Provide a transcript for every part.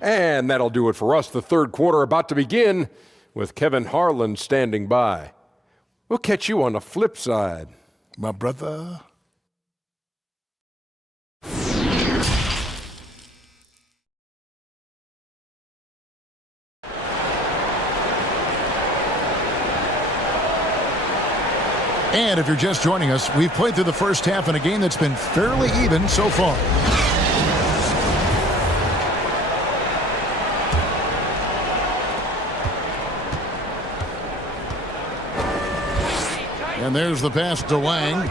And that'll do it for us. The third quarter about to begin with Kevin Harlan standing by. We'll catch you on the flip side, my brother. And if you're just joining us, we've played through the first half in a game that's been fairly even so far. And there's the pass to Wang.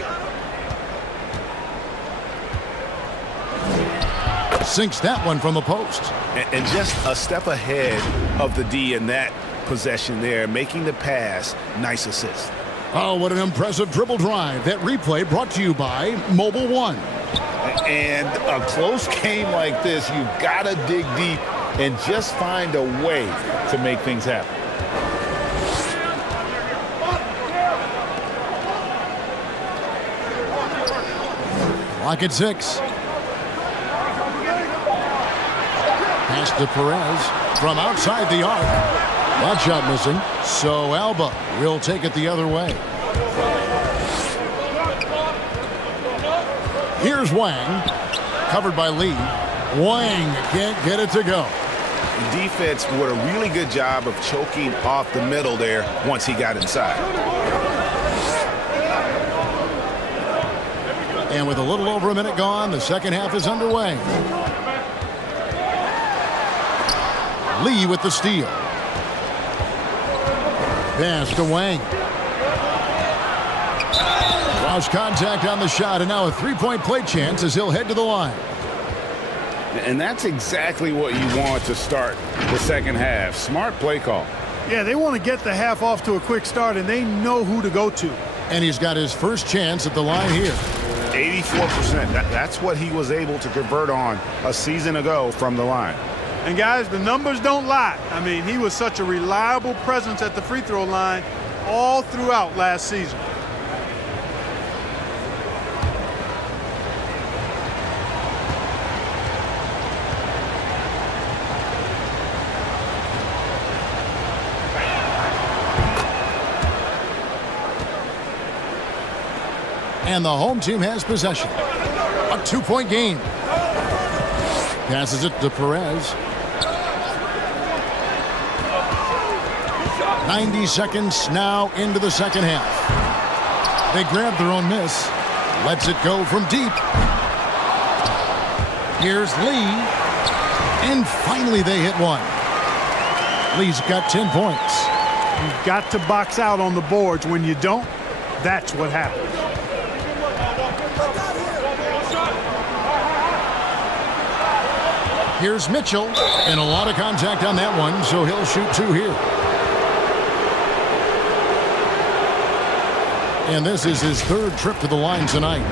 Sinks that one from the post. And just a step ahead of the D in that possession there, making the pass. Nice assist. Oh, what an impressive dribble drive. That replay brought to you by Mobile One. And a close game like this, you've got to dig deep and just find a way to make things happen. Clock at 6. Pass to Perez from outside the arc. That shot missing. So Alba will take it the other way. Here's Wang. Covered by Lee. Wang can't get it to go. The defense did a really good job of choking off the middle there once he got inside. And with a little over a minute gone, the second half is underway. Lee with the steal. Pass to Wang. Lost contact on the shot, and now a three-point play chance as he'll head to the line. And that's exactly what you want to start the second half. Smart play call. Yeah, they want to get the half off to a quick start, and they know who to go to. And he's got his first chance at the line here. 84%. That's what he was able to convert on a season ago from the line. And guys, the numbers don't lie. I mean, he was such a reliable presence at the free throw line all throughout last season. And the home team has possession. A two-point game. Passes it to Perez. 90 seconds now into the second half. They grab their own miss. Lets it go from deep. Here's Lee. And finally they hit one. Lee's got 10 points. You've got to box out on the boards. When you don't, that's what happens. Here's Mitchell, and a lot of contact on that one, so he'll shoot two here. And this is his third trip to the line tonight.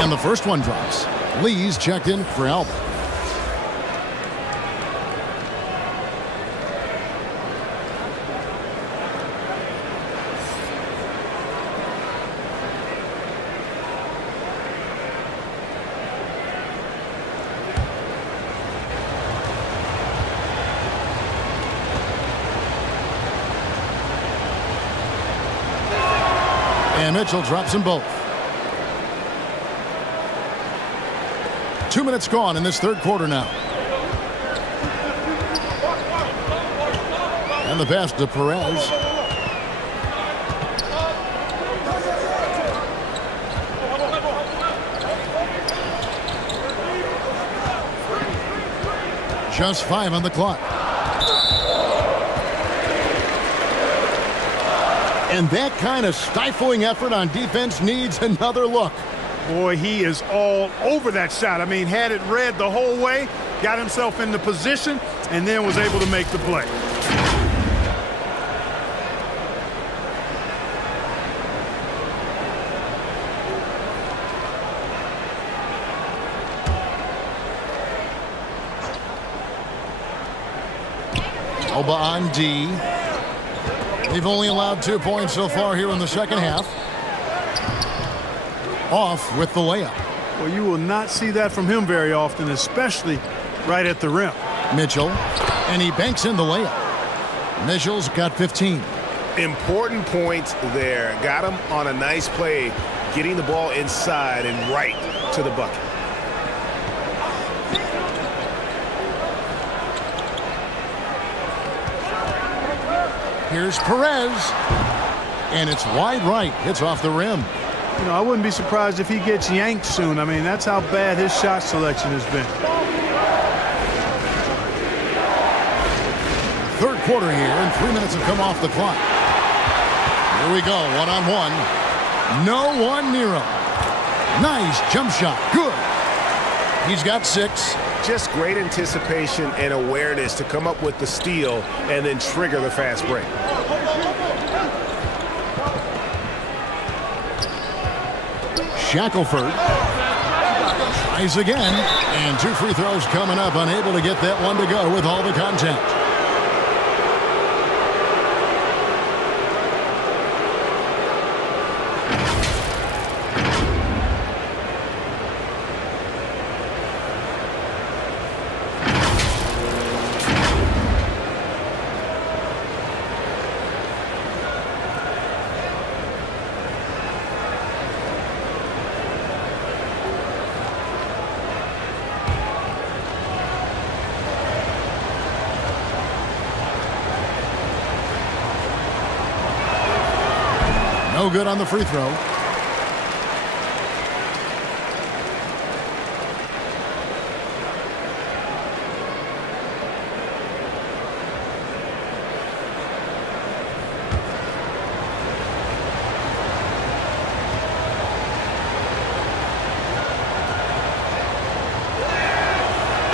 And the first one drops. Lee's checked in for Alba. And Mitchell drops them both. 2 minutes gone in this third quarter now. And the pass to Perez. Just 5 on the clock. And that kind of stifling effort on defense needs another look. Boy, he is all over that shot. I mean, had it read the whole way, got himself into position, and then was able to make the play. Alba on D. They've only allowed 2 points so far here in the second half. Off with the layup. Well, you will not see that from him very often, especially right at the rim. Mitchell, and he banks in the layup. Mitchell's got 15. Important points there. Got him on a nice play, getting the ball inside and right to the bucket. Here's Perez, and it's wide right. It's off the rim. You know, I wouldn't be surprised if he gets yanked soon. I mean, that's how bad his shot selection has been. Third quarter here, and 3 minutes have come off the clock. Here we go, one-on-one. No one near him. Nice jump shot. Good. He's got 6. Just great anticipation and awareness to come up with the steal and then trigger the fast break. Shackelford tries again, and 2 free throws coming up, unable to get that one to go with all the contact. No good on the free throw.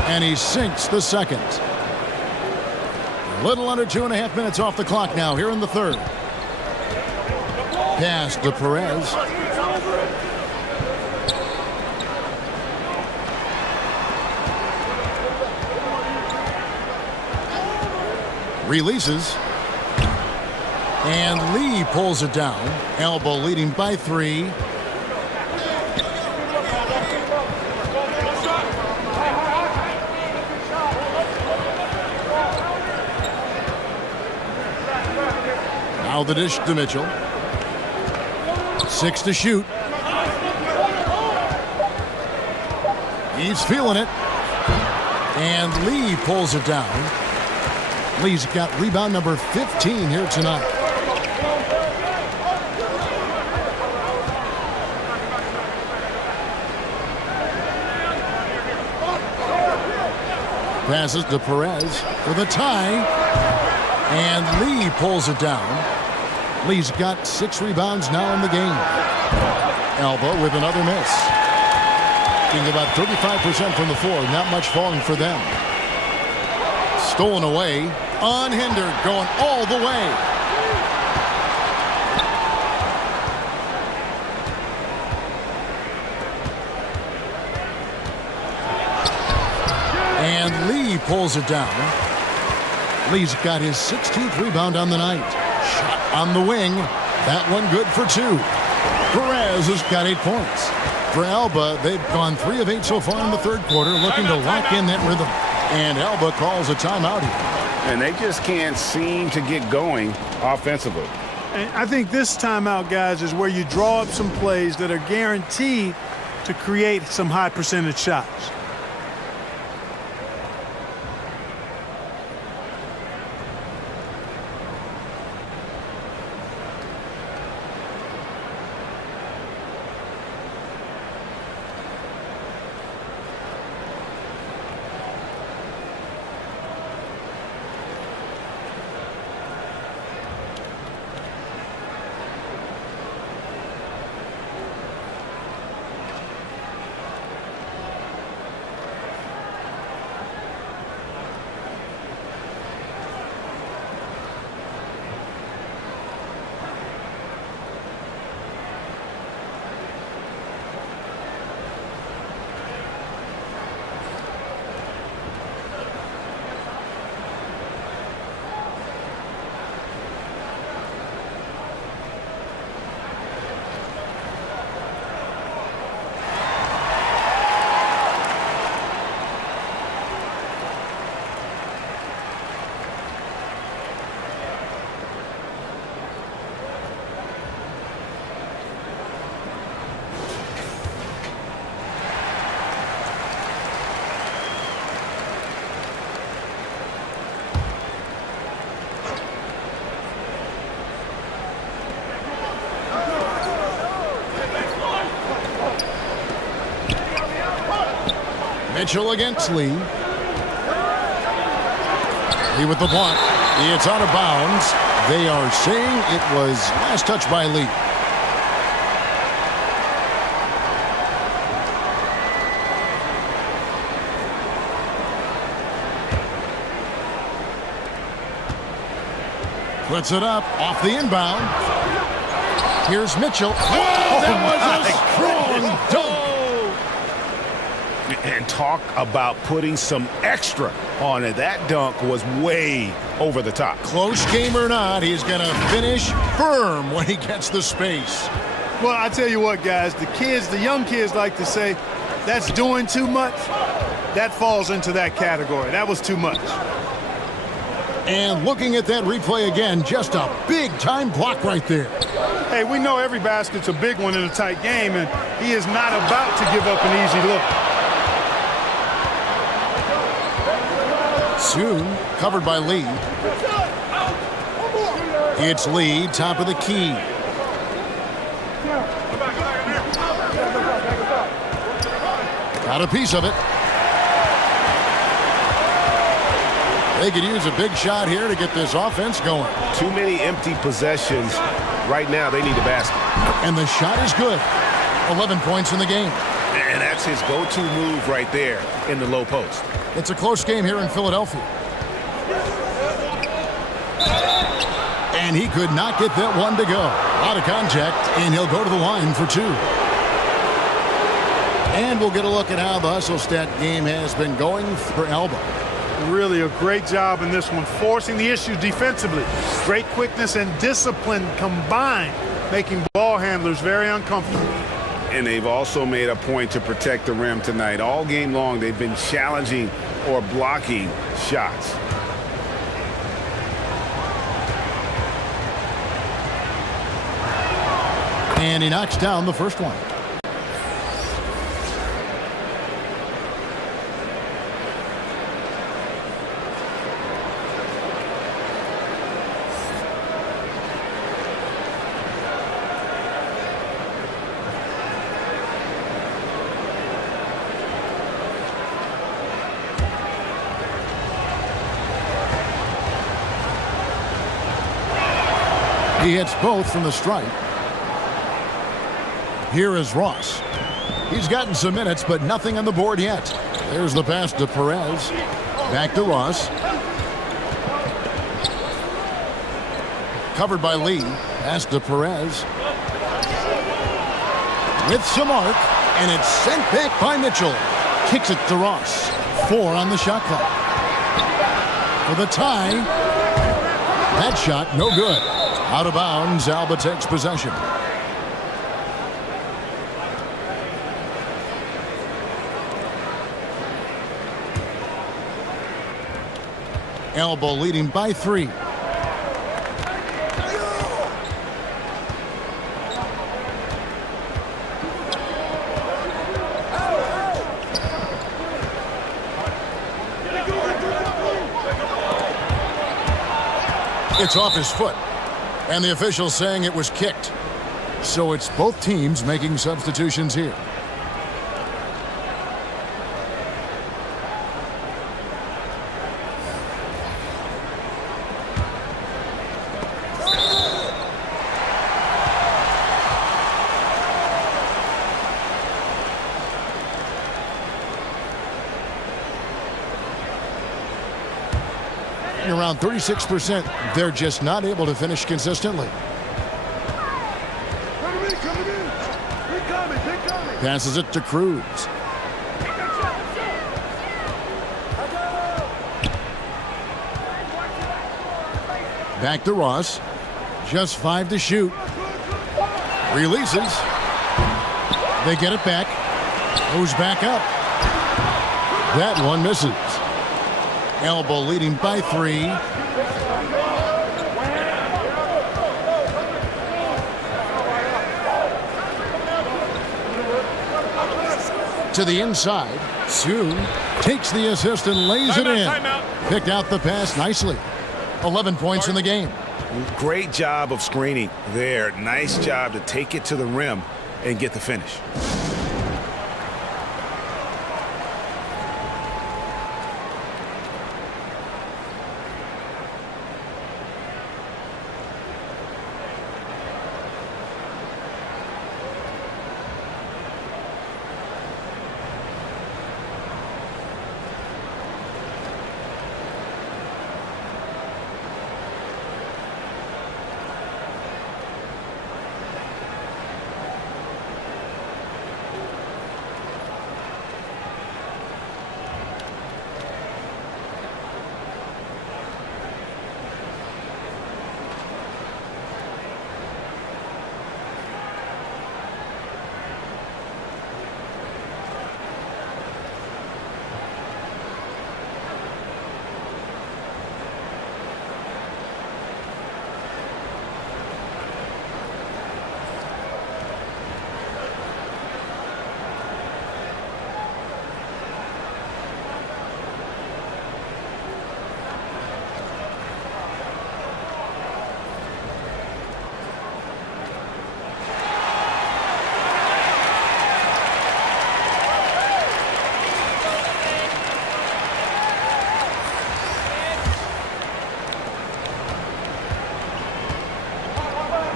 And he sinks the second. A little under 2.5 minutes off the clock now here in the third. Pass to Perez. Releases. And Lee pulls it down. Elbow leading by 3. Now the dish to Mitchell. 6 to shoot. He's feeling it. And Lee pulls it down. Lee's got rebound number 15 here tonight. Passes to Perez with a tie. And Lee pulls it down. Lee's got 6 rebounds now in the game. Alba with another miss. Being about 35% from the floor. Not much falling for them. Stolen away. Unhindered. Going all the way. And Lee pulls it down. Lee's got his 16th rebound on the night. Shot on the wing. That one good for 2. Perez has got 8 points. For Alba, they've gone 3 of 8 so far in the third quarter, looking to lock in that rhythm. And Alba calls a timeout here. And they just can't seem to get going offensively. And I think this timeout, guys, is where you draw up some plays that are guaranteed to create some high percentage shots. Mitchell against Lee. Lee with the block. It's out of bounds. They are saying it was last touch by Lee. Puts it up off the inbound. Here's Mitchell. Oh, that was a strong dunk. And talk about putting some extra on it. That dunk was way over the top. Close game or not, he's going to finish firm when he gets the space. Well, I tell you what, guys, the young kids like to say, that's doing too much. That falls into that category. That was too much. And looking at that replay again, just a big-time block right there. Hey, we know every basket's a big one in a tight game, and he is not about to give up an easy look. Soon, covered by Lee. It's Lee, top of the key. Got a piece of it. They could use a big shot here to get this offense going. Too many empty possessions. Right now, they need a basket. And the shot is good. 11 points in the game. And that's his go-to move right there in the low post. It's a close game here in Philadelphia. And he could not get that one to go. Out of contact, and he'll go to the line for two. And we'll get a look at how the hustle stat game has been going for Alba. Really a great job in this one, forcing the issue defensively. Great quickness and discipline combined, making ball handlers very uncomfortable. And they've also made a point to protect the rim tonight. All game long, they've been challenging or blocking shots. And he knocks down the first one. He hits both from the stripe. Here is Ross. He's gotten some minutes, but nothing on the board yet. There's the pass to Perez. Back to Ross. Covered by Lee. Pass to Perez. With some arc, and it's sent back by Mitchell. Kicks it to Ross. 4 on the shot clock. For the tie. That shot, no good. Out of bounds, Alba takes possession. Alba leading by 3. It's off his foot. And the official saying it was kicked. So it's both teams making substitutions here. Around 36%, they're just not able to finish consistently. Passes it to Cruz. Back to Ross. Just 5 to shoot. Releases. They get it back. Goes back up. That one misses. Alba leading by 3. To the inside. Soon takes the assist and lays it in. Picked out the pass nicely. 11 points in the game. Great job of screening there. Nice job to take it to the rim and get the finish.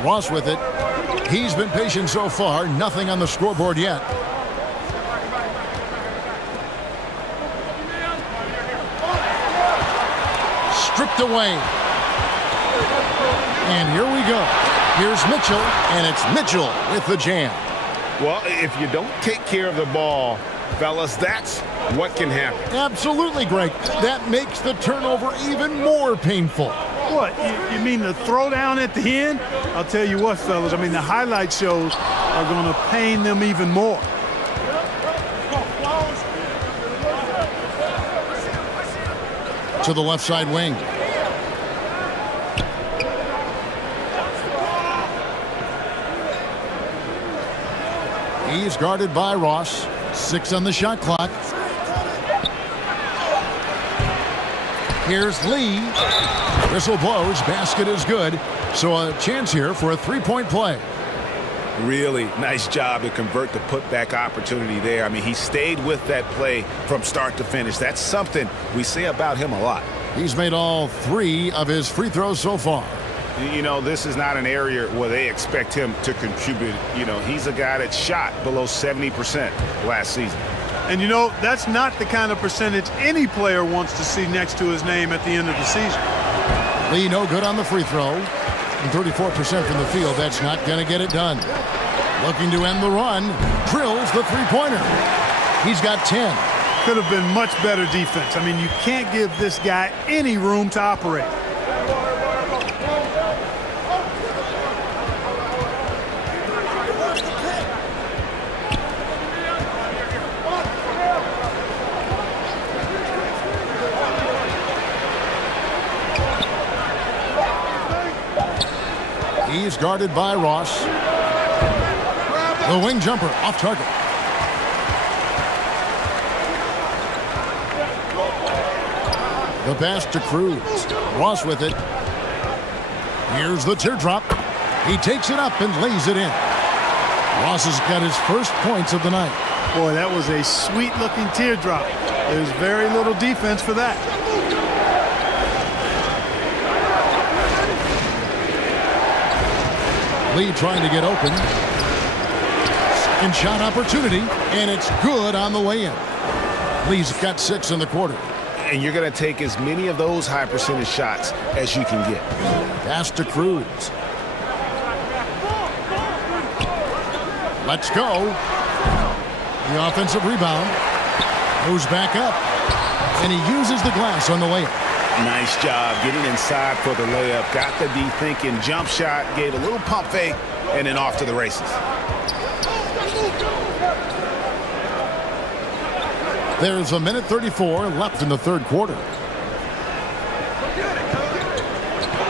Ross with it. He's been patient so far. Nothing on the scoreboard yet. Stripped away. And here we go. Here's Mitchell, and it's Mitchell with the jam. Well, if you don't take care of the ball, fellas, that's what can happen. Absolutely, Greg. That makes the turnover even more painful. What, you mean the throwdown at the end? I'll tell you what, fellas, I mean, the highlight shows are going to pain them even more. To the left side wing. He's guarded by Ross. 6 on the shot clock. Here's Lee. Whistle blows. Basket is good. So a chance here for a three-point play. Really nice job to convert the putback opportunity there. I mean, he stayed with that play from start to finish. That's something we say about him a lot. He's made all 3 of his free throws so far. You know, this is not an area where they expect him to contribute. You know, he's a guy that shot below 70% last season. And, you know, that's not the kind of percentage any player wants to see next to his name at the end of the season. Lee no good on the free throw. And 34% from the field. That's not going to get it done. Looking to end the run. Drills the three-pointer. He's got 10. Could have been much better defense. I mean, you can't give this guy any room to operate. He's guarded by Ross. The wing jumper off target. The pass to Cruz. Ross with it. Here's the teardrop. He takes it up and lays it in. Ross has got his first points of the night. Boy, that was a sweet-looking teardrop. There's very little defense for that. Lee trying to get open. Second shot opportunity, and it's good on the way in. Lee's got 6 in the quarter. And you're going to take as many of those high percentage shots as you can get. Pass to Cruz. Let's go. The offensive rebound. Moves back up. And he uses the glass on the layup. Nice job getting inside for the layup. Got to be thinking jump shot, gave a little pump fake, and then off to the races. There's a minute 34 left in the third quarter.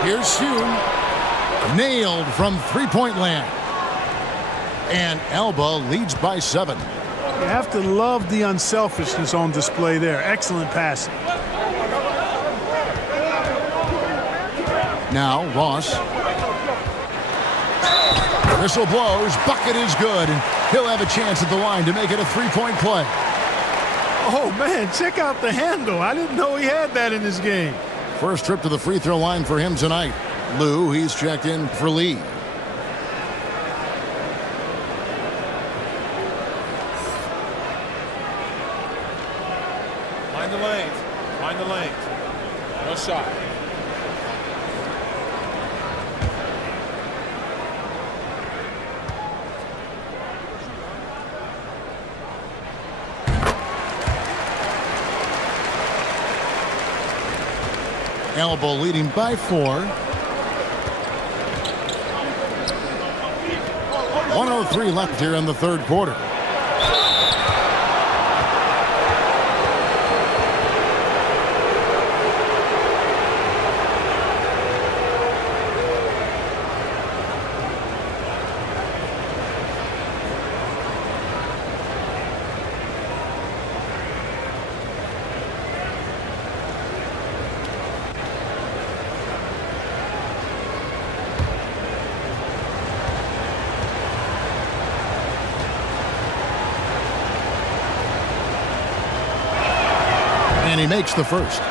Here's Hugh. Nailed from three-point land. And Alba leads by 7. You have to love the unselfishness on display there. Excellent passing. Now Ross. Whistle blows. Bucket is good. And he'll have a chance at the line to make it a three-point play. Oh, man, check out the handle. I didn't know he had that in his game. First trip to the free throw line for him tonight. Lou, he's checked in for Lee. Mind the lanes. Mind the lanes. No shot. Elbow leading by 4. 1:03 left here in the third quarter. And he makes the first.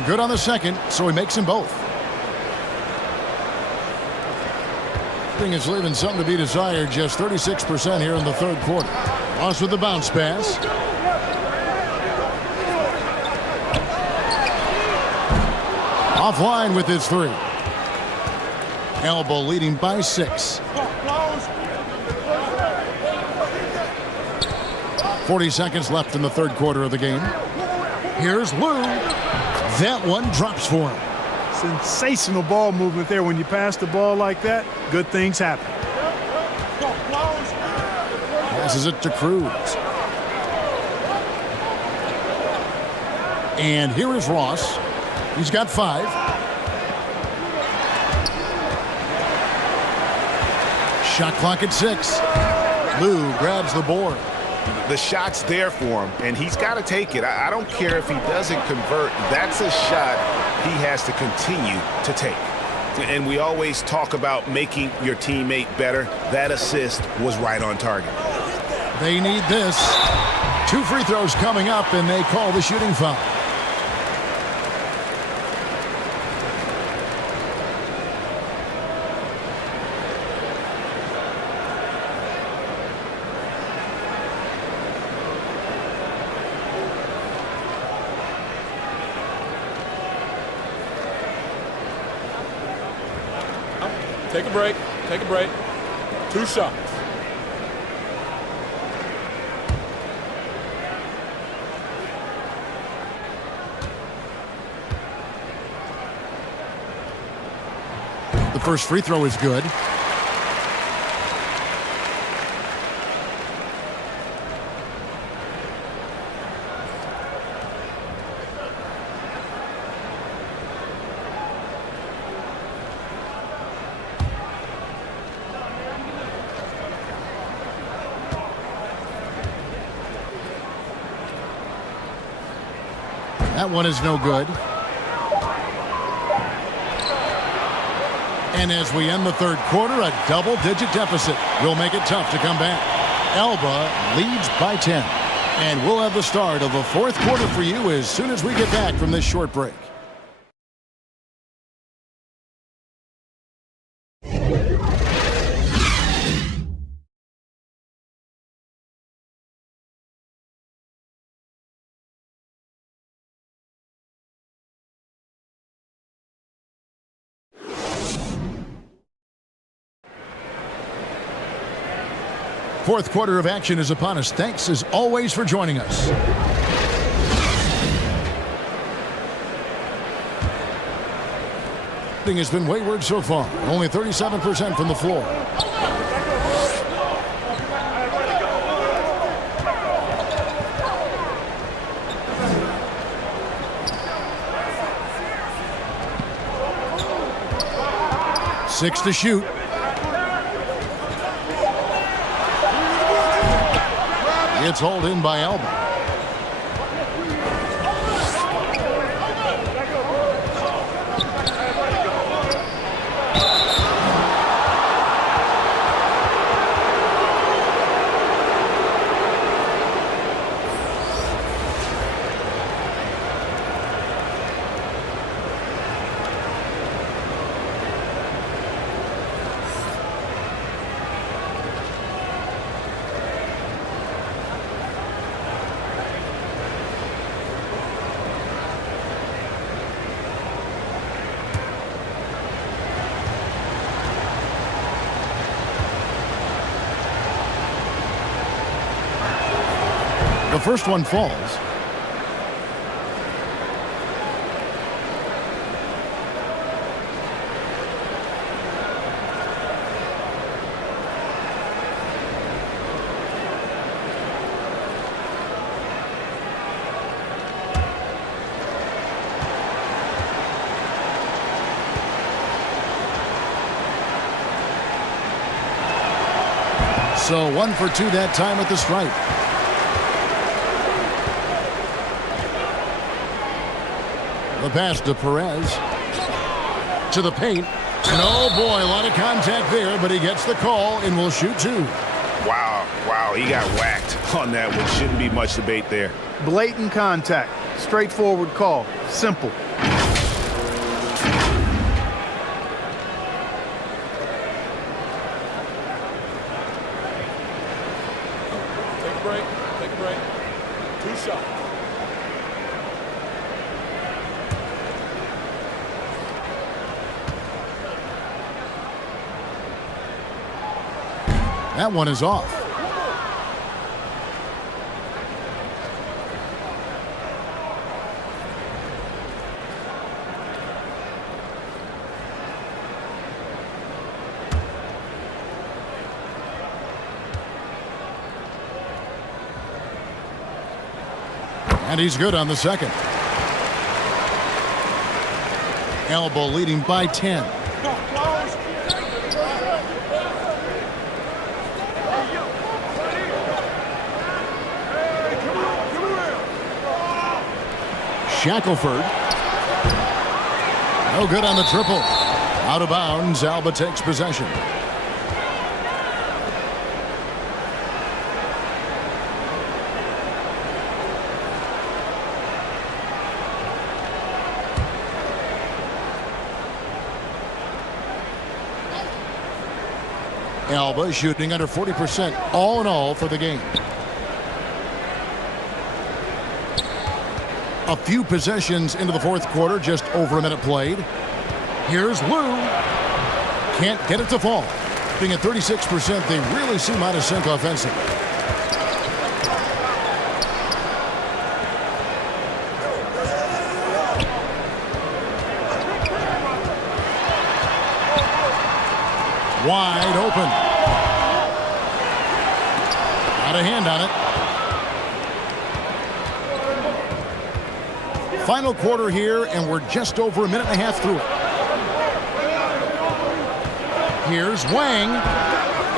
And good on the second, so he makes them both. Thing is leaving something to be desired, just 36% here in the third quarter. Loss with the bounce pass. Offline with his three. Elbow leading by 6. 40 seconds left in the third quarter of the game. Here's Lou. That one drops for him. Sensational ball movement there. When you pass the ball like that, good things happen. Passes it to Cruz. And here is Ross. He's got 5. Shot clock at 6. Lou grabs the board. The shot's there for him, and he's got to take it. I don't care if he doesn't convert. That's a shot he has to continue to take. And we always talk about making your teammate better. That assist was right on target. They need this. 2 free throws coming up, and they call the shooting foul. Take a break. Take a break. 2 shots. The first free throw is good. That one is no good. And as we end the third quarter, a double-digit deficit will make it tough to come back. Alba leads by 10. And we'll have the start of the fourth quarter for you as soon as we get back from this short break. Fourth quarter of action is upon us. Thanks as always for joining us. Shooting has been wayward so far. Only 37% from the floor. Six to shoot. It's hauled in by Alba. The first one falls. So 1 for 2 that time at the stripe. The pass to Perez. To the paint. And oh boy, a lot of contact there, but he gets the call and will shoot 2. Wow, he got whacked on that one. Shouldn't be much debate there. Blatant contact. Straightforward call. Simple. That one is off. And he's good on the second. Elbow leading by 10. Shackelford. No good on the triple. Out of bounds. Alba takes possession. Alba shooting under 40% all in all for the game. A few possessions into the fourth quarter, just over a minute played. Here's Lou. Can't get it to fall. Being at 36%, they really seem out of sync offensively. Wide open. Got a hand on it. Final quarter here, and we're just over a minute and a half through it. Here's Wang,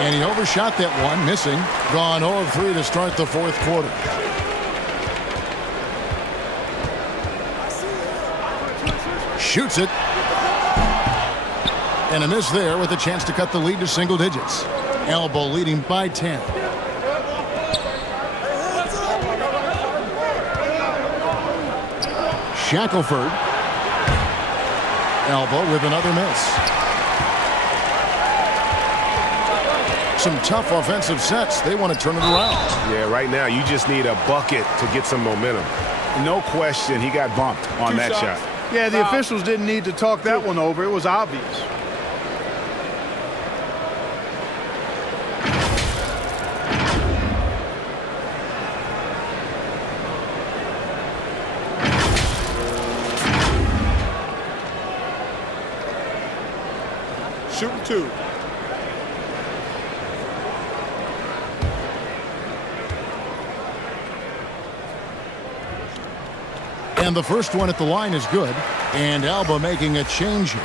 and he overshot that one, missing. Gone 0 of 3 to start the fourth quarter. Shoots it. And a miss there with a chance to cut the lead to single digits. Elbow leading by 10. Shackelford. Elbow with another miss. Some tough offensive sets. They want to turn it around. Yeah, right now you just need a bucket to get some momentum. No question he got bumped on that shot. Yeah, the officials didn't need to talk that one over. It was obvious. Shooting 2. And the first one at the line is good. And Alba making a change here.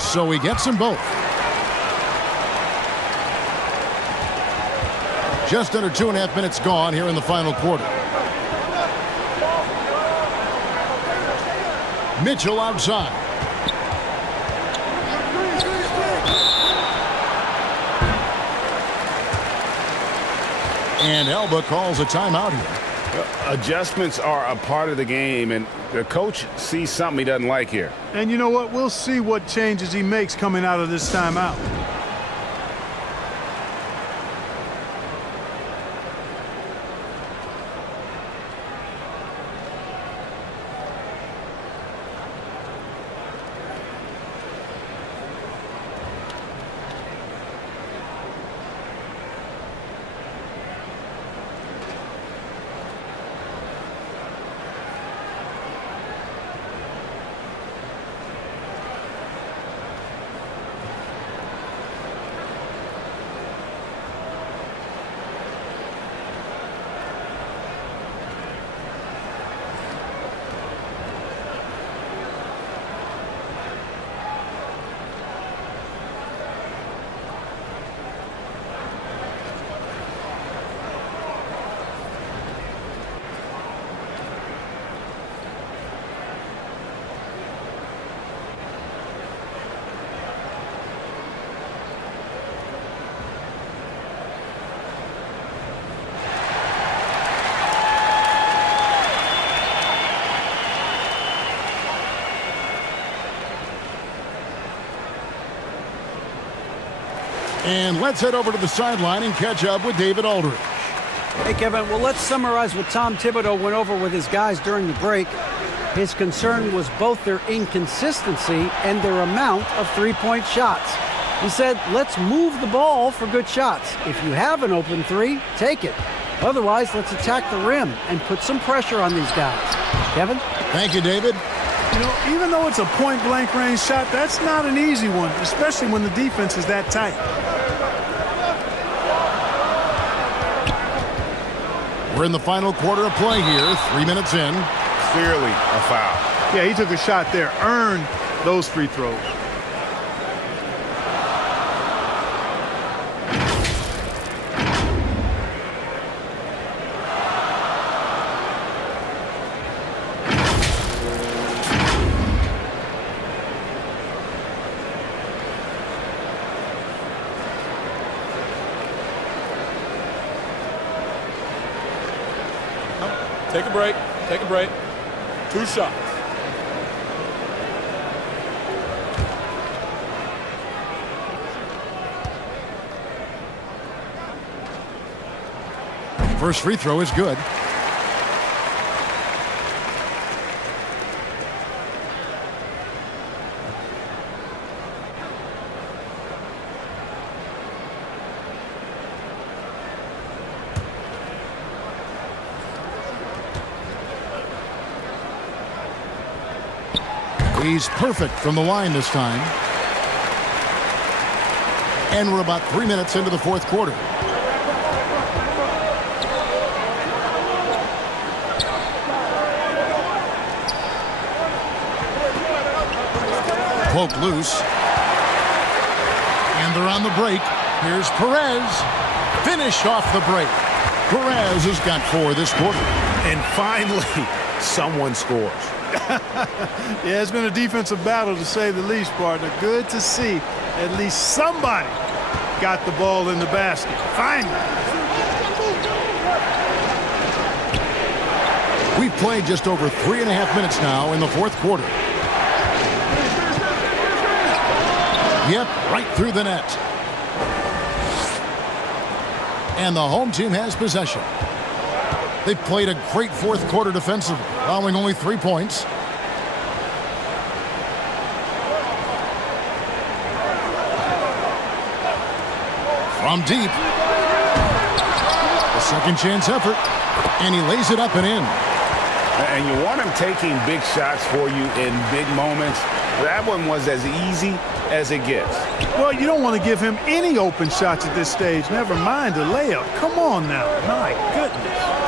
So he gets them both. Just under 2.5 minutes gone here in the final quarter. Mitchell outside. And Alba calls a timeout here. Adjustments are a part of the game, and the coach sees something he doesn't like here. And you know what? We'll see what changes he makes coming out of this timeout. And let's head over to the sideline and catch up with David Aldridge. Hey, Kevin. Well, let's summarize what Tom Thibodeau went over with his guys during the break. His concern was both their inconsistency and their amount of three-point shots. He said, let's move the ball for good shots. If you have an open three, take it. Otherwise, let's attack the rim and put some pressure on these guys. Kevin? Thank you, David. You know, even though it's a point-blank range shot, that's not an easy one, especially when the defense is that tight. We're in the final quarter of play here, 3 minutes in. Clearly a foul. Yeah, he took a shot there, earned those free throws. Take a break. Take a break. 2 shots. First free throw is good. He's perfect from the line this time. And we're about 3 minutes into the fourth quarter. Poke loose. And they're on the break. Here's Perez. Finish off the break. Perez has got 4 this quarter. And finally, someone scores. Yeah, it's been a defensive battle to say the least, partner. Good to see at least somebody got the ball in the basket. Finally. We've played just over 3.5 minutes now in the fourth quarter. Yep, right through the net. And the home team has possession. They've played a great fourth quarter defensively, allowing only 3 points. From deep. A second chance effort. And he lays it up and in. And you want him taking big shots for you in big moments. That one was as easy as it gets. Well, you don't want to give him any open shots at this stage. Never mind a layup. Come on now. My goodness.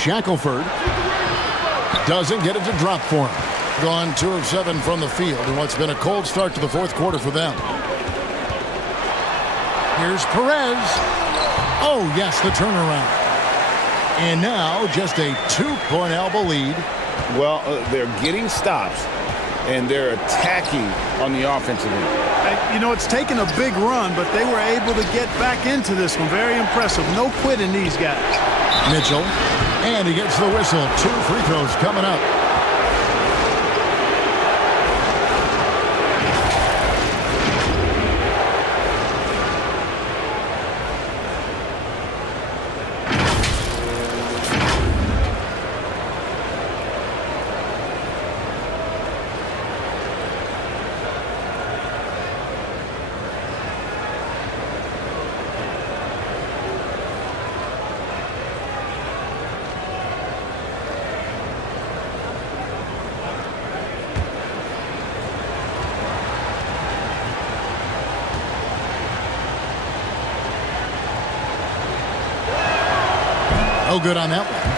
Shackelford doesn't get it to drop for him. Gone 2 of 7 from the field in what's been a cold start to the fourth quarter for them. Here's Perez. Oh, yes, the turnaround. And now just a 2-point elbow lead. Well, they're getting stops, and they're attacking on the offensive end. You know, it's taken a big run, but they were able to get back into this one. Very impressive. No quitting these guys. Mitchell. And he gets the whistle. 2 free throws coming up. No good on that one.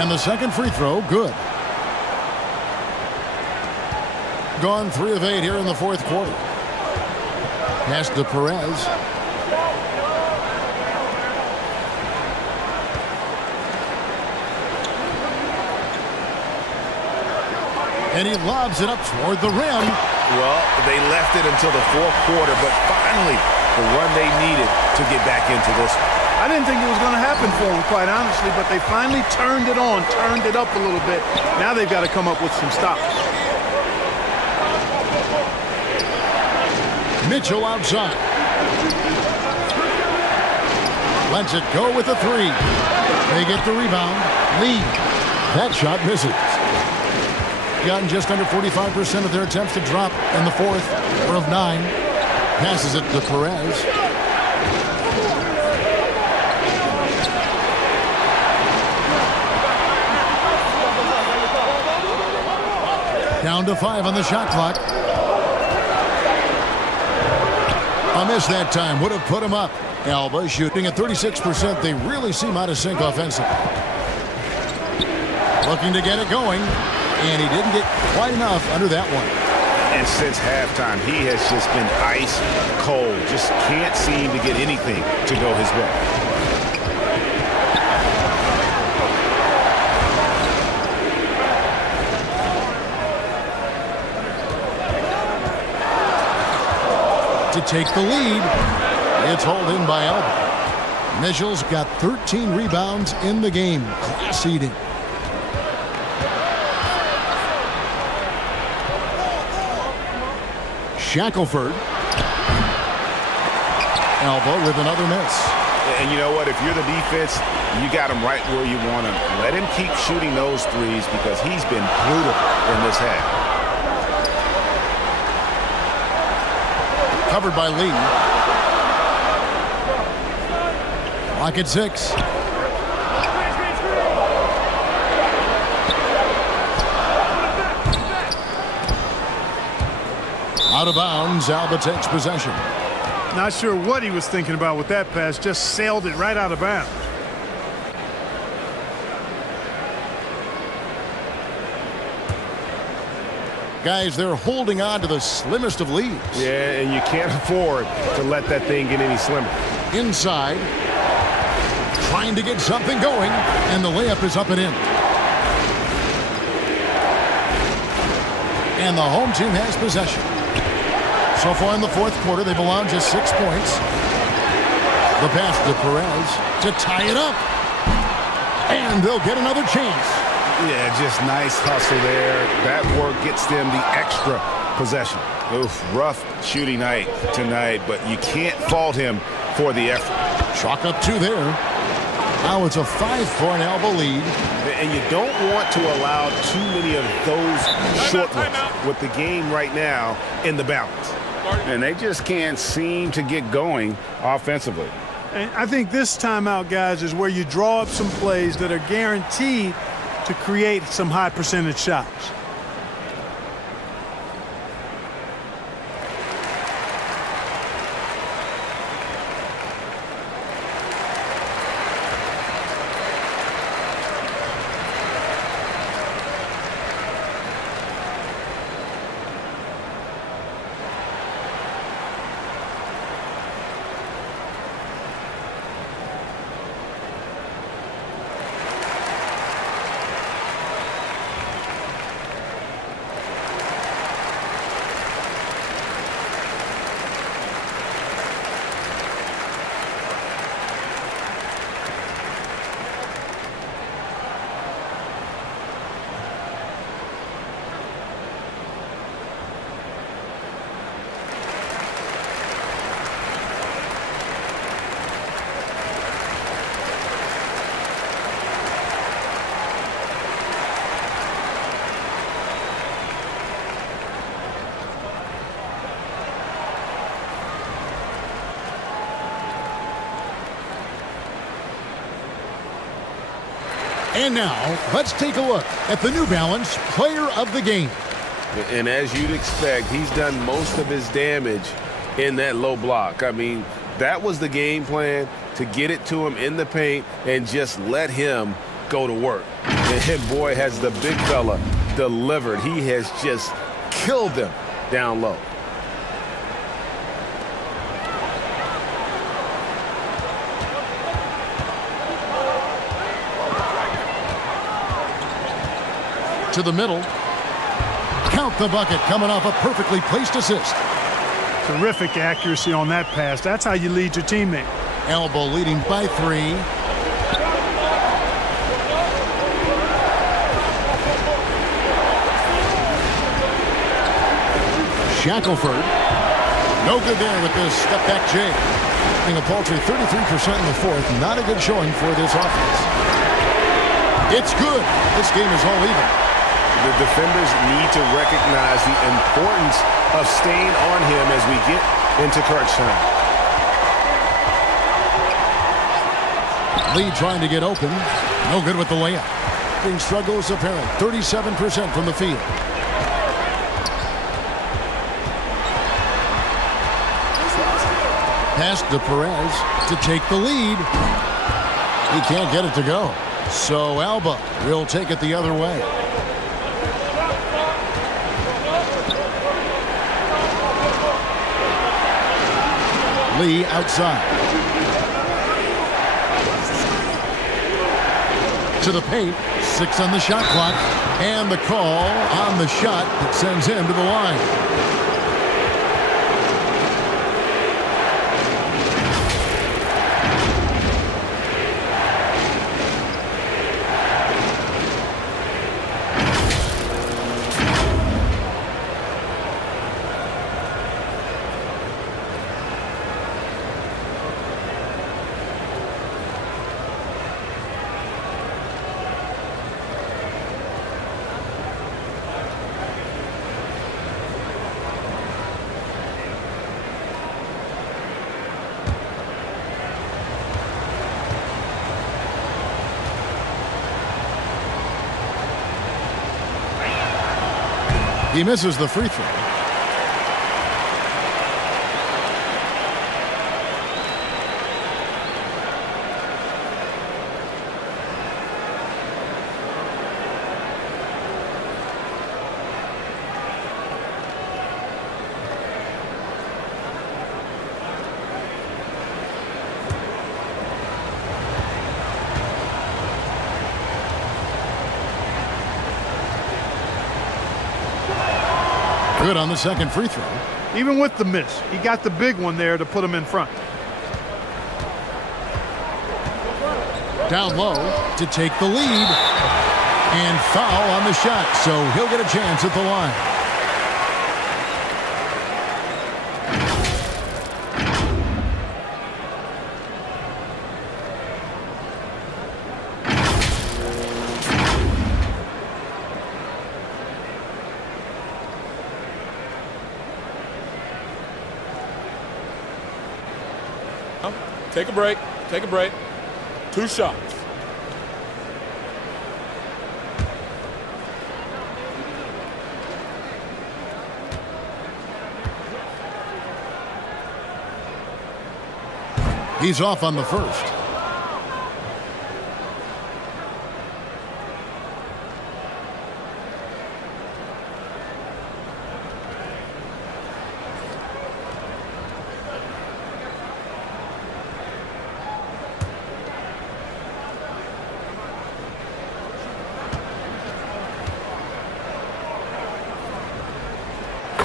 And the second free throw, good. gone 3 of 8 here in the fourth quarter. Pass to Perez. And he lobs it up toward the rim. Well, they left it until the fourth quarter, but finally the run they needed to get back into this one. I didn't think it was going to happen for them, quite honestly, but they finally turned it on, turned it up a little bit. Now they've got to come up with some stops. Mitchell outside. Lets it go with a 3. They get the rebound. Lead. That shot misses. Gotten just under 45% of their attempts to drop in the fourth, or of 9. Passes it to Perez. Down to 5 on the shot clock. A miss that time would have put him up. Alba shooting at 36%. They really seem out of sync offensively. Looking to get it going. And he didn't get quite enough under that one. And since halftime, he has just been ice cold. Just can't seem to get anything to go his way. To take the lead, it's hauled in by Alba. Mitchell's got 13 rebounds in the game. Class eating. Shackelford. Alba with another miss. And you know what? If you're the defense, you got him right where you want him. Let him keep shooting those threes because he's been brutal in this half. Covered by Lee. Lock at 6. Out of bounds, Alba takes possession. Not sure what he was thinking about with that pass. Just sailed it right out of bounds. Guys, they're holding on to the slimmest of leads. Yeah, and you can't afford to let that thing get any slimmer. Inside. Trying to get something going, and the layup is up and in. And the home team has possession. So far in the fourth quarter, they've allowed just 6 points. The pass to Perez to tie it up. And they'll get another chance. Yeah, just nice hustle there. That work gets them the extra possession. Oof, rough shooting night tonight, but you can't fault him for the effort. Chalk up 2 there. Now it's a 5-point Alba lead. And you don't want to allow too many of those short ones with the game right now in the balance. And they just can't seem to get going offensively. And I think this timeout, guys, is where you draw up some plays that are guaranteed to create some high percentage shots. And now, let's take a look at the New Balance Player of the Game. And as you'd expect, he's done most of his damage in that low block. I mean, that was the game plan, to get it to him in the paint and just let him go to work. And boy, has the big fella delivered. He has just killed them down low. To the middle. Count the bucket, coming off a perfectly placed assist. Terrific accuracy on that pass. That's how you lead your teammate. Elbow leading by 3. Shackelford. No good there with this step-back J. Being a paltry 33% in the fourth. Not a good showing for this offense. It's good. This game is all even. The defenders need to recognize the importance of staying on him as we get into crunch time. Lee trying to get open. No good with the layup. Being struggles apparent. 37% from the field. Pass to Perez to take the lead. He can't get it to go. So Alba will take it the other way. Lee outside. To the paint. 6 on the shot clock. And the call on the shot that sends him to the line. He misses the free throw. Good on the second free throw. Even with the miss, he got the big one there to put him in front. Down low to take the lead. And foul on the shot, so he'll get a chance at the line. Take a break. Take a break. 2 shots. He's off on the first.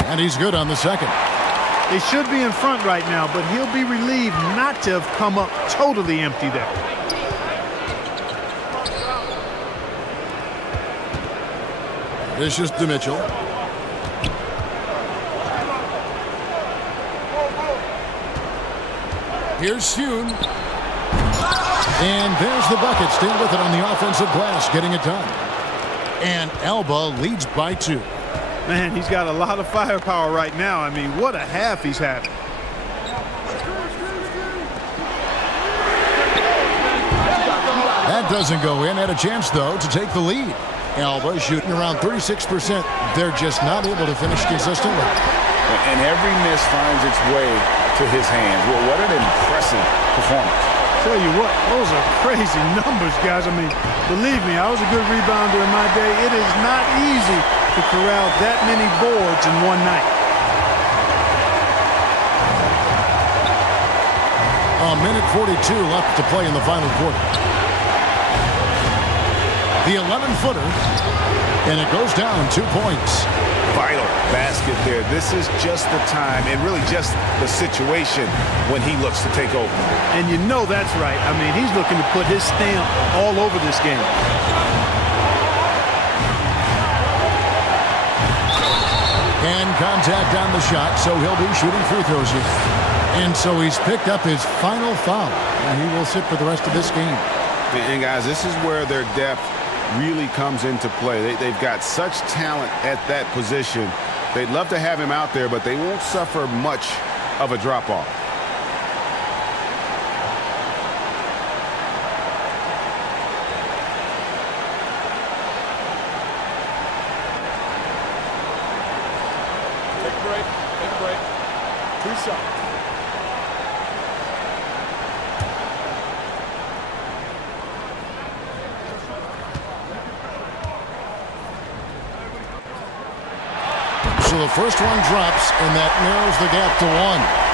And he's good on the second. They should be in front right now, but he'll be relieved not to have come up totally empty there. This is to Mitchell. Here's Shun. And there's the bucket. Staying with it on the offensive glass, getting it done. And Alba leads by 2. Man, he's got a lot of firepower right now. I mean, what a half he's having. That doesn't go in. Had a chance, though, to take the lead. Alba shooting around 36%. They're just not able to finish consistently. And every miss finds its way to his hands. Well, what an impressive performance. Tell you what, those are crazy numbers, guys. I mean, believe me, I was a good rebounder in my day. It is not easy to corral that many boards in one night. A minute 42 left to play in the final quarter. The 11-footer, and it goes down 2 points. Vital basket there. This is just the time and really just the situation when he looks to take over. And you know that's right. I mean, he's looking to put his stamp all over this game. And contact on the shot, so he'll be shooting free throws here. And so he's picked up his final foul, and he will sit for the rest of this game. And guys, this is where their depth really comes into play. They've got such talent at that position. They'd love to have him out there, but they won't suffer much of a drop-off. Take a break. Take a break. 2 shots. So the first one drops, and that narrows the gap to 1.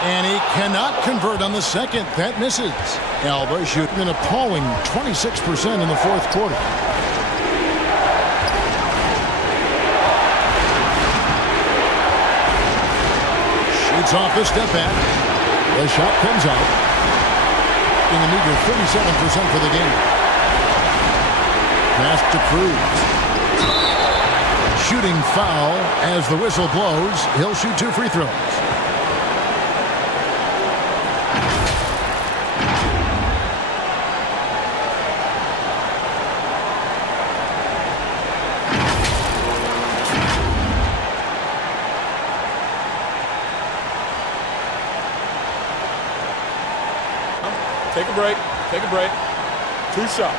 And he cannot convert on the second. That misses. Alba shooting an appalling 26% in the fourth quarter. Shoots off the step back. The shot comes out. In the meager 37% for the game. Pass to Cruz. Shooting foul as the whistle blows. He'll shoot 2 free throws. Take a break. Take a break. 2 shots.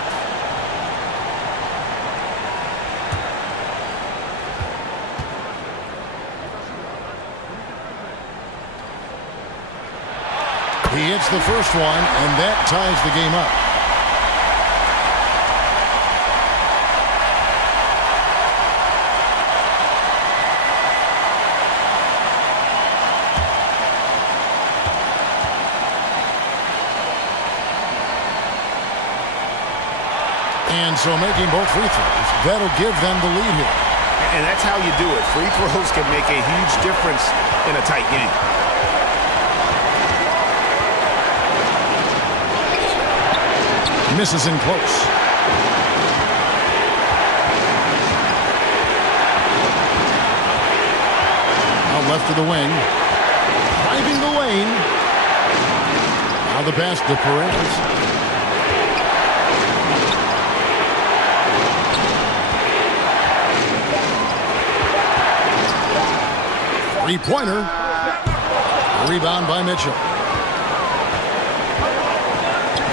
He hits the first one, and that ties the game up. And so making both free throws, that'll give them the lead here. And that's how you do it. Free throws can make a huge difference in a tight game. Misses in close. Out left to the wing. Driving the lane. Now the pass to Perez. Three-pointer. Rebound by Mitchell.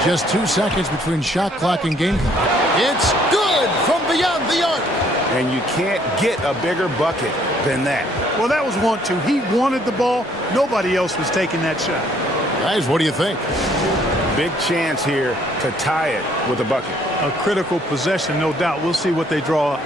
Just 2 seconds between shot clock and game clock. It's good from beyond the arc. And you can't get a bigger bucket than that. Well, that was 1-2. He wanted the ball. Nobody else was taking that shot. Guys, what do you think? Big chance here to tie it with a bucket. A critical possession, no doubt. We'll see what they draw up.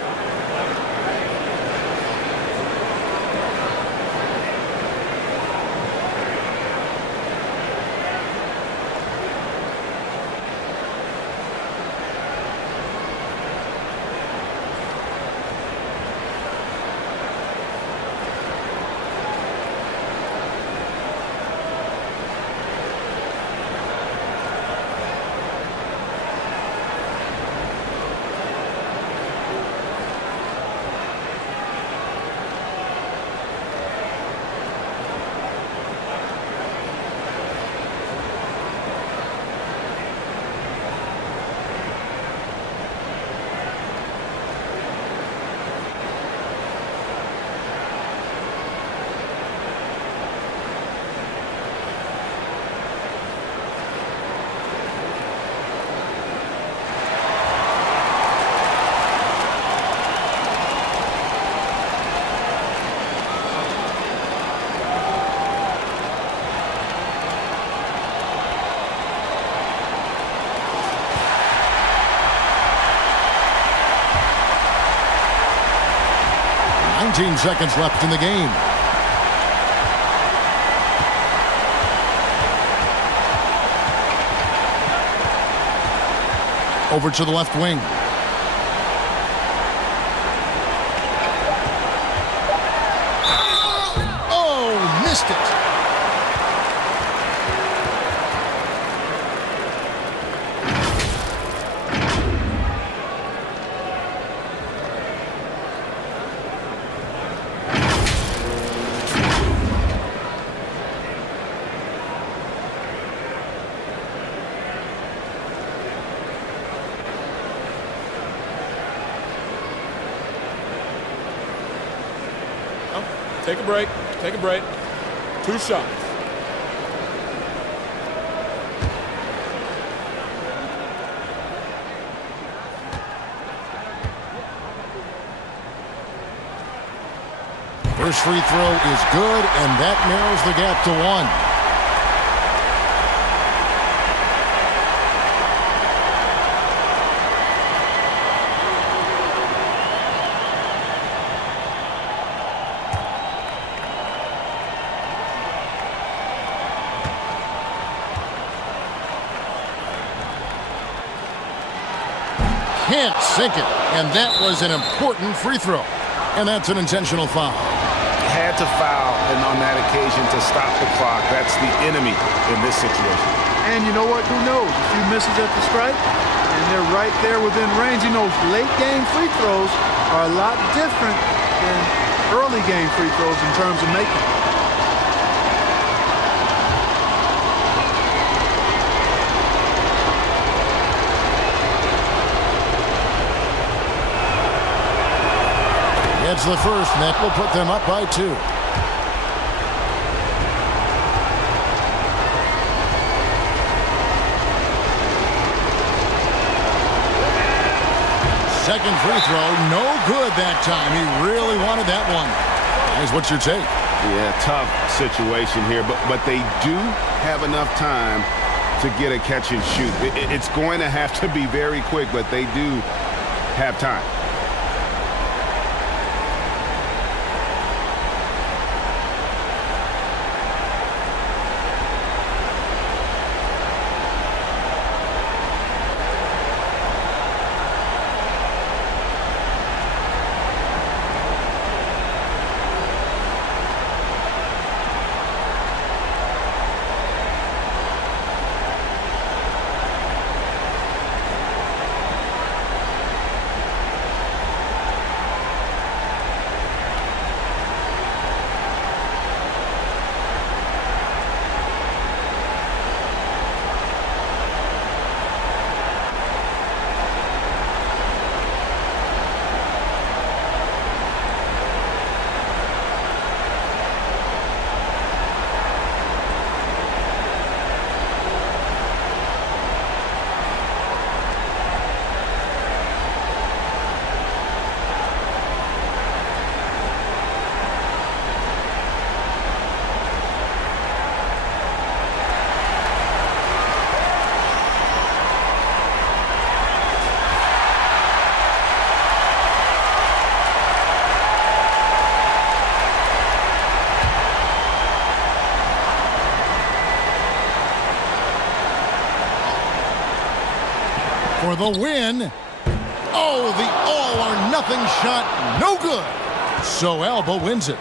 17 seconds left in the game. Over to the left wing. Oh, missed it. Take a break. Take a break. 2 shots. First free throw is good, and that narrows the gap to 1. Can't sink it, and that was an important free throw. And that's an intentional foul. Had to foul, and on that occasion to stop the clock. That's the enemy in this situation. And you know what? Who knows? A few misses at the stripe, and they're right there within range. You know, late game free throws are a lot different than early game free throws in terms of making. It's the first, and that will put them up by 2. Second free throw, no good that time. He really wanted that one. Guys, what's your take? Yeah, tough situation here, but they do have enough time to get a catch and shoot. It's going to have to be very quick, but they do have time. For the win. Oh, the all-or-nothing shot, no good. So Alba wins it.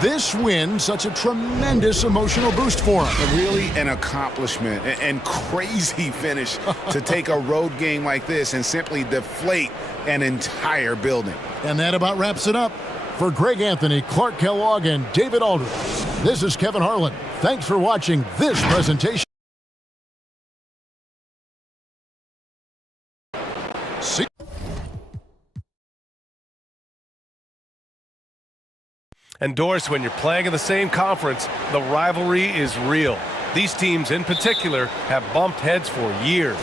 This win, such a tremendous emotional boost for him. Really an accomplishment and crazy finish to take a road game like this and simply deflate an entire building. And that about wraps it up. For Greg Anthony, Clark Kellogg, and David Aldridge, this is Kevin Harlan. Thanks for watching this presentation. Endorse when you're playing in the same conference, the rivalry is real. These teams in particular have bumped heads for years.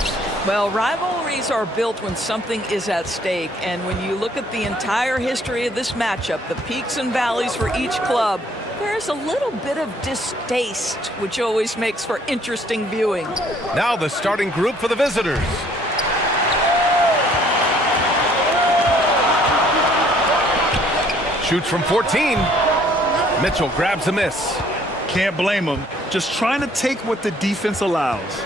Well, rivalries are built when something is at stake, and when you look at the entire history of this matchup, the peaks and valleys for each club, there's a little bit of distaste, which always makes for interesting viewing. Now the starting group for the visitors. Shoots from 14. Mitchell grabs a miss. Can't blame him. Just trying to take what the defense allows.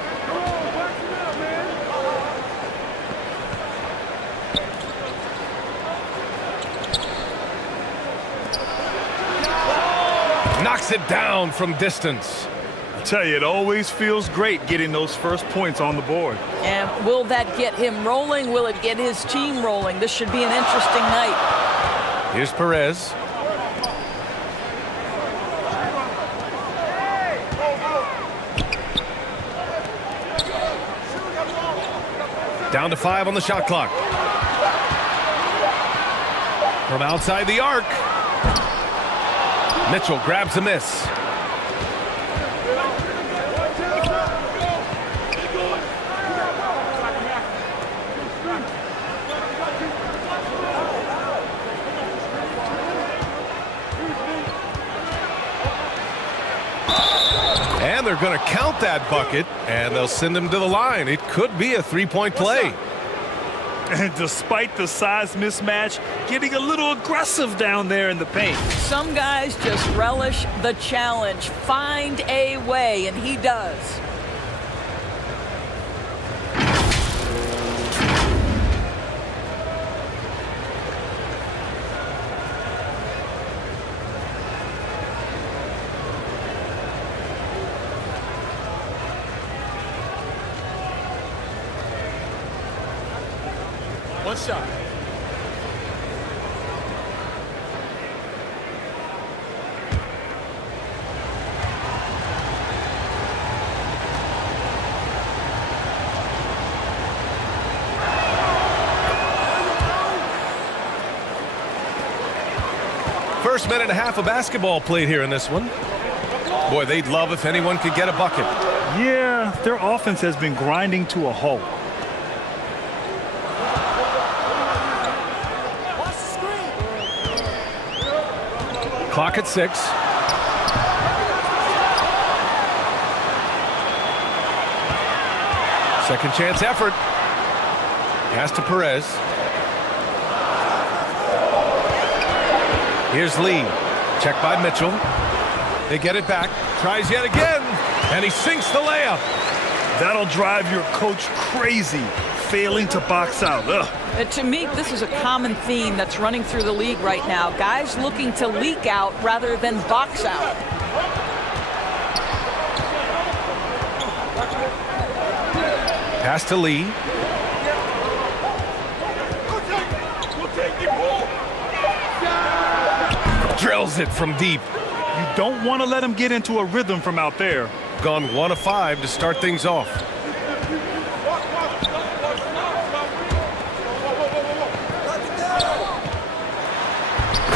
Knocks it down from distance. I tell you, it always feels great getting those first points on the board. And will that get him rolling? Will it get his team rolling? This should be an interesting night. Here's Perez. Down to 5 on the shot clock. From outside the arc. Mitchell grabs a miss. And they're going to count that bucket, and they'll send him to the line. It could be a three-point play. And despite the size mismatch, getting a little aggressive down there in the paint. Some guys just relish the challenge. Find a way, and he does. One shot. First minute and a half of basketball played here in this one. Boy, they'd love if anyone could get a bucket. Yeah, their offense has been grinding to a halt. Clock at 6. Second chance effort. Pass to Perez. Here's Lee. Check by Mitchell. They get it back. Tries yet again. And he sinks the layup. That'll drive your coach crazy, failing to box out. Ugh. To me, this is a common theme that's running through the league right now. Guys looking to leak out rather than box out. Pass to Lee. Drills it from deep. You don't want to let him get into a rhythm from out there. Gone 1 of 5 to start things off.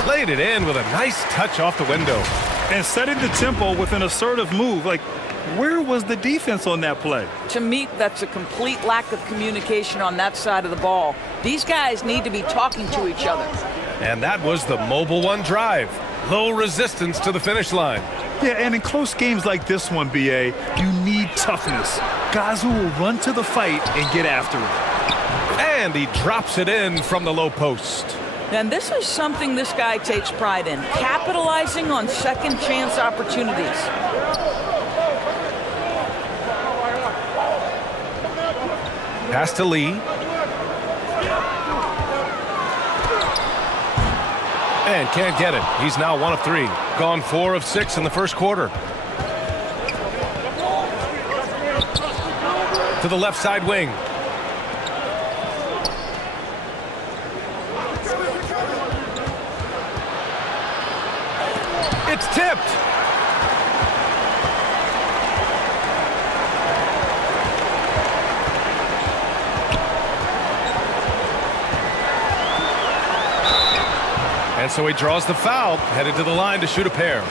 Laid it in with a nice touch off the window. And setting the tempo with an assertive move. Like, where was the defense on that play? To me, that's a complete lack of communication on that side of the ball. These guys need to be talking to each other. And that was the Mobile One drive. Low resistance to the finish line. Yeah, and in close games like this one, BA, you need toughness. Guys who will run to the fight and get after it. And he drops it in from the low post. And this is something this guy takes pride in, capitalizing on second chance opportunities. Pass to Lee. And can't get it. He's now 1 of 3. Gone 4 of 6 in the first quarter. To the left side wing. It's tipped. And so he draws the foul, headed to the line to shoot a pair.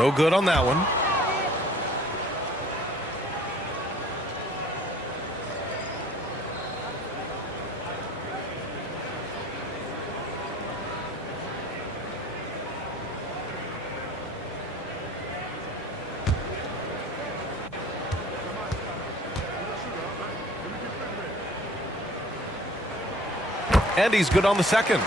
No good on that one. And he's good on the second.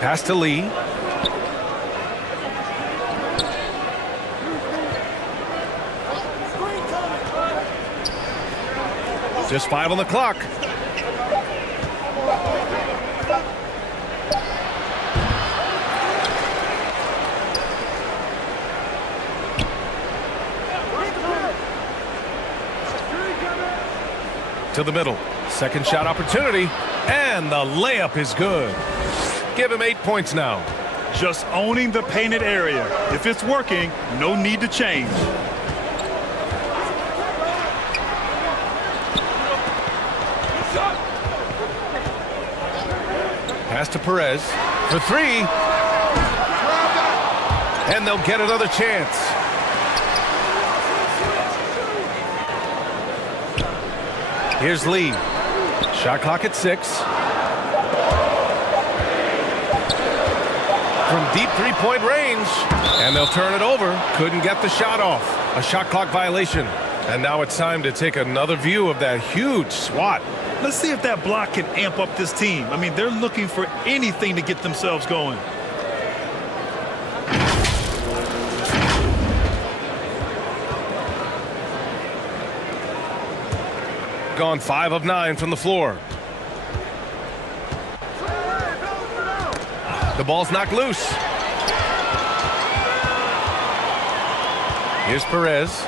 Pass to Lee. Just 5 on the clock. To the middle. Second shot opportunity. And the layup is good. Give him 8 points now. Just owning the painted area. If it's working, no need to change. Pass to Perez for 3. And they'll get another chance. Here's Lee. Shot clock at 6. From deep three-point range. And they'll turn it over. Couldn't get the shot off. A shot clock violation. And now it's time to take another view of that huge swat. Let's see if that block can amp up this team. I mean, they're looking for anything to get themselves going. Gone 5 of 9 from the floor. The ball's knocked loose. Here's Perez.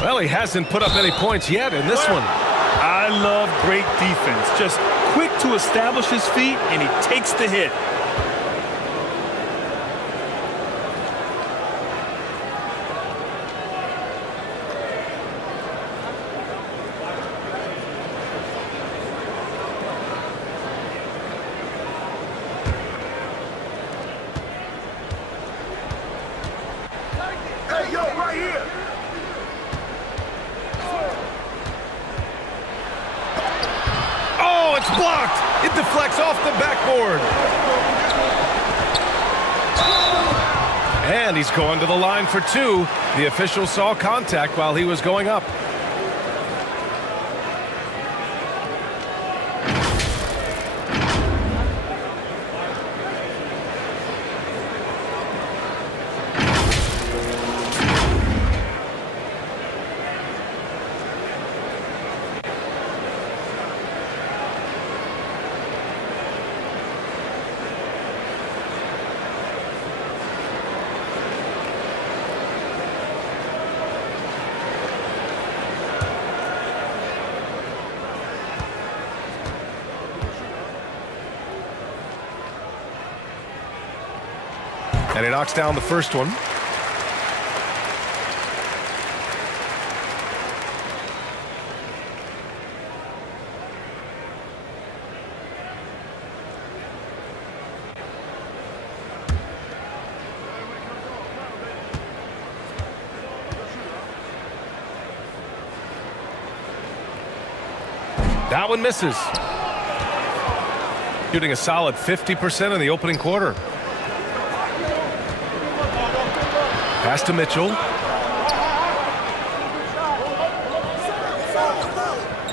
Well, he hasn't put up any points yet in this one. I love great defense. Just quick to establish his feet, and he takes the hit. Hey, yo, right here. Oh, it's blocked. It deflects off the backboard. And he's going to the line for 2. The official saw contact while he was going up. And he knocks down the first one. That one misses. Shooting a solid 50% in the opening quarter. Pass to Mitchell.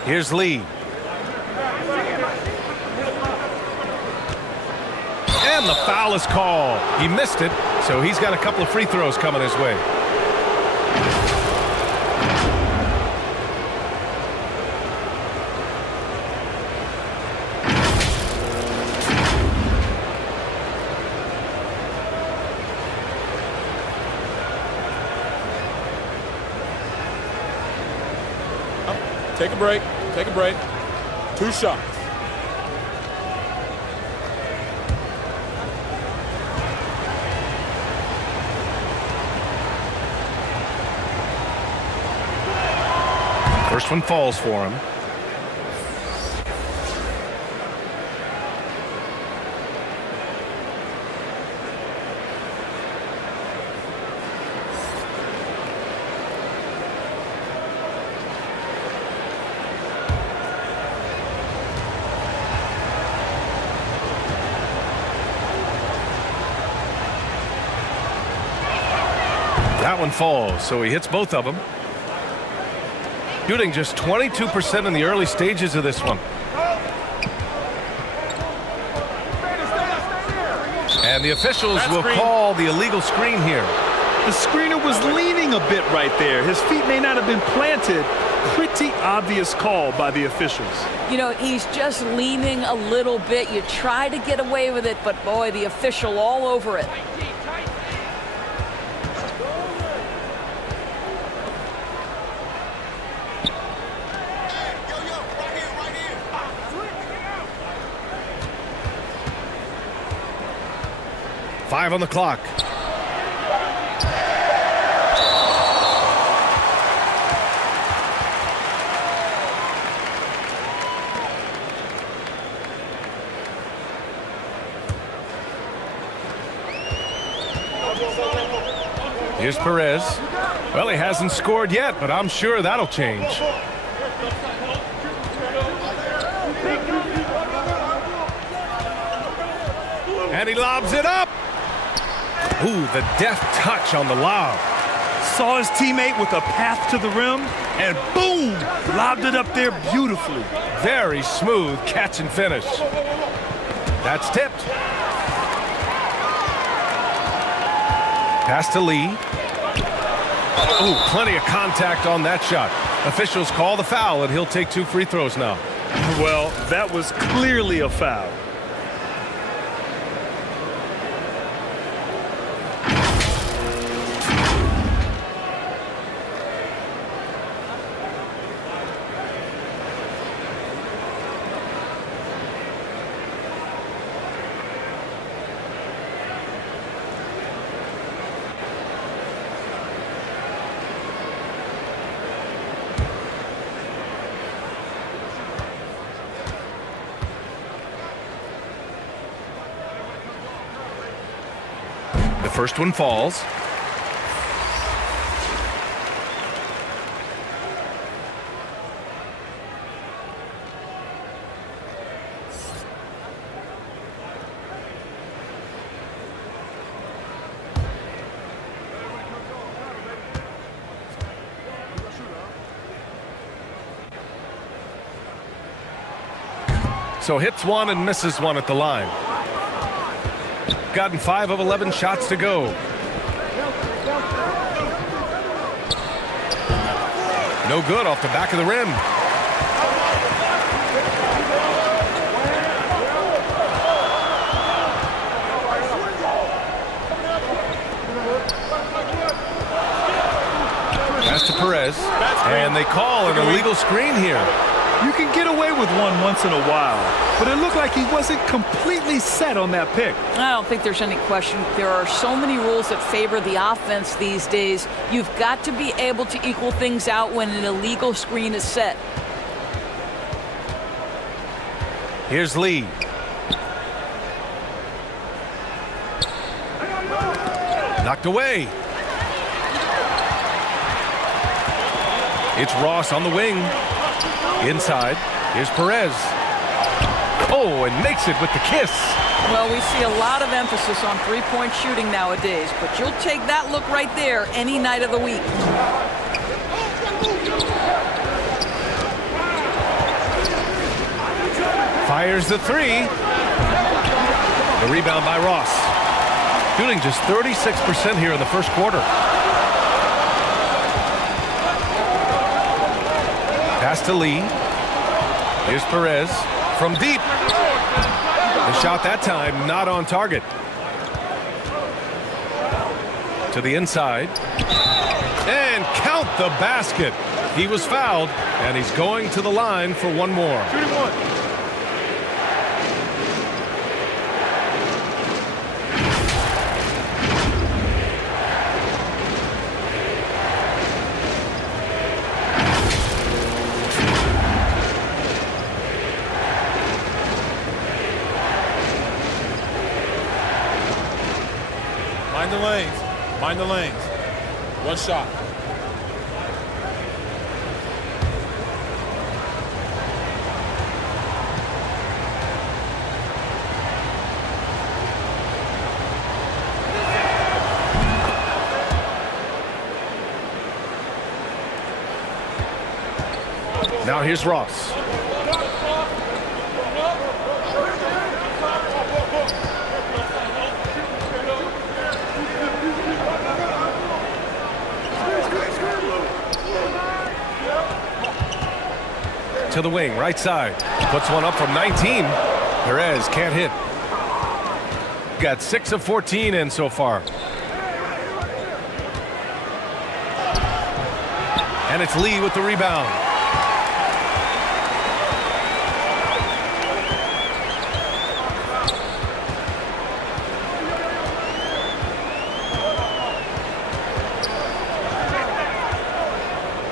Here's Lee. And the foul is called. He missed it, so he's got a couple of free throws coming his way. Take a break. Take a break. 2 shots. First one falls for him. That one falls, so he hits both of them. Shooting just 22% in the early stages of this one. And the officials will call the illegal screen here. The screener was leaning a bit right there. His feet may not have been planted. Pretty obvious call by the officials. You know, he's just leaning a little bit. You try to get away with it, but boy, the official all over it. Five on the clock. Here's Perez. Well, he hasn't scored yet, but I'm sure that'll change. And he lobs it up. Ooh, the deft touch on the lob. Saw his teammate with a path to the rim, and boom, lobbed it up there beautifully. Very smooth catch and finish. That's tipped. Pass to Lee. Ooh, plenty of contact on that shot. Officials call the foul, and he'll take 2 free throws now. Well, that was clearly a foul. The first one falls. So hits one and misses one at the line. Gotten 5 of 11 shots to go. No good off the back of the rim. Pass to Perez, and they call an illegal screen here. You can get away with one once in a while, but it looked like he wasn't completely set on that pick. I don't think there's any question. There are so many rules that favor the offense these days. You've got to be able to equal things out when an illegal screen is set. Here's Lee. Knocked away. It's Ross on the wing. Inside, here's Perez. Oh, and makes it with the kiss. Well, we see a lot of emphasis on three-point shooting nowadays, but you'll take that look right there any night of the week. Fires the three. The rebound by Ross. Shooting just 36% here in the first quarter. Pass to Lee. Here's Perez from deep. The shot that time not on target. To the inside. And count the basket. He was fouled, and he's going to the line for one more. Shooting one. the lanes. Mind the lanes. One shot. Now here's Ross. To the wing, right side. Puts one up from 19. Perez can't hit. Got 6 of 14 in so far. And it's Lee with the rebound.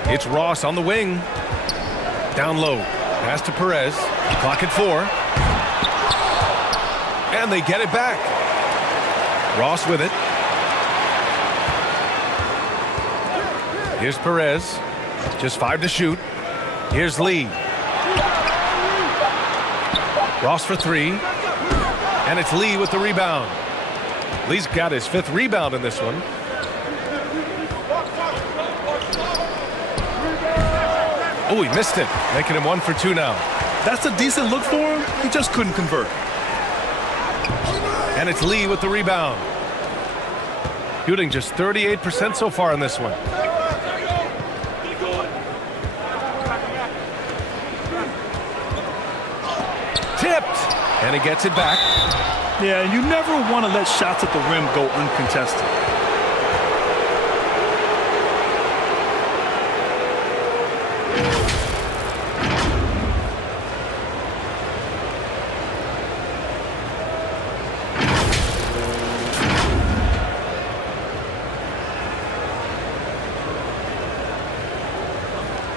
It's Ross on the wing. Down low. Pass to Perez. Clock at 4. And they get it back. Ross with it. Here's Perez. Just 5 to shoot. Here's Lee. Ross for 3. And it's Lee with the rebound. Lee's got his 5th rebound in this one. Oh, he missed it, making him 1 for 2 now. That's a decent look for him. He just couldn't convert. And it's Lee with the rebound. Shooting just 38% so far in this one. Tipped, and he gets it back. Yeah, you never want to let shots at the rim go uncontested.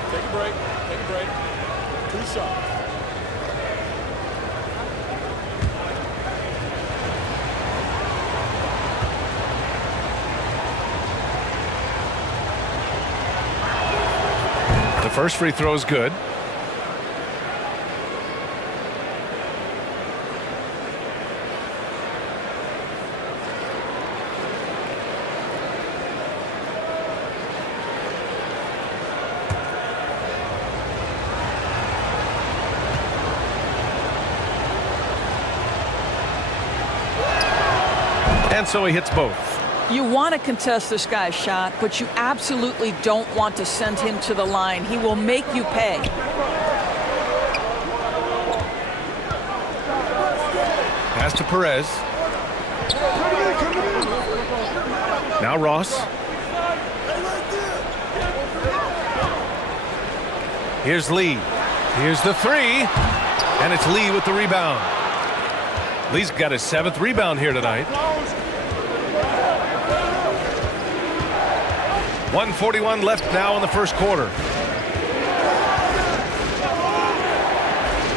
Take a break. 2 shots. The first free throw is good. And so he hits both. You want to contest this guy's shot, but you absolutely don't want to send him to the line. He will make you pay. Pass to Perez. Now Ross. Here's Lee. Here's the 3. And it's Lee with the rebound. Lee's got his 7th rebound here tonight. 1:41 left now in the first quarter.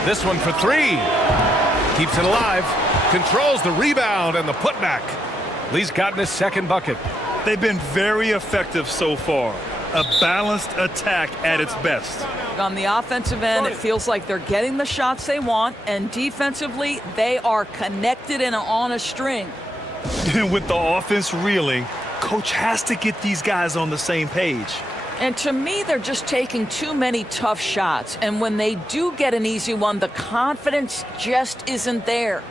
This one for 3. Keeps it alive. Controls the rebound and the putback. Lee's gotten his 2nd bucket. They've been very effective so far. A balanced attack at its best. On the offensive end, it feels like they're getting the shots they want, and defensively, they are connected and on a string. With the offense reeling, coach has to get these guys on the same page. And to me, they're just taking too many tough shots. And when they do get an easy one, the confidence just isn't there.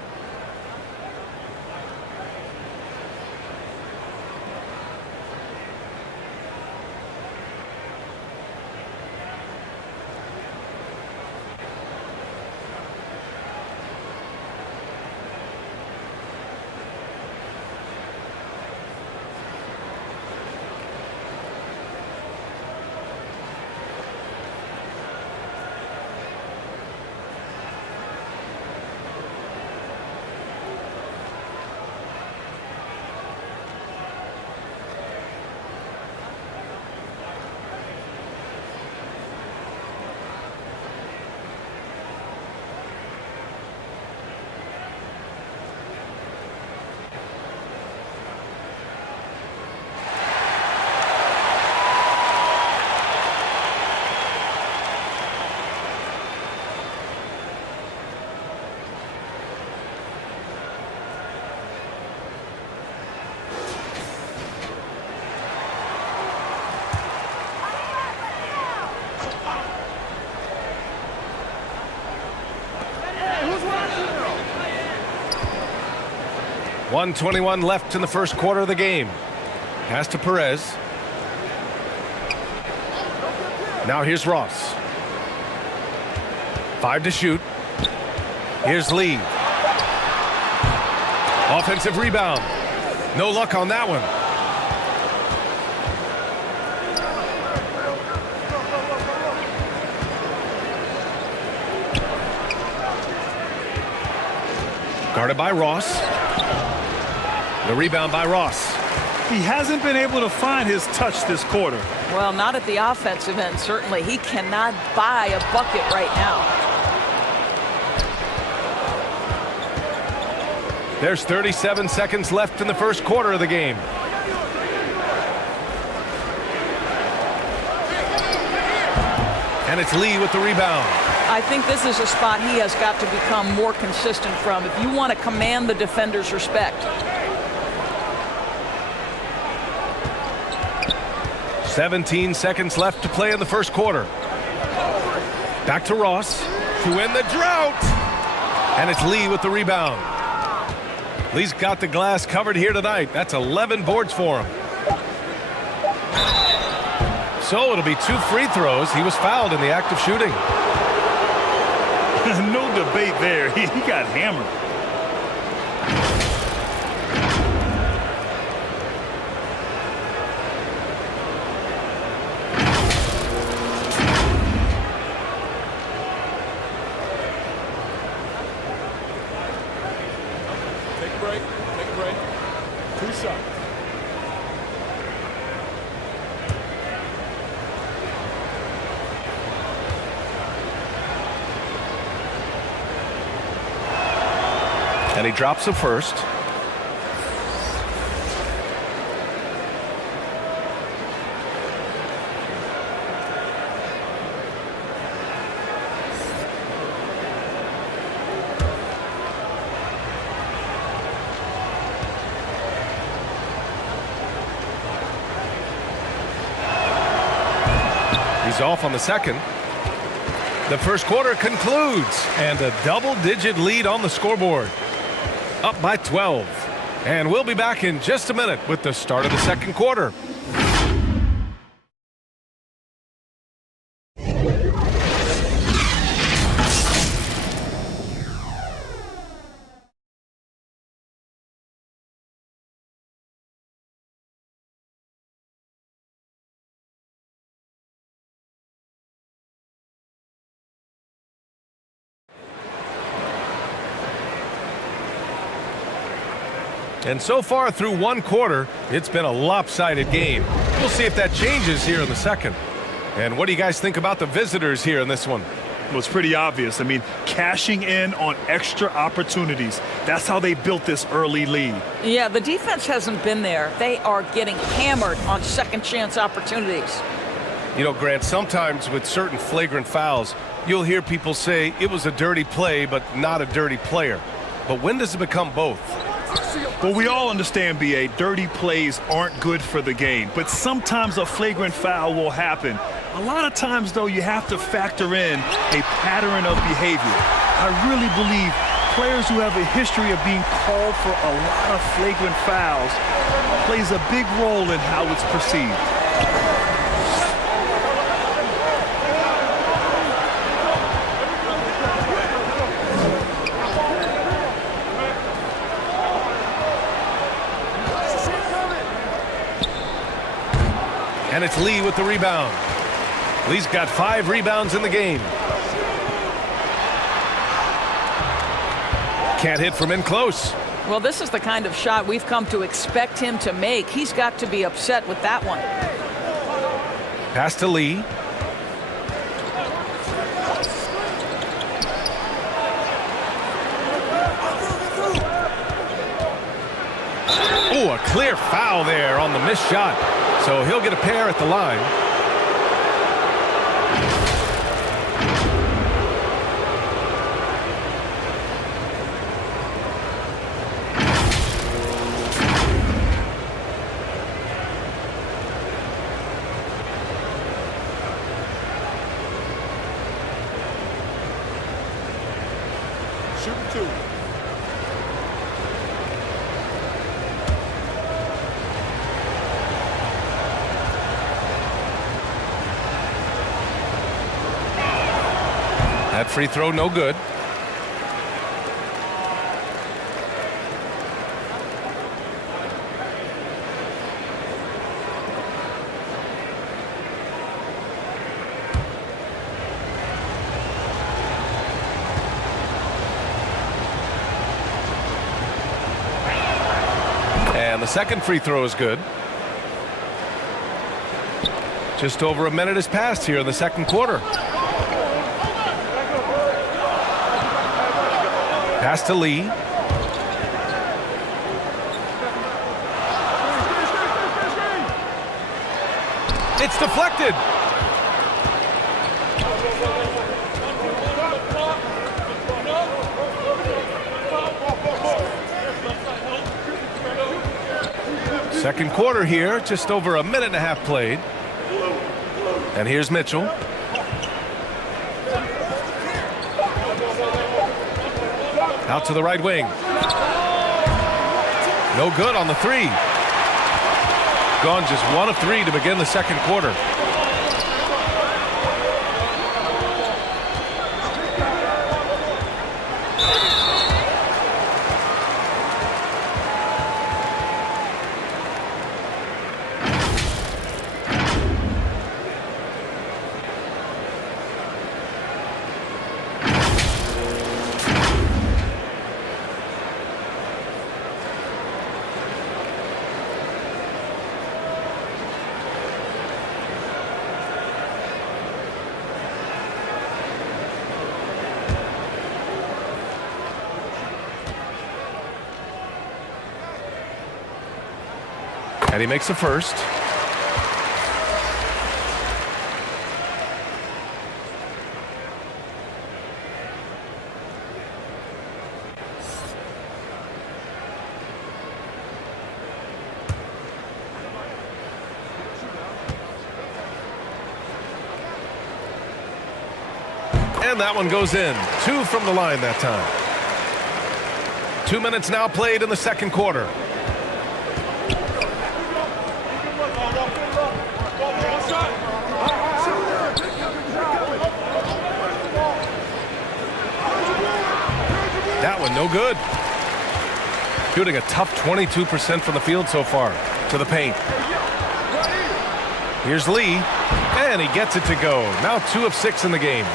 1:21 left in the first quarter of the game. Pass to Perez. Now here's Ross. 5 to shoot. Here's Lee. Offensive rebound. No luck on that one. Guarded by Ross. The rebound by Ross. He hasn't been able to find his touch this quarter. Well, not at the offensive end, certainly. He cannot buy a bucket right now. There's 37 seconds left in the first quarter of the game. And it's Lee with the rebound. I think this is a spot he has got to become more consistent from if you want to command the defender's respect. 17 seconds left to play in the first quarter. Back to Ross to win the drought. And it's Lee with the rebound. Lee's got the glass covered here tonight. That's 11 boards for him. So it'll be 2 free throws. He was fouled in the act of shooting. No debate there. He got hammered. Take a break. Take a break. 2 shots. And he drops the first. He's off on the second. The first quarter concludes, and a double-digit lead on the scoreboard. Up by 12. And we'll be back in just a minute with the start of the second quarter. And so far through one quarter, it's been a lopsided game. We'll see if that changes here in the second. And what do you guys think about the visitors here in this one? Well, it's pretty obvious. I mean, cashing in on extra opportunities. That's how they built this early lead. Yeah, the defense hasn't been there. They are getting hammered on second chance opportunities. You know, Grant, sometimes with certain flagrant fouls, you'll hear people say it was a dirty play, but not a dirty player. But when does it become both? Well, we all understand, B.A., dirty plays aren't good for the game, but sometimes a flagrant foul will happen. A lot of times, though, you have to factor in a pattern of behavior. I really believe players who have a history of being called for a lot of flagrant fouls plays a big role in how it's perceived. And it's Lee with the rebound. Lee's got 5 rebounds in the game. Can't hit from in close. Well, this is the kind of shot we've come to expect him to make. He's got to be upset with that one. Pass to Lee. Oh, a clear foul there on the missed shot. So he'll get a pair at the line. That free throw no good. And the second free throw is good. Just over a minute has passed here in the second quarter. Pass to Lee. It's deflected. Second quarter here, just over a minute and a half played. And here's Mitchell. Out to the right wing. No good on the three. Gone just 1 of 3 to begin the second quarter. And he makes the first. And that one goes in. 2 from the line that time. 2 minutes now played in the second quarter. That one no good. Shooting a tough 22% from the field so far. To the paint. Here's Lee. And he gets it to go. Now 2 of 6 in the game.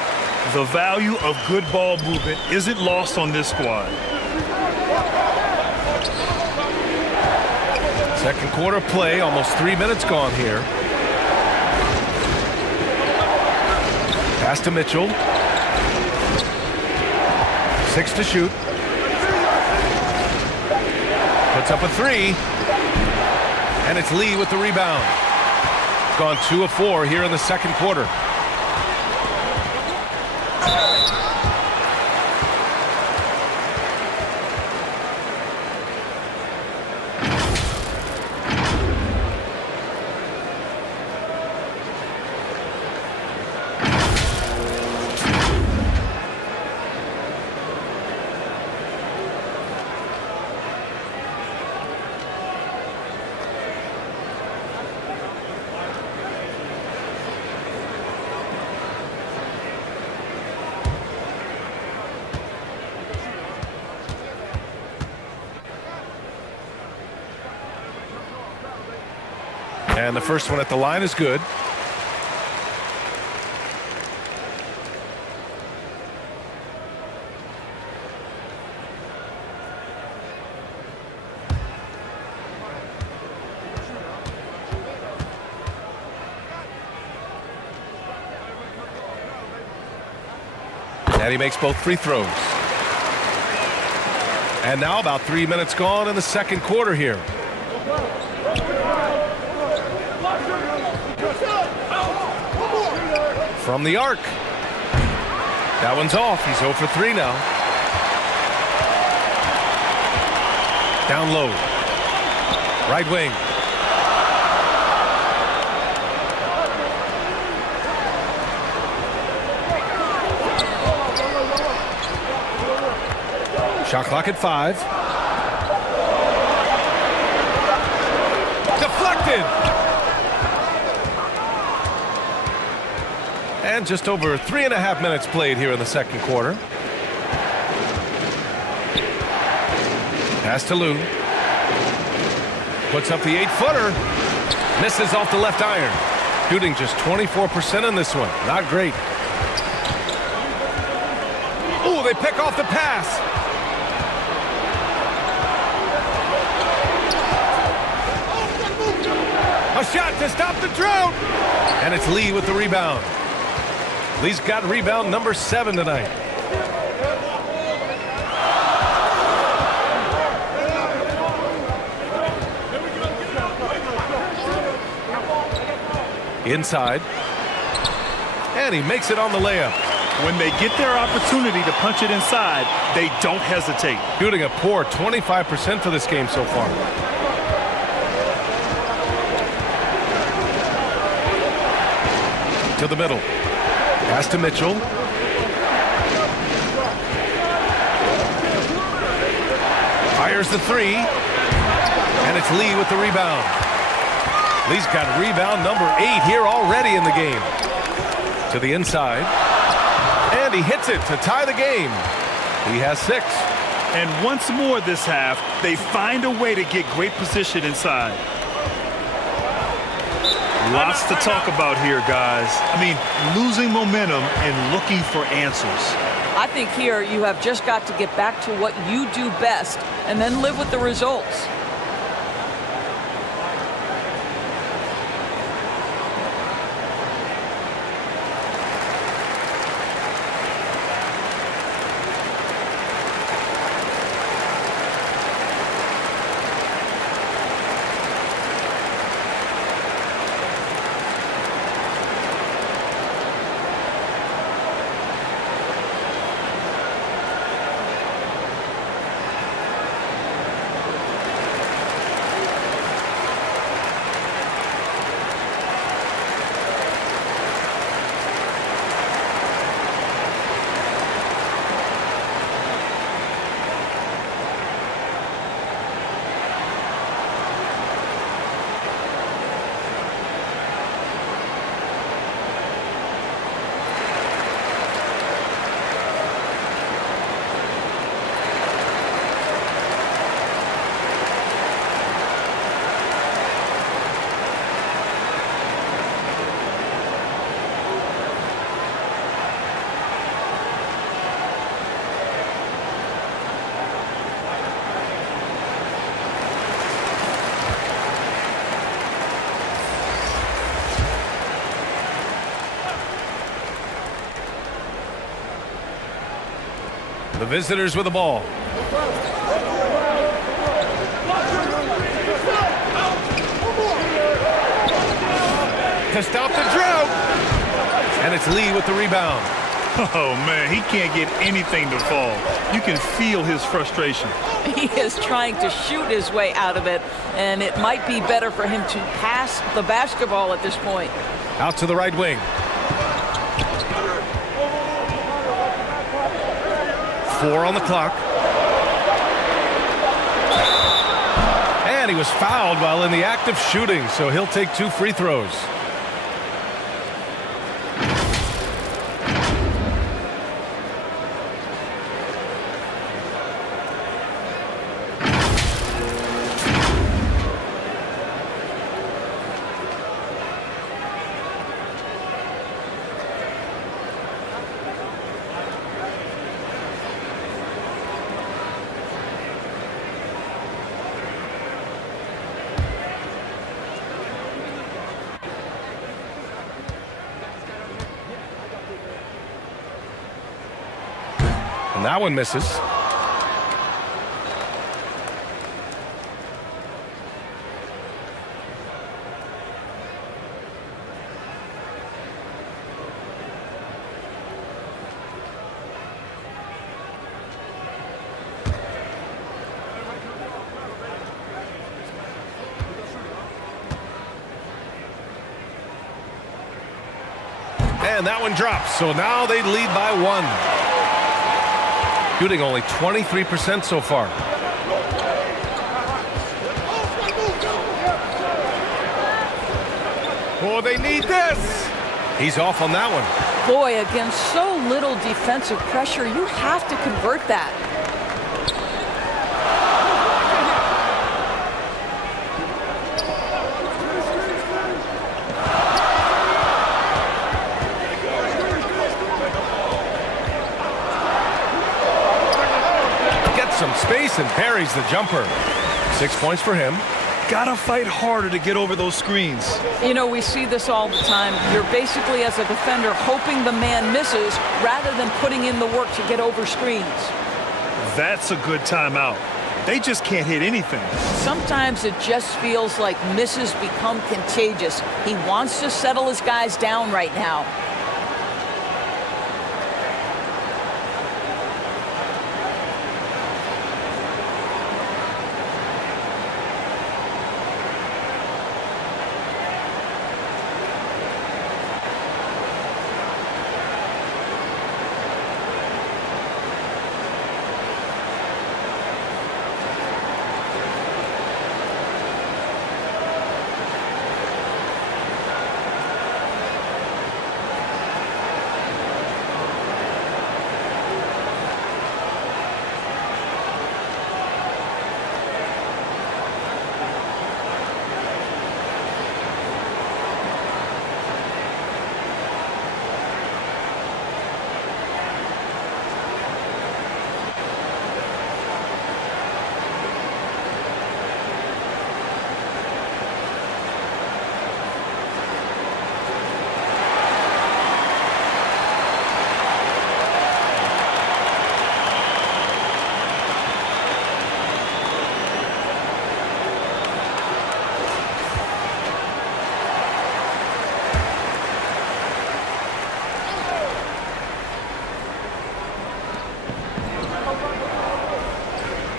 The value of good ball movement isn't lost on this squad. Second quarter play, almost 3 minutes gone here. Pass to Mitchell. 6 to shoot. Puts up a 3. And it's Lee with the rebound. Gone 2 of 4 here in the second quarter. And the first one at the line is good. And he makes both free throws. And now about 3 minutes gone in the second quarter here. From the arc. That one's off. He's 0 for 3 now. Down low. Right wing. Shot clock at 5. Deflected. And just over 3.5 minutes played here in the second quarter. Pass to Lou. Puts up the 8-footer. Misses off the left iron. Shooting just 24% in this one. Not great. Oh, they pick off the pass. A shot to stop the drought. And it's Lee with the rebound. Lee's got rebound number 7 tonight. Inside. And he makes it on the layup. When they get their opportunity to punch it inside, they don't hesitate. Shooting a poor 25% for this game so far. To the middle. Pass to Mitchell. Fires the 3. And it's Lee with the rebound. Lee's got rebound number 8 here already in the game. To the inside. And he hits it to tie the game. He has 6. And once more this half, they find a way to get great position inside. Lots to talk about here, guys. I mean, losing momentum and looking for answers. I think here you have just got to get back to what you do best and then live with the results. The visitors with the ball. To stop the drought. And it's Lee with the rebound. Oh, man, he can't get anything to fall. You can feel his frustration. He is trying to shoot his way out of it, and it might be better for him to pass the basketball at this point. Out to the right wing. 4 on the clock. And he was fouled while in the act of shooting, so he'll take 2 free throws. And that one misses. And that one drops. So now they lead by 1. Shooting only 23% so far. Oh, they need this. He's off on that one. Boy, against so little defensive pressure, you have to convert that. Gets some space and parries the jumper. 6 points for him. Gotta fight harder to get over those screens. You know, we see this all the time. You're basically, as a defender, hoping the man misses rather than putting in the work to get over screens. That's a good timeout. They just can't hit anything. Sometimes it just feels like misses become contagious. He wants to settle his guys down right now.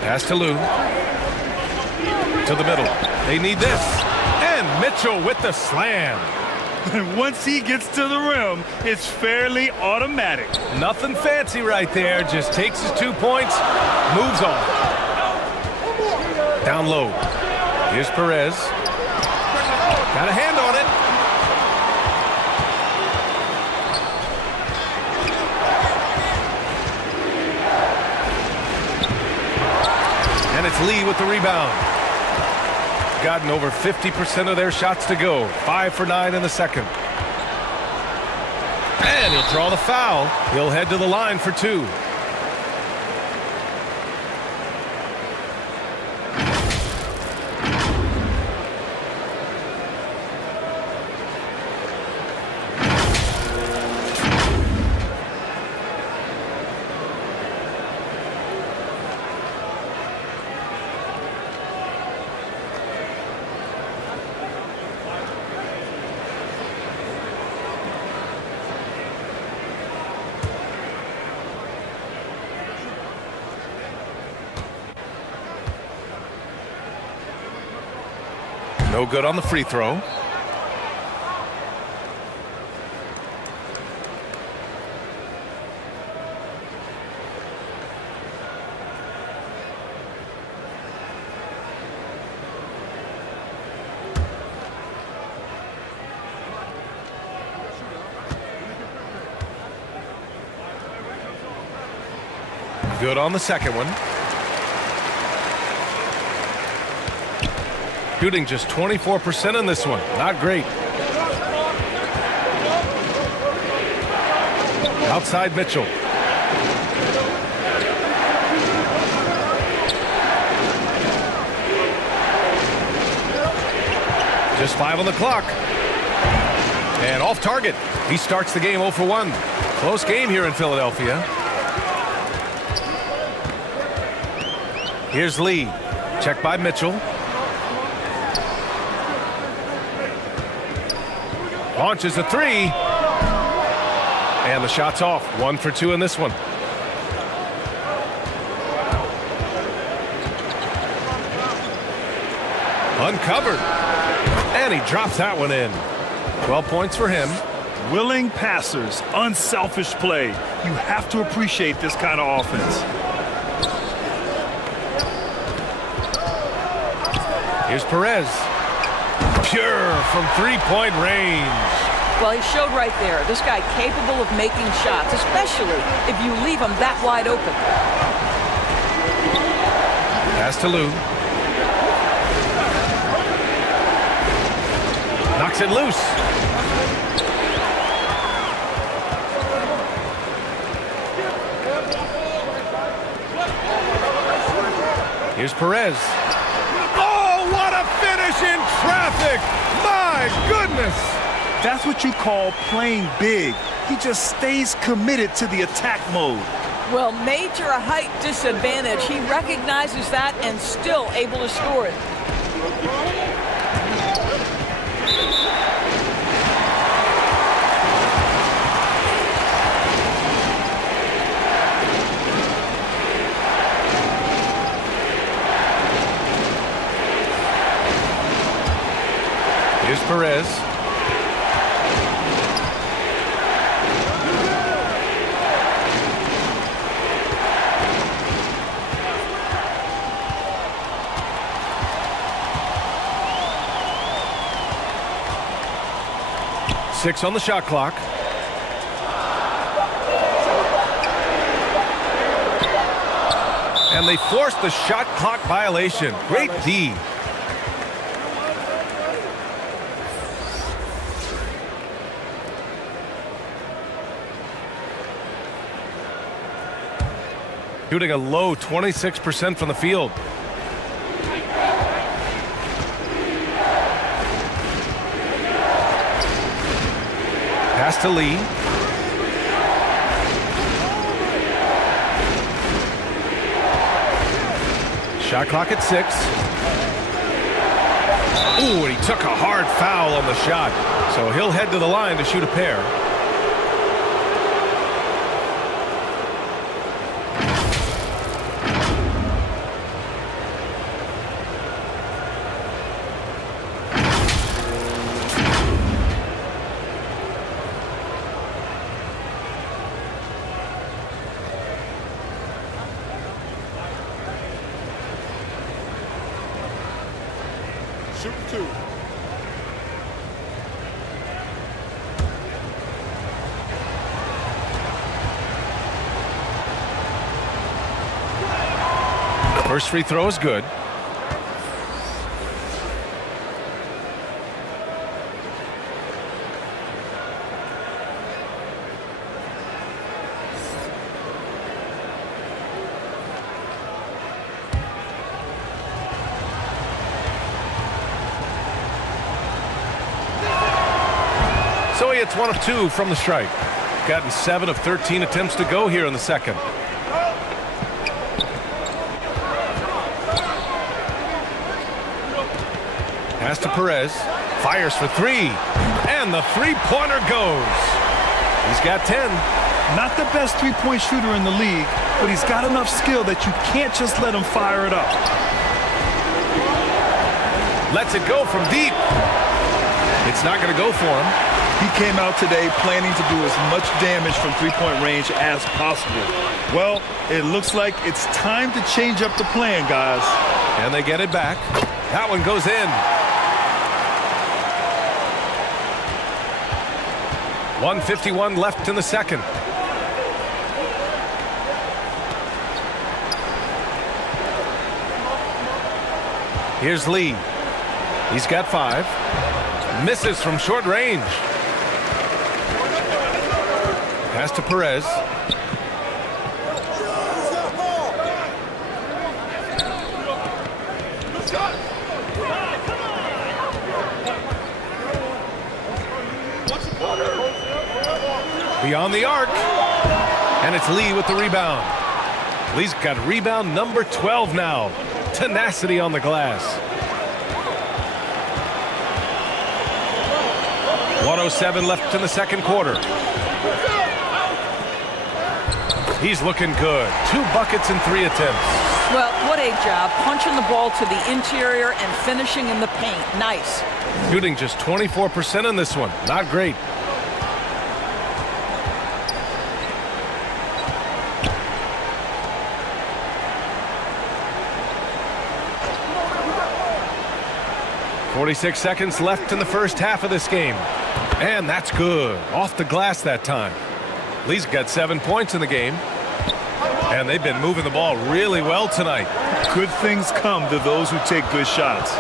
Pass to Lou. To the middle. They need this. And Mitchell with the slam. And once he gets to the rim, it's fairly automatic. Nothing fancy right there. Just takes his 2 points, moves on. Down low. Here's Perez. Got a hand on it. And it's Lee with the rebound. Gotten over 50% of their shots to go. 5 for 9 in the second. And he'll draw the foul. He'll head to the line for 2. No good on the free throw. Good on the second one. Shooting just 24% on this one. Not great. Outside Mitchell. Just 5 on the clock. And off target. He starts the game 0 for 1. Close game here in Philadelphia. Here's Lee. Check by Mitchell. Launches a 3. And the shot's off. 1 for 2 in this one. Uncovered. And he drops that one in. 12 points for him. Willing passers, unselfish play. You have to appreciate this kind of offense. Here's Perez. Pure from 3-point range. Well, he showed right there. This guy capable of making shots, especially if you leave him that wide open. Pass to Lou. Knocks it loose. Here's Perez. Oh, what a finish in traffic! My goodness! That's what you call playing big. He just stays committed to the attack mode. Well, major height disadvantage. He recognizes that and still able to score it. Here's Perez. Six on the shot clock. And they forced the shot clock violation. Great D. Shooting a low 26% from the field. Pass to Lee. Shot clock at 6. Ooh, and he took a hard foul on the shot. So he'll head to the line to shoot a pair. Shooting 2. First free throw is good. So he hits 1 of 2 from the stripe. Gotten 7 of 13 attempts to go here in the second. Pass to Perez. Fires for 3. And the three-pointer goes. He's got 10. Not the best three-point shooter in the league, but he's got enough skill that you can't just let him fire it up. Lets it go from deep. It's not going to go for him. He came out today planning to do as much damage from three-point range as possible. Well, it looks like it's time to change up the plan, guys. And they get it back. That one goes in. 1:51 left in the second. Here's Lee. He's got 5. Misses from short range. Pass to Perez. Beyond the arc. And it's Lee with the rebound. Lee's got rebound number 12 now. Tenacity on the glass. 1:07 left in the second quarter. He's looking good. 2 buckets in 3 attempts. Well, what a job. Punching the ball to the interior and finishing in the paint. Nice. Shooting just 24% in this one. Not great. .46 seconds left in the first half of this game. And that's good. Off the glass that time. Lee's got 7 points in the game. And they've been moving the ball really well tonight. Good things come to those who take good shots.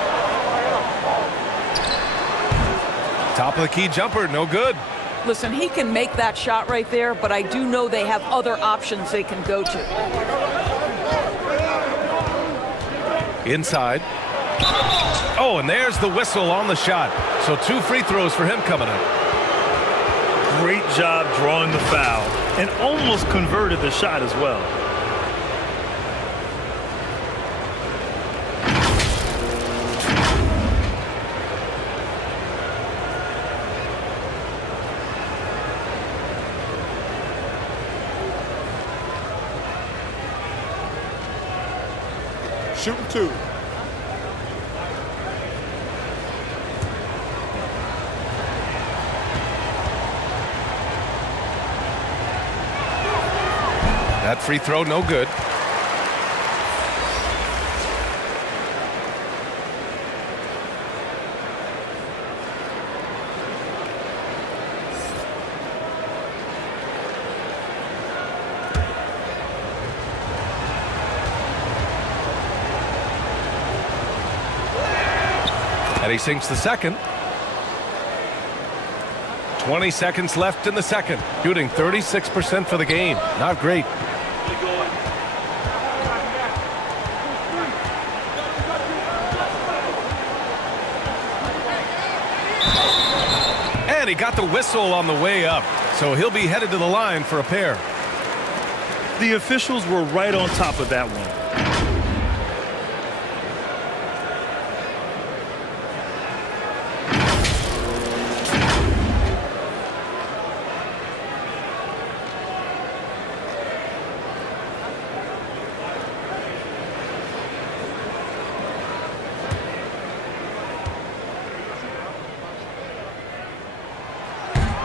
Top of the key jumper, no good. Listen, he can make that shot right there, but I do know they have other options they can go to. Inside. Oh, and there's the whistle on the shot. So 2 free throws for him coming up. Great job drawing the foul and almost converted the shot as well. Shooting 2. That free throw, no good. And he sinks the second. 20 seconds left in the second. Shooting 36% for the game. Not great. And he got the whistle on the way up. So he'll be headed to the line for a pair. The officials were right on top of that one.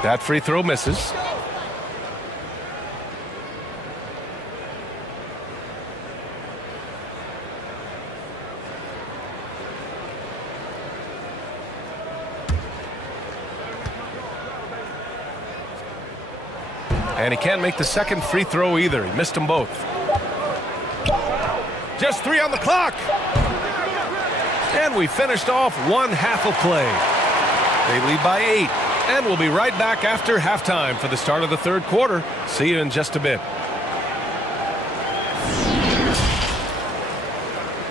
That free throw misses. And he can't make the second free throw either. He missed them both. Just 3 on the clock. And we finished off one half of play. They lead by 8. And we'll be right back after halftime for the start of the third quarter. See you in just a bit.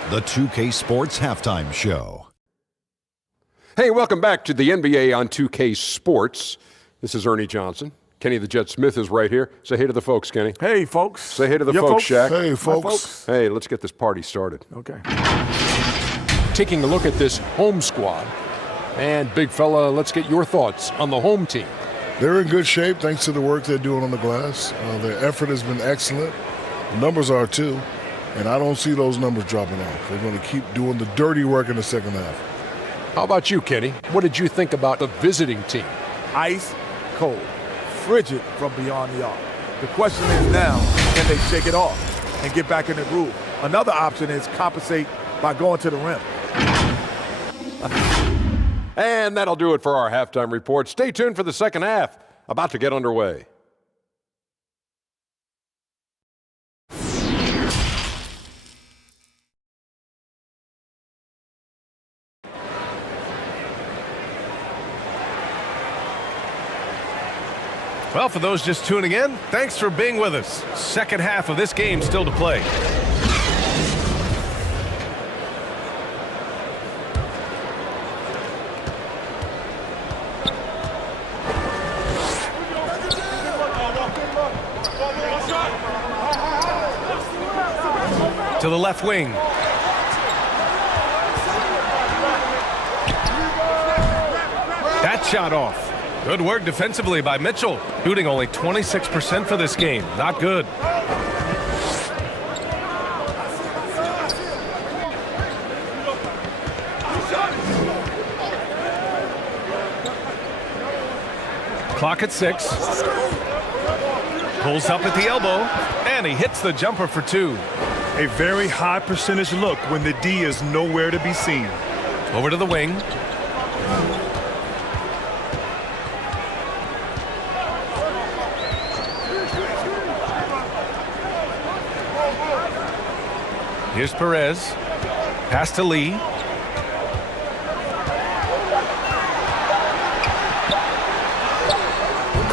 The 2K Sports Halftime Show. Hey, welcome back to the NBA on 2K Sports. This is Ernie Johnson. Kenny the Jet Smith is right here. Say hey to the folks, Kenny. Hey, folks. Say hey to the folks, Shaq. Hey, folks. Hey, let's get this party started. Okay. Taking a look at this home squad. And, big fella, let's get your thoughts on the home team. They're in good shape thanks to the work they're doing on the glass. Their effort has been excellent. The numbers are too. And I don't see those numbers dropping off. They're going to keep doing the dirty work in the second half. How about you, Kenny? What did you think about the visiting team? Ice cold. Frigid from beyond the arc. The question is now, can they shake it off and get back in the groove? Another option is compensate by going to the rim. And that'll do it for our halftime report. Stay tuned for the second half, about to get underway. Well, for those just tuning in, thanks for being with us. Second half of this game still to play. To the left wing. That shot off. Good work defensively by Mitchell. Shooting only 26% for this game. Not good. Clock at 6. Pulls up at the elbow. And he hits the jumper for 2. A very high percentage look when the D is nowhere to be seen. Over to the wing. Here's Perez. Pass to Lee.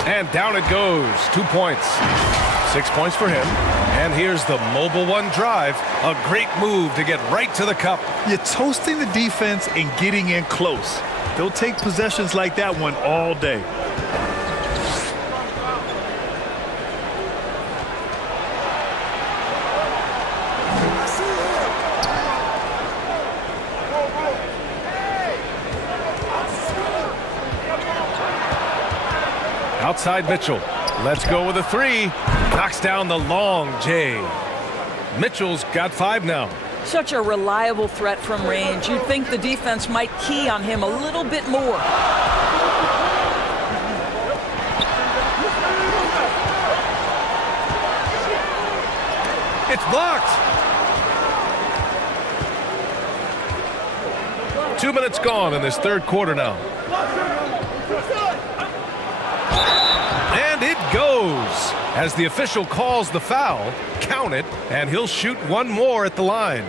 And down it goes. 2 points. 6 points for him. And here's the mobile one drive. A great move to get right to the cup. You're toasting the defense and getting in close. They'll take possessions like that one all day. Outside Mitchell. Let's go with a 3. Knocks down the long J. Mitchell's got 5 now. Such a reliable threat from range. You'd think the defense might key on him a little bit more. It's blocked. 2 minutes gone in this third quarter now. And it goes. As the official calls the foul, count it, and he'll shoot one more at the line.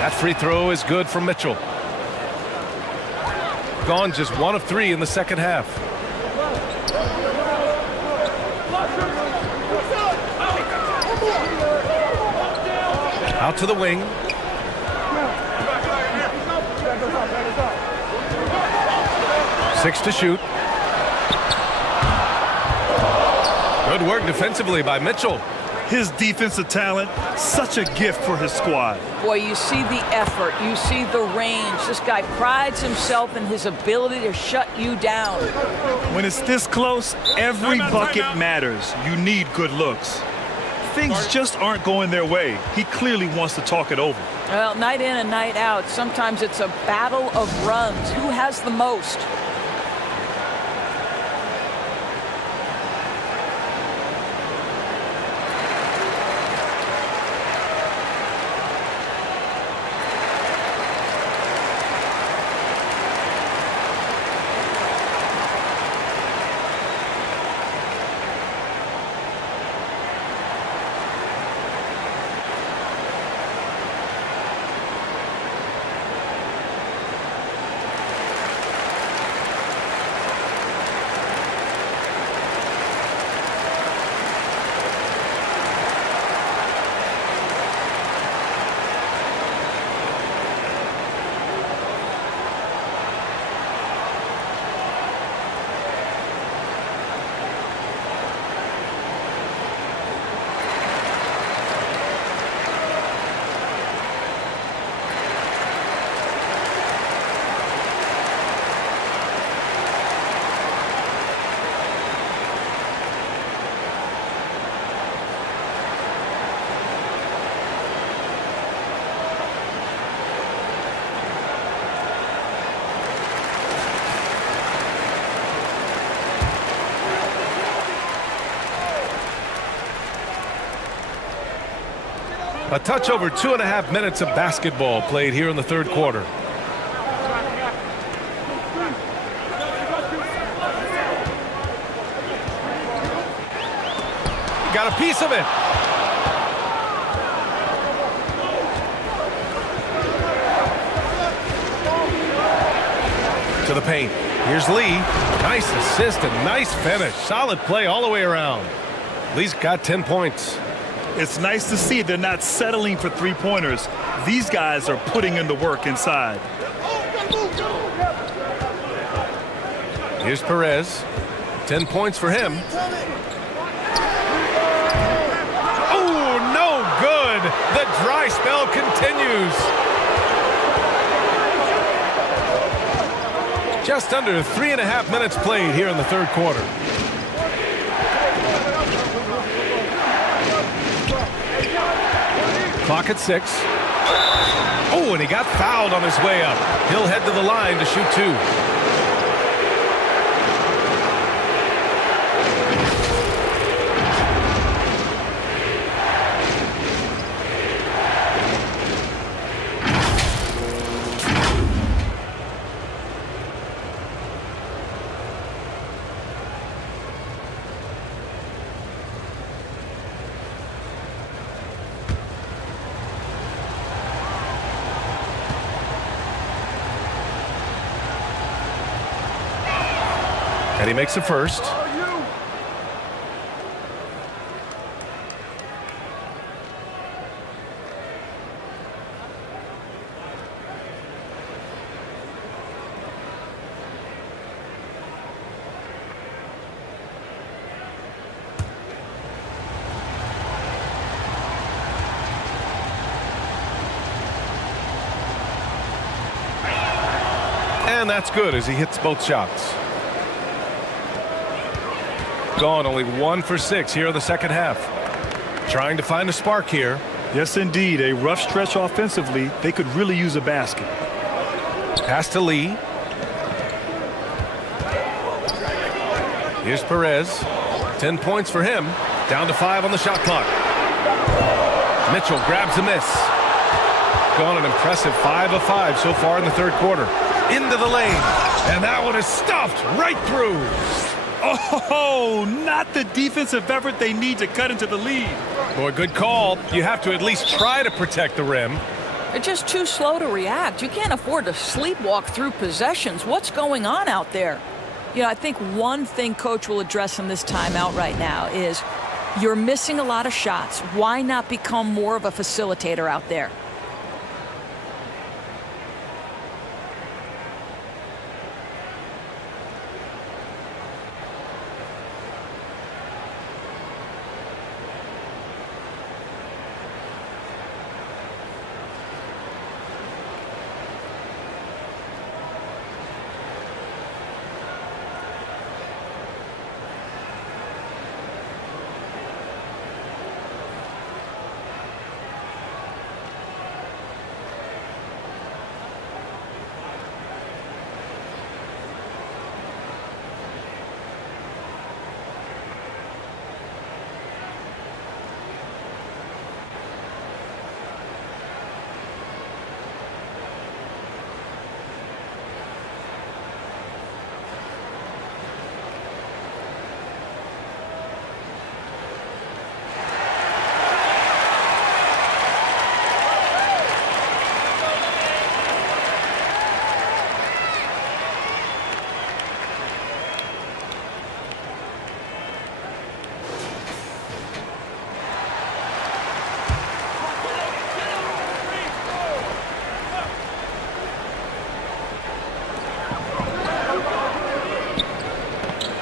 That free throw is good for Mitchell. Gone just 1 of 3 in the second half. Out to the wing. Six to shoot. Good work defensively by Mitchell. His defensive talent, such a gift for his squad. Boy, you see the effort, you see the range. This guy prides himself in his ability to shut you down. When it's this close, every bucket matters. You need good looks. Things just aren't going their way. He clearly wants to talk it over. Well, night in and night out, sometimes it's a battle of runs. Who has the most? A touch over 2.5 minutes of basketball played here in the third quarter. Got a piece of it. To the paint. Here's Lee. Nice assist and nice finish. Solid play all the way around. Lee's got 10 points. It's nice to see they're not settling for three-pointers. These guys are putting in the work inside. Here's Perez. 10 points for him. Oh, no good. The dry spell continues. Just under 3.5 minutes played here in the third quarter. Clock at 6. Oh, and he got fouled on his way up. He'll head to the line to shoot 2. And he makes the first. And that's good as he hits both shots. Gone only 1 for 6 here in the second half. Trying to find a spark here. Yes, indeed. A rough stretch offensively. They could really use a basket. Pass to Lee. Here's Perez. 10 points for him. Down to 5 on the shot clock. Mitchell grabs a miss. Gone an impressive 5 of 5 so far in the third quarter. Into the lane. And that one is stuffed right through. Oh, not the defensive effort they need to cut into the lead. Boy, good call. You have to at least try to protect the rim. They're just too slow to react. You can't afford to sleepwalk through possessions. What's going on out there? You know, I think one thing Coach will address in this timeout right now is you're missing a lot of shots. Why not become more of a facilitator out there?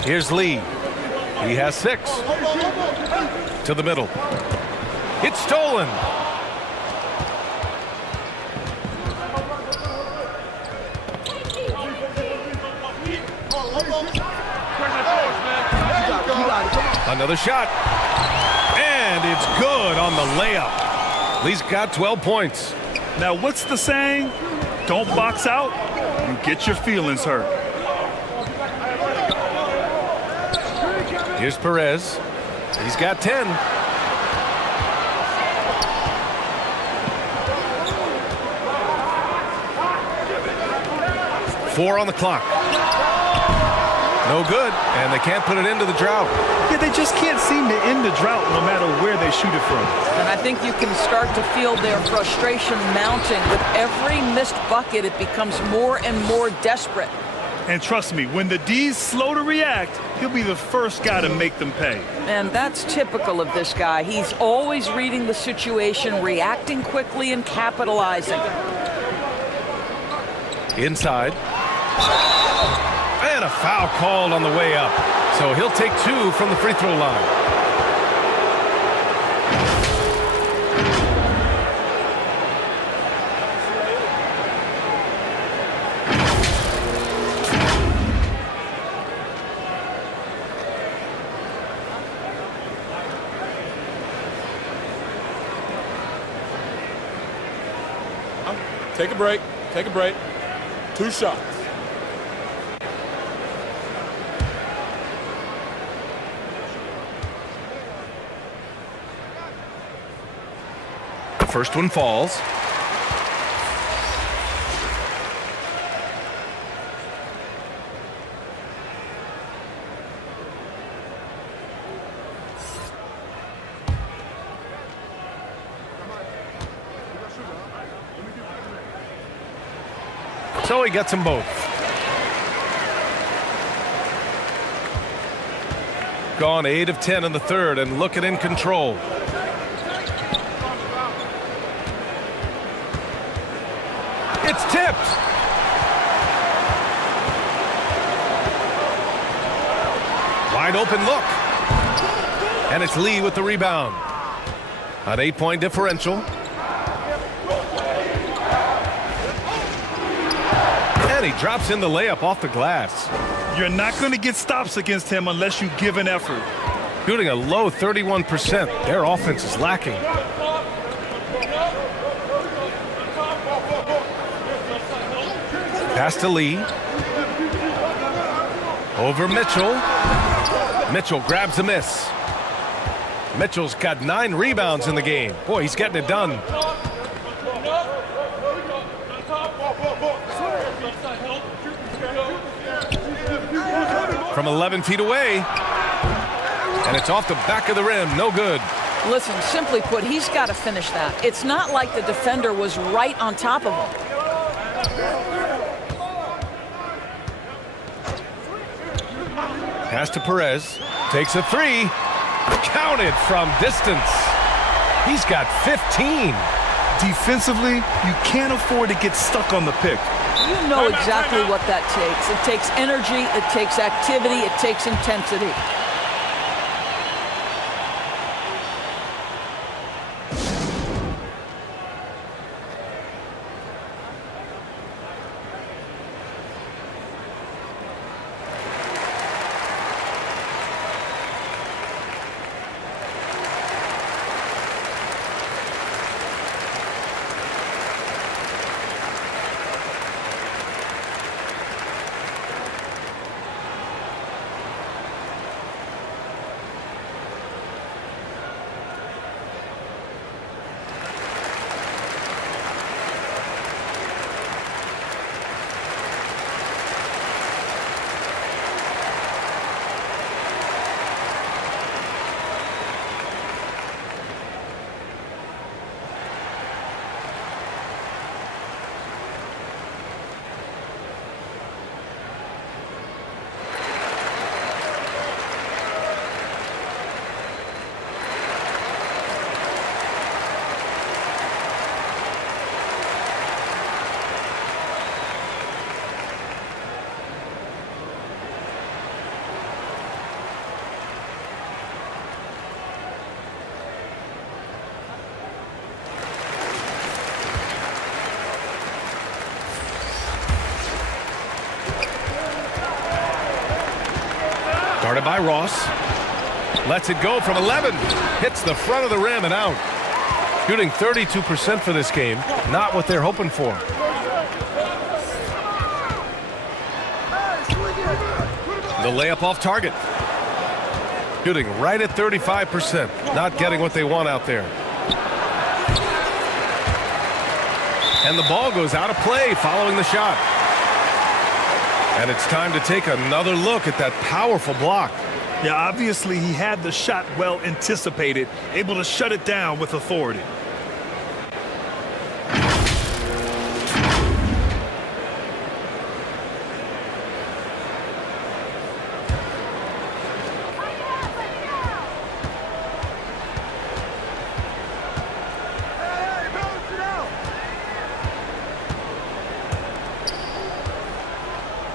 Here's Lee. He has 6. To the middle. It's stolen. Another shot. And it's good on the layup. Lee's got 12 points. Now, what's the saying? Don't box out. You get your feelings hurt. Here's Perez. He's got 10. Four on the clock. No good, and they can't put it into the drought. Yeah, they just can't seem to end the drought no matter where they shoot it from. And I think you can start to feel their frustration mounting. With every missed bucket, it becomes more and more desperate. And trust me, when the D's slow to react, he'll be the first guy to make them pay. And that's typical of this guy. He's always reading the situation, reacting quickly, and capitalizing. Inside. And a foul called on the way up. So he'll take 2 from the free throw line. Take a break. Take a break. 2 shots. The first one falls. So he gets them both. Gone 8 of 10 in the third and looking in control. It's tipped. Wide open look. And it's Lee with the rebound. An 8-point differential. And he drops in the layup off the glass. You're not going to get stops against him unless you give an effort. Shooting a low 31%. Their offense is lacking. Pass to Lee. Over Mitchell. Mitchell grabs a miss. Mitchell's got 9 rebounds in the game. Boy, he's getting it done. From 11 feet away. And it's off the back of the rim. No good. Listen, simply put, he's got to finish that. It's not like the defender was right on top of him. Pass to Perez. Takes a 3. Counted from distance. He's got 15. Defensively, you can't afford to get stuck on the pick. You know exactly what that takes. It takes energy, it takes activity, it takes intensity. Guarded by Ross. Lets it go from 11. Hits the front of the rim and out. Shooting 32% for this game. Not what they're hoping for. The layup off target. Shooting right at 35%. Not getting what they want out there. And the ball goes out of play following the shot. And it's time to take another look at that powerful block. Yeah, obviously he had the shot well anticipated, able to shut it down with authority.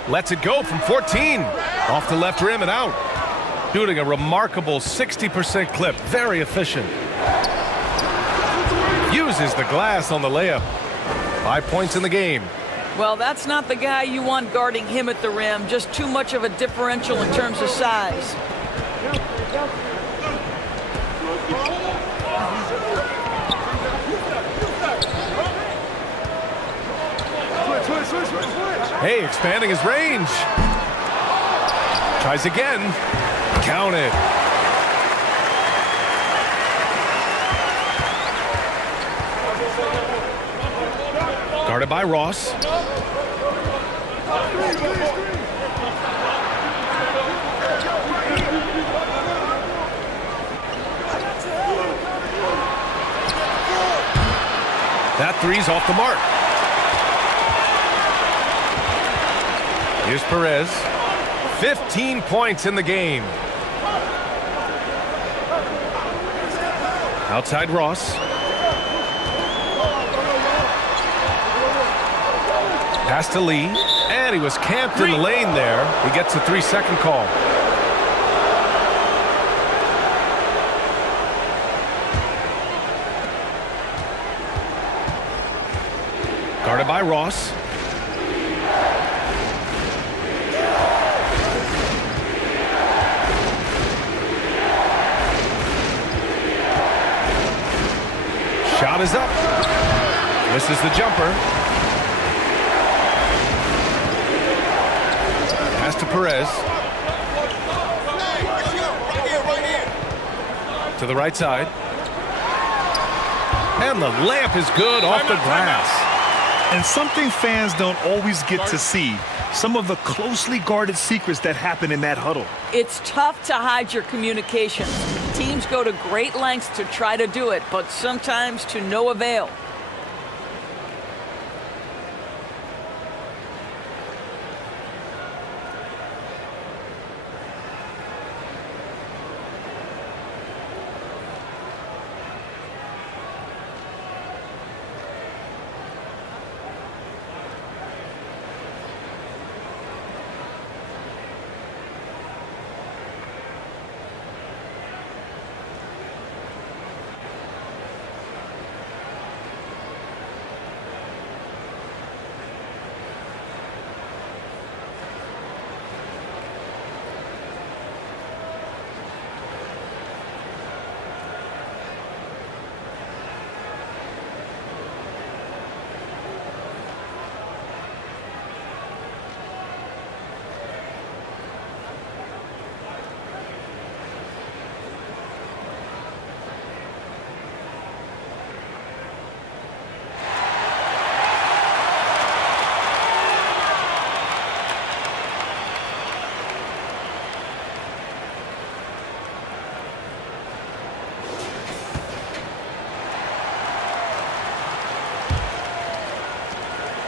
Lets it go from 14. Off the left rim and out. Shooting a remarkable 60% clip. Very efficient. Uses the glass on the layup. 5 points in the game. Well, that's not the guy you want guarding him at the rim. Just too much of a differential in terms of size. Hey, expanding his range. Tries again. Count it. Guarded by Ross. That three's off the mark. Here's Perez. 15 points in the game. Outside Ross. Pass to Lee. And he was camped in the lane there. He gets a 3-second call. Guarded by Ross. Shot is up. Misses the jumper. Pass to Perez. To the right side. And the layup is good off the glass. And something fans don't always get to see, some of the closely guarded secrets that happen in that huddle. It's tough to hide your communications. Teams go to great lengths to try to do it, but sometimes to no avail.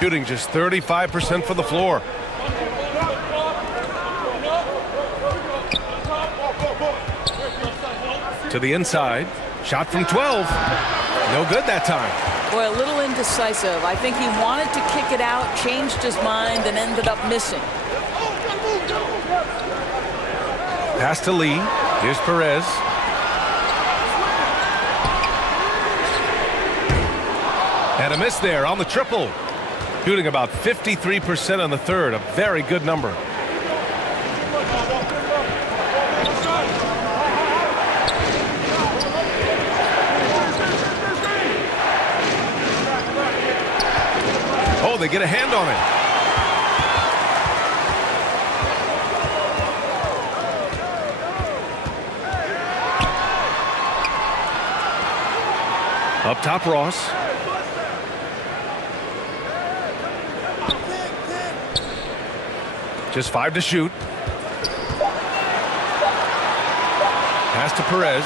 Shooting just 35% for the floor. To the inside. Shot from 12. No good that time. Boy, a little indecisive. I think he wanted to kick it out, changed his mind, and ended up missing. Pass to Lee. Here's Perez. And a miss there on the triple. Shooting about 53% on the third. A very good number. Oh, they get a hand on it. Up top, Ross. Just 5 to shoot. Pass to Perez.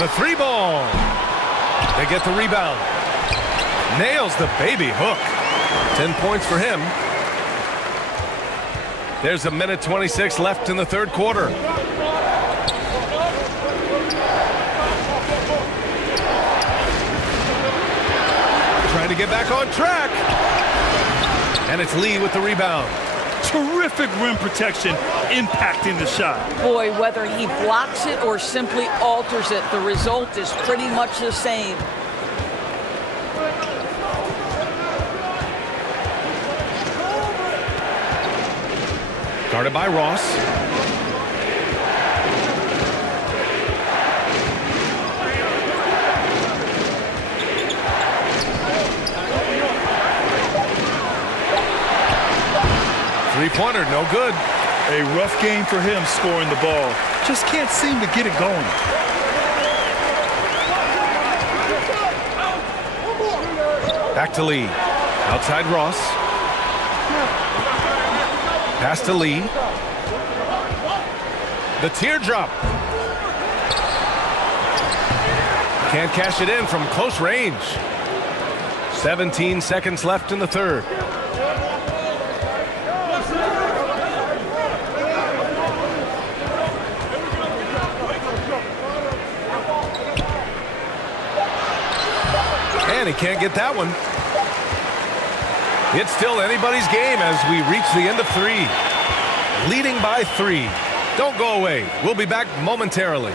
The 3-ball. They get the rebound. Nails the baby hook. 10 points for him. There's a minute 26 left in the third quarter. Trying to get back on track. And it's Lee with the rebound. Terrific rim protection impacting the shot. Boy, whether he blocks it or simply alters it, the result is pretty much the same. Guarded by Ross. Three-pointer, no good. A rough game for him scoring the ball. Just can't seem to get it going. Back to Lee. Outside Ross. Pass to Lee. The teardrop. Can't cash it in from close range. 17 seconds left in the third. And he can't get that one. It's still anybody's game as we reach the end of 3. Leading by 3. Don't go away. We'll be back momentarily.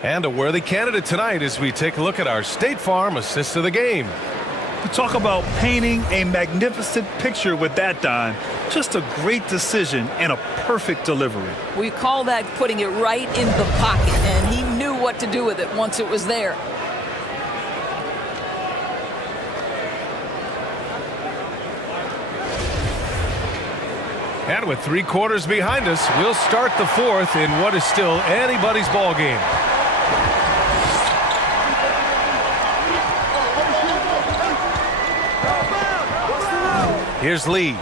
And a worthy candidate tonight as we take a look at our State Farm assist of the game. You talk about painting a magnificent picture with that, Don. Just a great decision and a perfect delivery. We call that putting it right in the pocket, and he knew what to do with it once it was there. And with 3 quarters behind us, we'll start the 4th in what is still anybody's ball game. Here's Lee.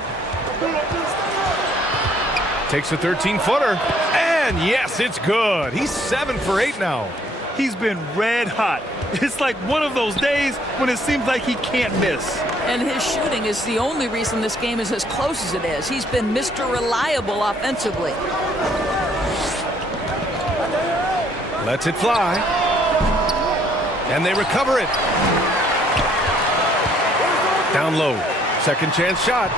Takes a 13-footer. And yes, it's good. He's 7 for 8 now. He's been red hot. It's like one of those days when it seems like he can't miss. And his shooting is the only reason this game is as close as it is. He's been Mr. Reliable offensively. Lets it fly. And they recover it. Down low. Second chance shot.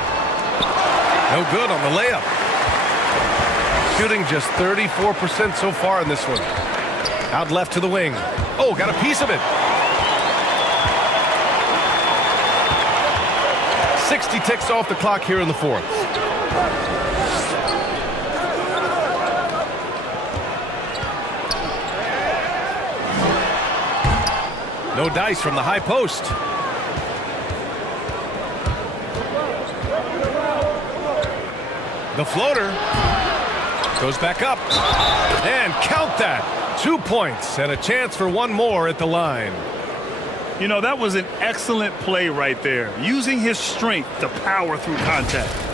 No good on the layup. Shooting just 34% so far in this one. Out left to the wing. Oh, got a piece of it. 60 ticks off the clock here in the 4th. No dice from the high post. The floater goes back up. And count that. 2 points and a chance for one more at the line. You know, that was an excellent play right there, using his strength to power through contact.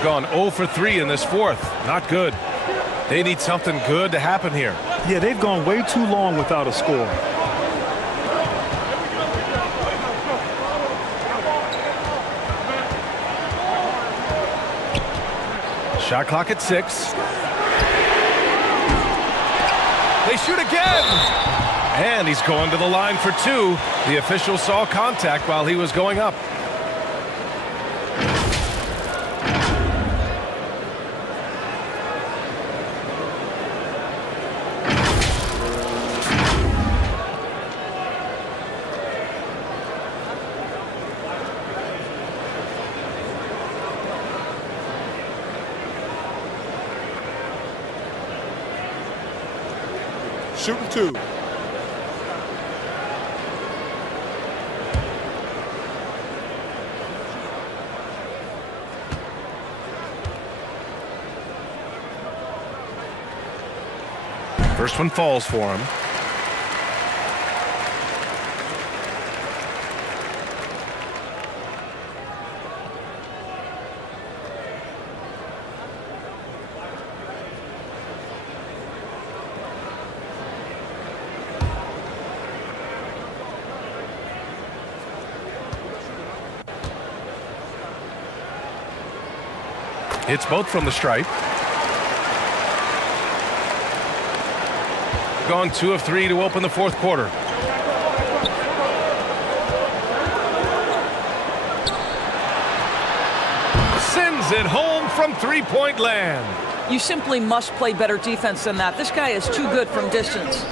Gone 0 for 3 in this 4th. Not good. They need something good to happen here. Yeah, they've gone way too long without a score. Shot clock at 6. They shoot again. And he's going to the line for 2. The official saw contact while he was going up. Shooting 2. First one falls for him. It's both from the stripe. Gone 2 of 3 to open the fourth quarter. Sends it home from three-point land. You simply must play better defense than that. This guy is too good from distance.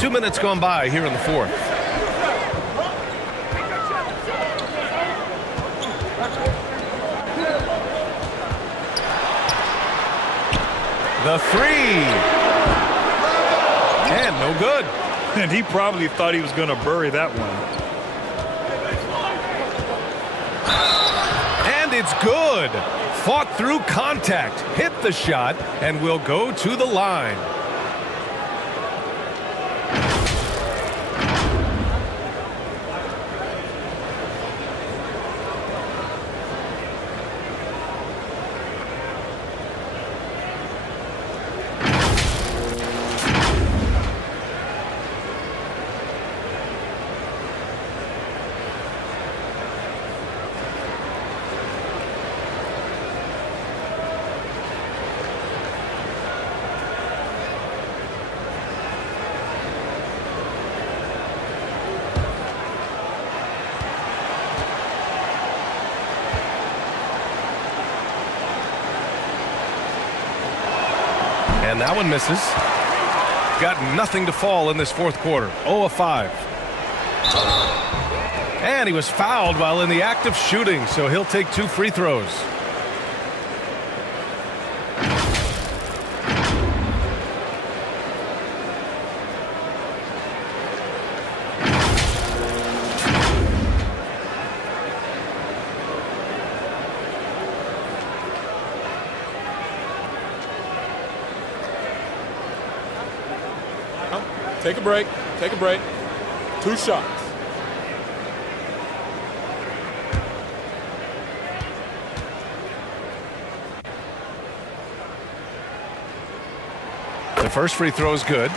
2 minutes gone by here in the fourth. The three. And no good. And he probably thought he was going to bury that one. And it's good. Fought through contact, hit the shot, and will go to the line. And that one misses. Got nothing to fall in this fourth quarter. 0 of 5. And he was fouled while in the act of shooting, so he'll take 2 free throws. Take a break. Take a break. 2 shots. The first free throw is good.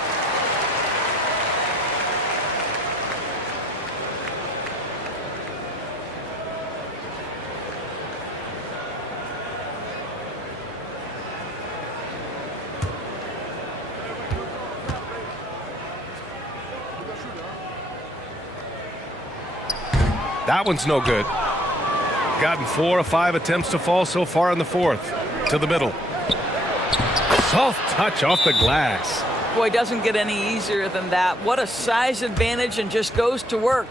That one's no good. Gotten 4 of 5 attempts to fall so far in the fourth. To the middle. Soft touch off the glass. Boy, doesn't get any easier than that. What a size advantage, and just goes to work.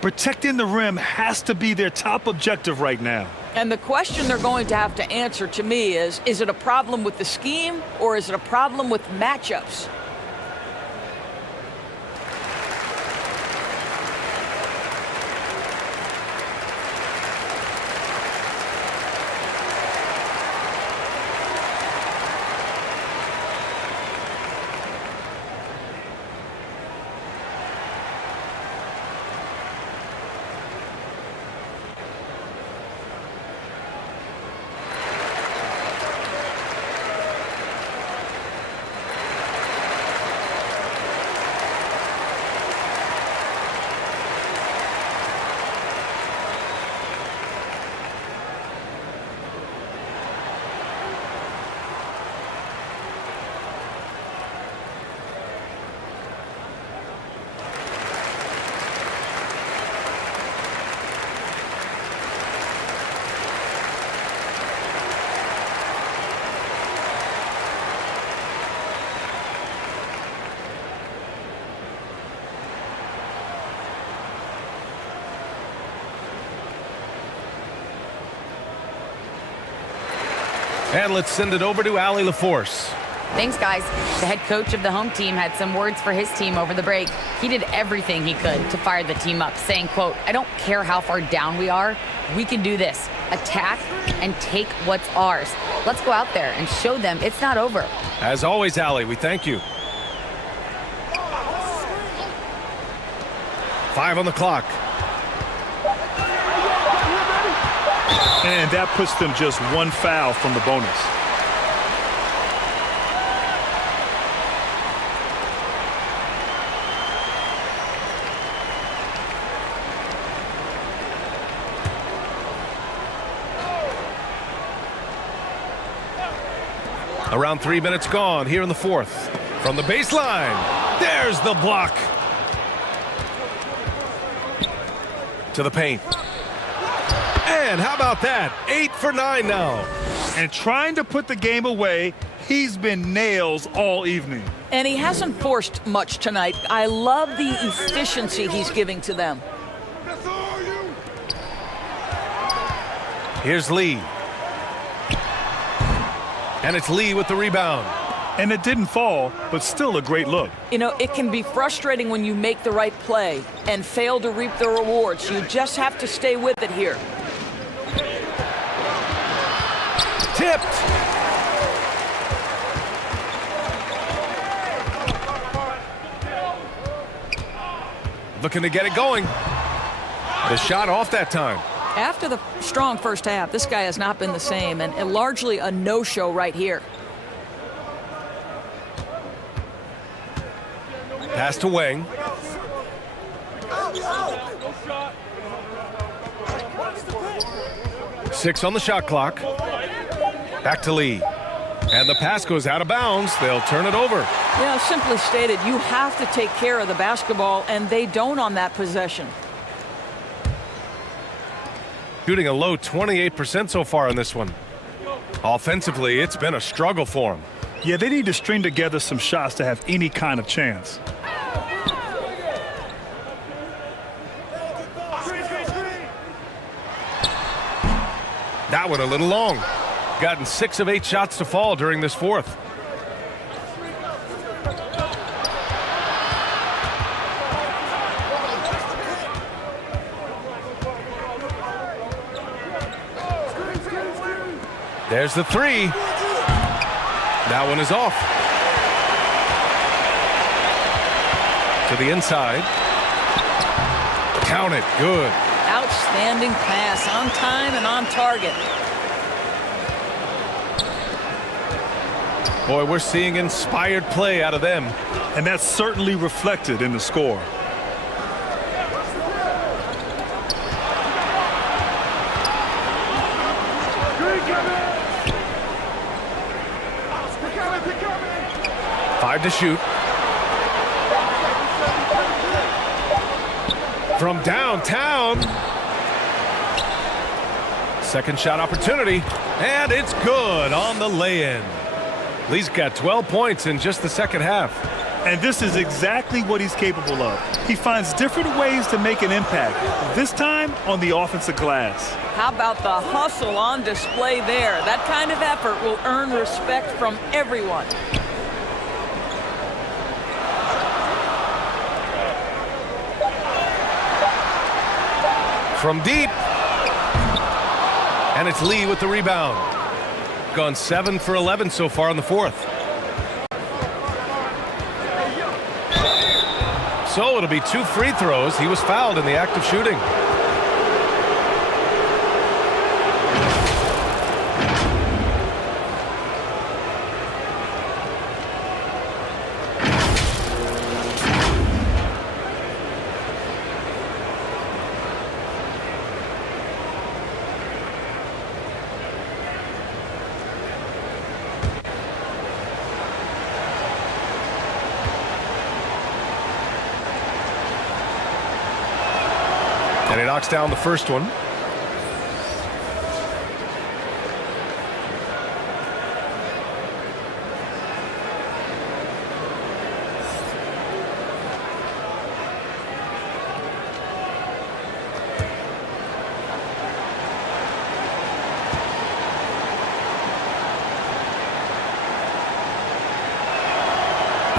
Protecting the rim has to be their top objective right now. And the question they're going to have to answer to me is it a problem with the scheme or is it a problem with matchups? And let's send it over to Allie LaForce. Thanks, guys. The head coach of the home team had some words for his team over the break. He did everything he could to fire the team up, saying, quote, "I don't care how far down we are. We can do this. Attack and take what's ours. Let's go out there and show them it's not over." As always, Allie, we thank you. 5 on the clock. And that puts them just one foul from the bonus. Around 3 minutes gone here in the fourth. From the baseline, there's the block. To the paint. And how about that? 8 for 9 now. And trying to put the game away, he's been nails all evening. And he hasn't forced much tonight. I love the efficiency he's giving to them. Here's Lee. And it's Lee with the rebound. And it didn't fall, but still a great look. You know, it can be frustrating when you make the right play and fail to reap the rewards. You just have to stay with it here. Tipped. Looking to get it going. The shot off that time. After the strong first half, this guy has not been the same, and largely a no-show right here. Pass to Wang. Six on the shot clock. Back to Lee. And the pass goes out of bounds. They'll turn it over. Yeah, simply stated, you have to take care of the basketball, and they don't on that possession. Shooting a low 28% so far in this one. Offensively, it's been a struggle for him. Yeah, they need to string together some shots to have any kind of chance. That one a little long. Gotten 6 of 8 shots to fall during this fourth. There's the 3. That one is off. To the inside. Count it. Good. Outstanding pass, on time and on target. Boy, we're seeing inspired play out of them. And that's certainly reflected in the score. Five to shoot. From downtown. Second shot opportunity. And it's good on the lay-in. Lee's got 12 points in just the second half. And this is exactly what he's capable of. He finds different ways to make an impact, this time on the offensive glass. How about the hustle on display there? That kind of effort will earn respect from everyone. From deep. And it's Lee with the rebound. Gone 7 for 11 so far in the fourth. So it'll be 2 free throws. He was fouled in the act of shooting. And he knocks down the first one.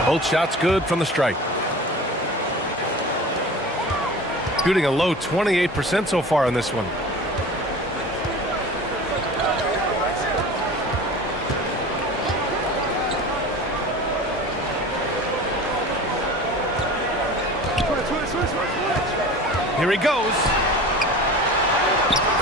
Both shots good from the stripe. Shooting a low 28% so far in this one. Here he goes.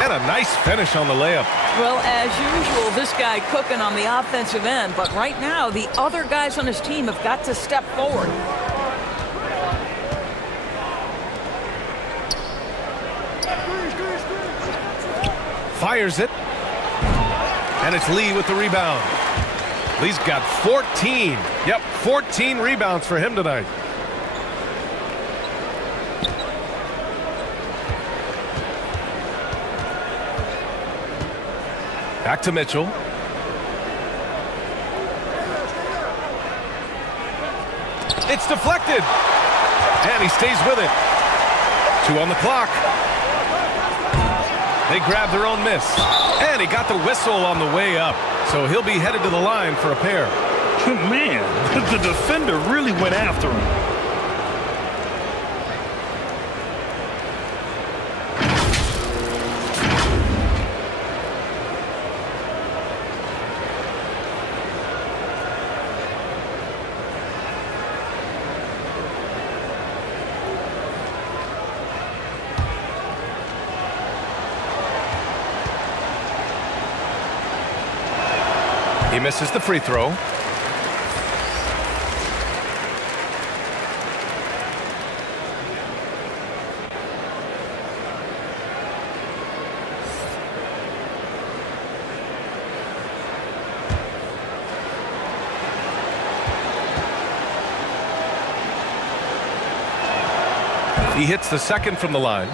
And a nice finish on the layup. Well, as usual, this guy cooking on the offensive end, but right now the other guys on his team have got to step forward. Fires it. And it's Lee with the rebound. Lee's got 14. Yep, 14 rebounds for him tonight. Back to Mitchell. It's deflected. And he stays with it. 2 on the clock. They grab their own miss. And he got the whistle on the way up. So he'll be headed to the line for a pair. Man, the defender really went after him. He misses the free throw. He hits the second from the line.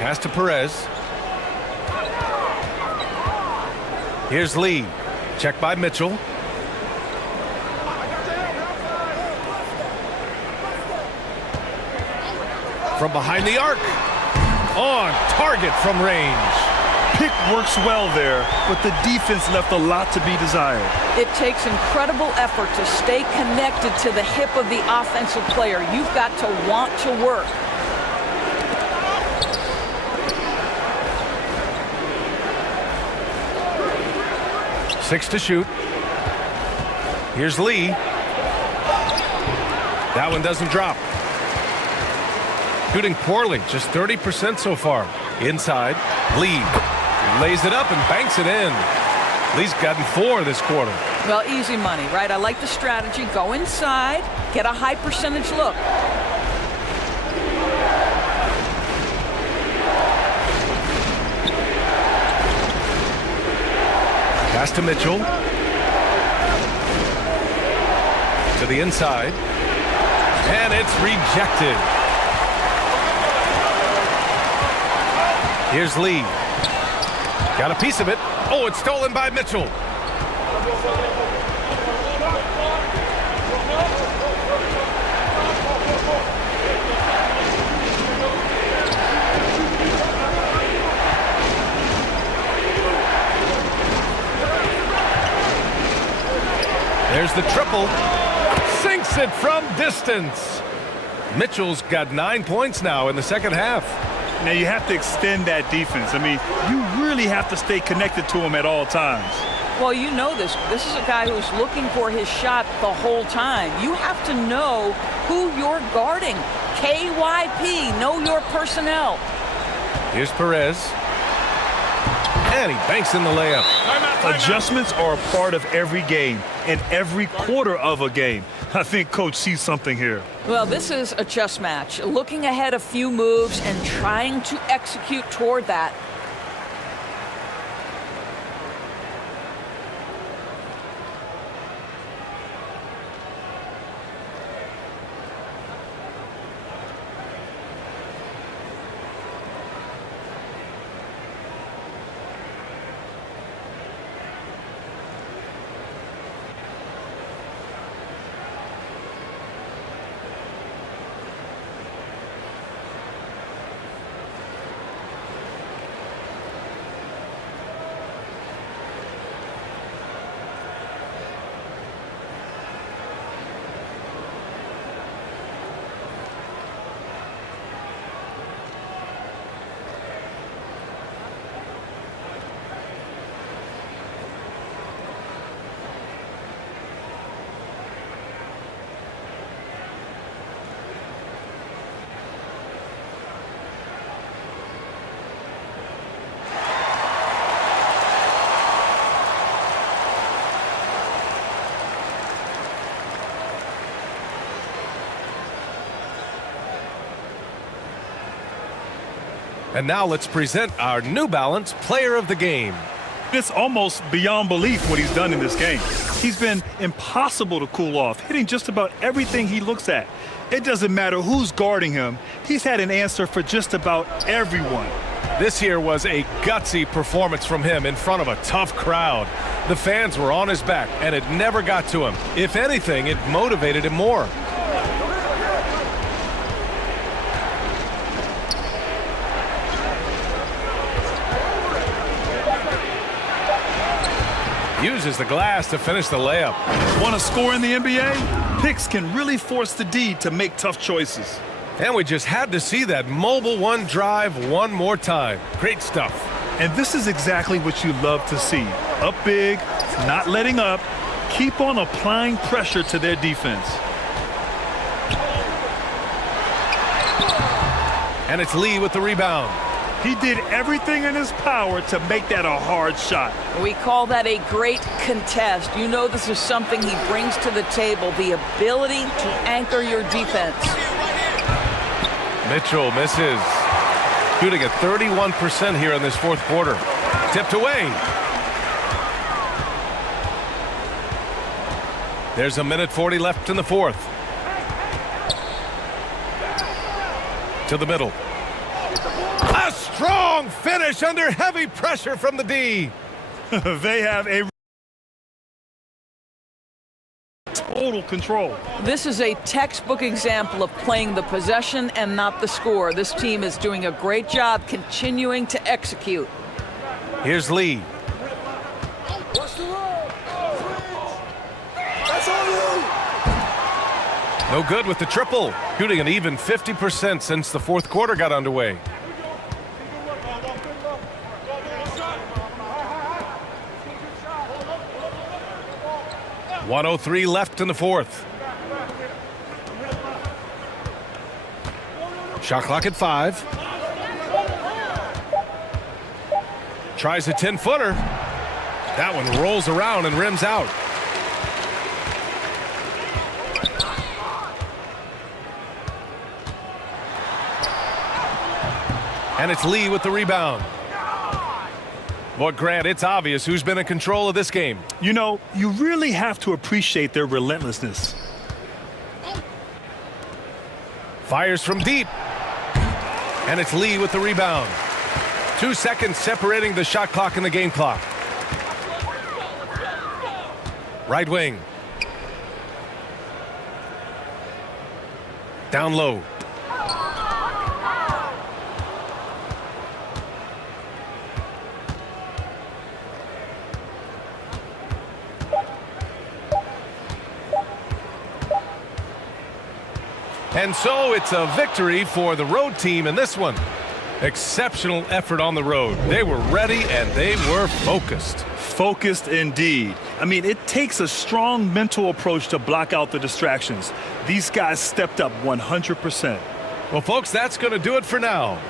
Pass to Perez. Here's Lee. Check by Mitchell. From behind the arc. On target from range. Pick works well there, but the defense left a lot to be desired. It takes incredible effort to stay connected to the hip of the offensive player. You've got to want to work. Six to shoot. Here's Lee. That one doesn't drop. Shooting poorly, just 30% so far. Inside, Lee lays it up and banks it in. Lee's gotten 4 this quarter. Well, easy money, right? I like the strategy. Go inside, get a high percentage look. Pass to Mitchell. To the inside. And it's rejected. Here's Lee. Got a piece of it. Oh, it's stolen by Mitchell. There's the triple. Sinks it from distance. Mitchell's got 9 points now in the second half. Now you have to extend that defense. I mean, you really have to stay connected to him at all times. Well, you know this. This is a guy who's looking for his shot the whole time. You have to know who you're guarding. KYP, know your personnel. Here's Perez. And he banks in the layup. Adjustments are a part of every game and every quarter of a game. I think Coach sees something here. Well, this is a chess match. Looking ahead a few moves and trying to execute toward that. And now let's present our New Balance Player of the Game. It's almost beyond belief what he's done in this game. He's been impossible to cool off, hitting just about everything he looks at. It doesn't matter who's guarding him. He's had an answer for just about everyone. This here was a gutsy performance from him in front of a tough crowd. The fans were on his back, and it never got to him. If anything, it motivated him more. Uses the glass to finish the layup. Want to score in the NBA? Picks can really force the D to make tough choices. And we just had to see that mobile one drive one more time. Great stuff. And this is exactly what you love to see. Up big, not letting up, keep on applying pressure to their defense. And it's Lee with the rebound. He did everything in his power to make that a hard shot. We call that a great contest. You know this is something he brings to the table, the ability to anchor your defense. Mitchell misses. Shooting at 31% here in this fourth quarter. Tipped away. There's a minute 40 left in the fourth. To the middle. A strong finish under heavy pressure from the D. They have a total control. This is a textbook example of playing the possession and not the score. This team is doing a great job continuing to execute. Here's Lee. No good with the triple. Shooting an even 50% since the fourth quarter got underway. .103 left in the fourth. Shot clock at 5. Tries a 10-footer. That one rolls around and rims out. And it's Lee with the rebound. But Grant, it's obvious who's been in control of this game. You know, you really have to appreciate their relentlessness. Fires from deep. And it's Lee with the rebound. 2 seconds separating the shot clock and the game clock. Right wing. Down low. And so it's a victory for the road team in this one. Exceptional effort on the road. They were ready and they were focused. Focused indeed. I mean, it takes a strong mental approach to block out the distractions. These guys stepped up 100%. Well, folks, that's going to do it for now.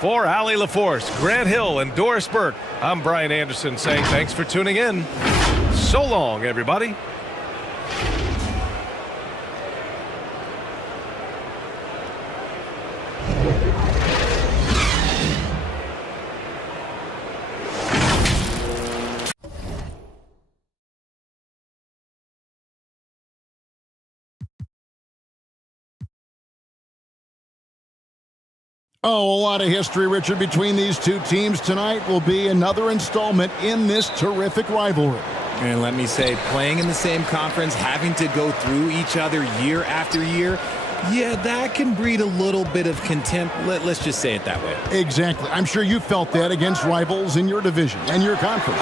For Allie LaForce, Grant Hill, and Doris Burke, I'm Brian Anderson saying thanks for tuning in. So long, everybody. Oh, a lot of history, Richard, between these two teams. Tonight will be another installment in this terrific rivalry. And let me say, playing in the same conference, having to go through each other year after year, yeah, that can breed a little bit of contempt. Let's just say it that way. Exactly. I'm sure you felt that against rivals in your division and your conference.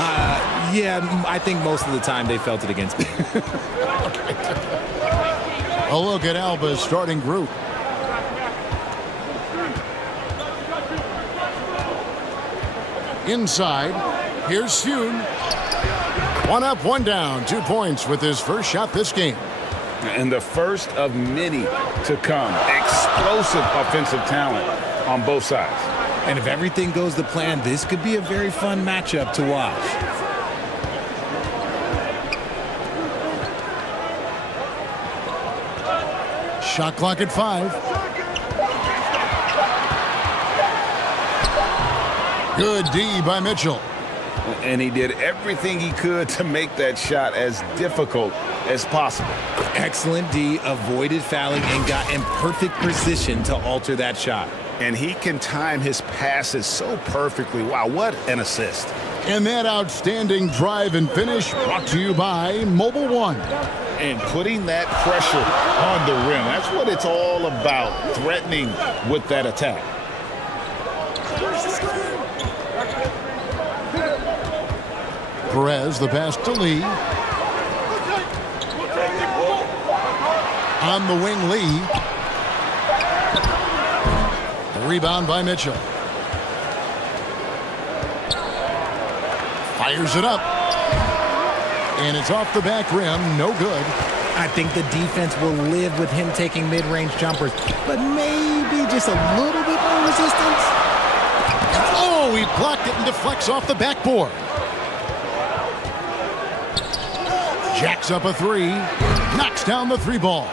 Yeah, I think most of the time they felt it against me. A look at Alba's starting group. Inside, here's Hune. One up, one down. 2 points with his first shot this game. And the first of many to come. Explosive offensive talent on both sides. And if everything goes to plan, this could be a very fun matchup to watch. Shot clock at 5. Good D by Mitchell. And he did everything he could to make that shot as difficult as possible. Excellent D, avoided fouling and got in perfect position to alter that shot. And he can time his passes so perfectly. Wow, what an assist. And that outstanding drive and finish brought to you by Mobile One. And putting that pressure on the rim. That's what it's all about, threatening with that attack. Perez, the pass to Lee. On the wing, Lee. Rebound by Mitchell. Fires it up. And it's off the back rim. No good. I think the defense will live with him taking mid-range jumpers, but maybe just a little bit more resistance. Oh, he blocked it and deflects off the backboard. Jacks up a three. Knocks down the three ball.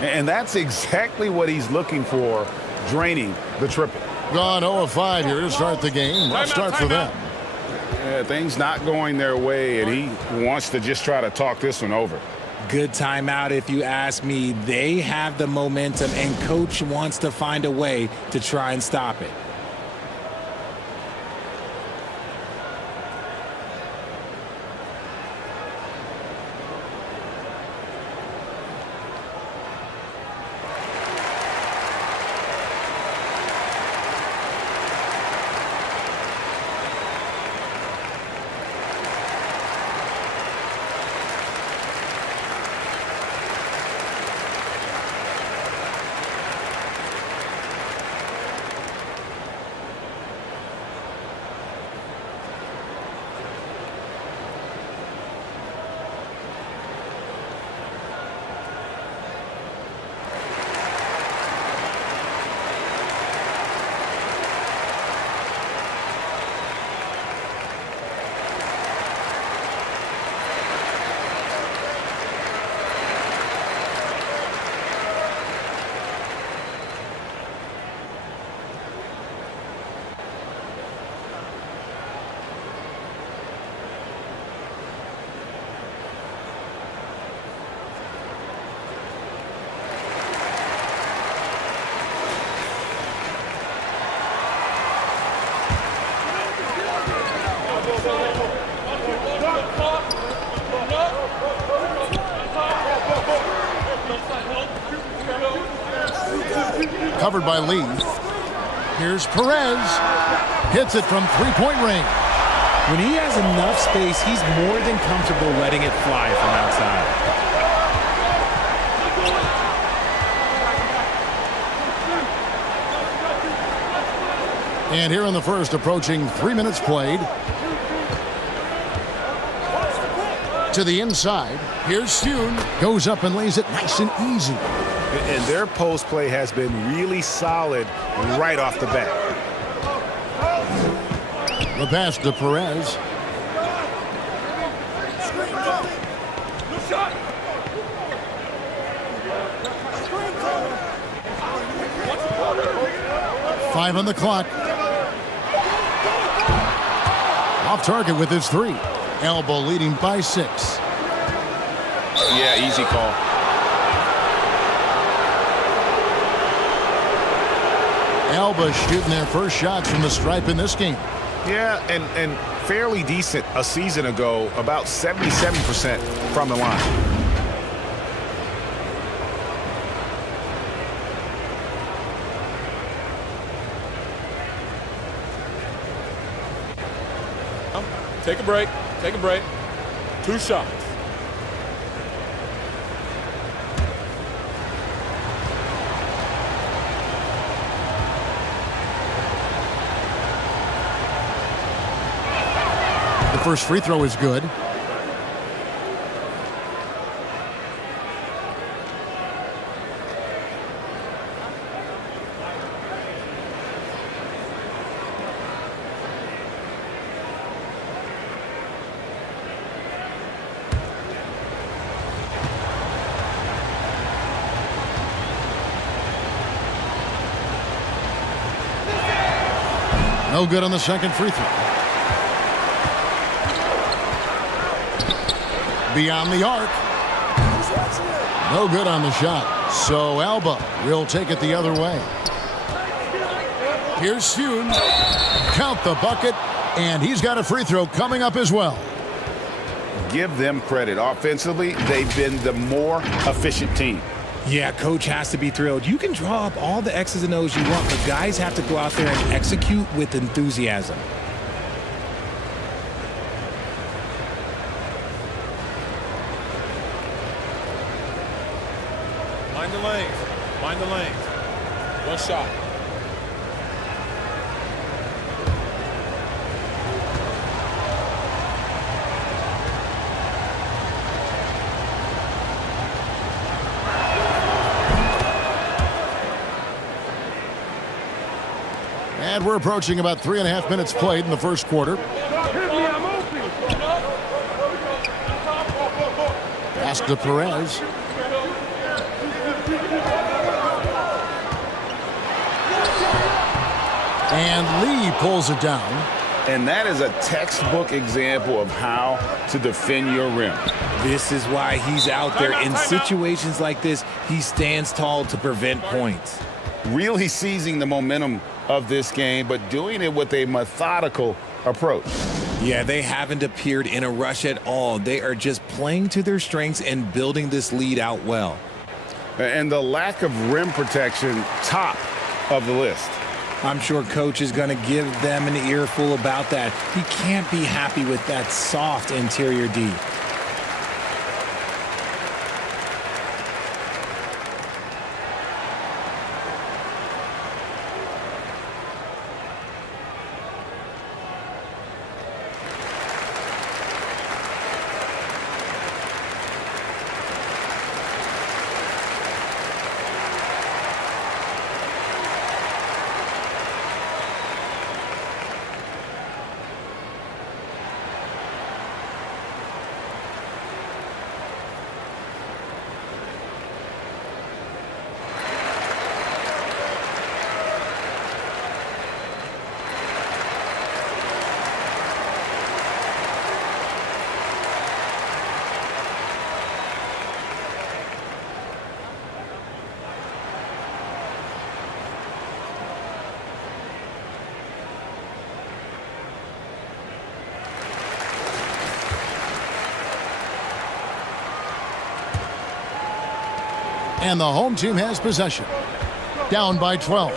And that's exactly what he's looking for, draining the triple. Gone 0 of 5 here to start the game. Rough start for them. Things not going their way, and he wants to just try to talk this one over. Good timeout if you ask me. They have the momentum, and coach wants to find a way to try and stop it. Covered by Lee. Here's Perez. Hits it from three-point range. When he has enough space, he's more than comfortable letting it fly from outside. And here in the first, approaching 3 minutes played. To the inside. Here's Stune. Goes up and lays it nice and easy. And their post play has been really solid right off the bat. The pass to Perez. Five on the clock. Off target with his three. Elbow leading by 6. Yeah, easy call. Alba shooting their first shots from the stripe in this game. Yeah, and fairly decent a season ago, about 77% from the line. Take a break. Take a break. 2 shots. The first free throw is good. No good on the second free throw. Beyond the arc. No good on the shot. So Alba will take it the other way. Here's Soon. Count the bucket. And he's got a free throw coming up as well. Give them credit. Offensively, they've been the more efficient team. Yeah, coach has to be thrilled. You can draw up all the X's and O's you want, but guys have to go out there and execute with enthusiasm. Mind the lanes. Mind the lanes. One shot. And we're approaching about 3.5 minutes played in the first quarter. Pass to Perez. And Lee pulls it down. And that is a textbook example of how to defend your rim. This is why he's out there. In situations like this, he stands tall to prevent points. Really seizing the momentum of this game, but doing it with a methodical approach. Yeah, they haven't appeared in a rush at all. They are just playing to their strengths and building this lead out well. And the lack of rim protection, top of the list. I'm sure coach is going to give them an earful about that. He can't be happy with that soft interior D. And the home team has possession. Down by 12.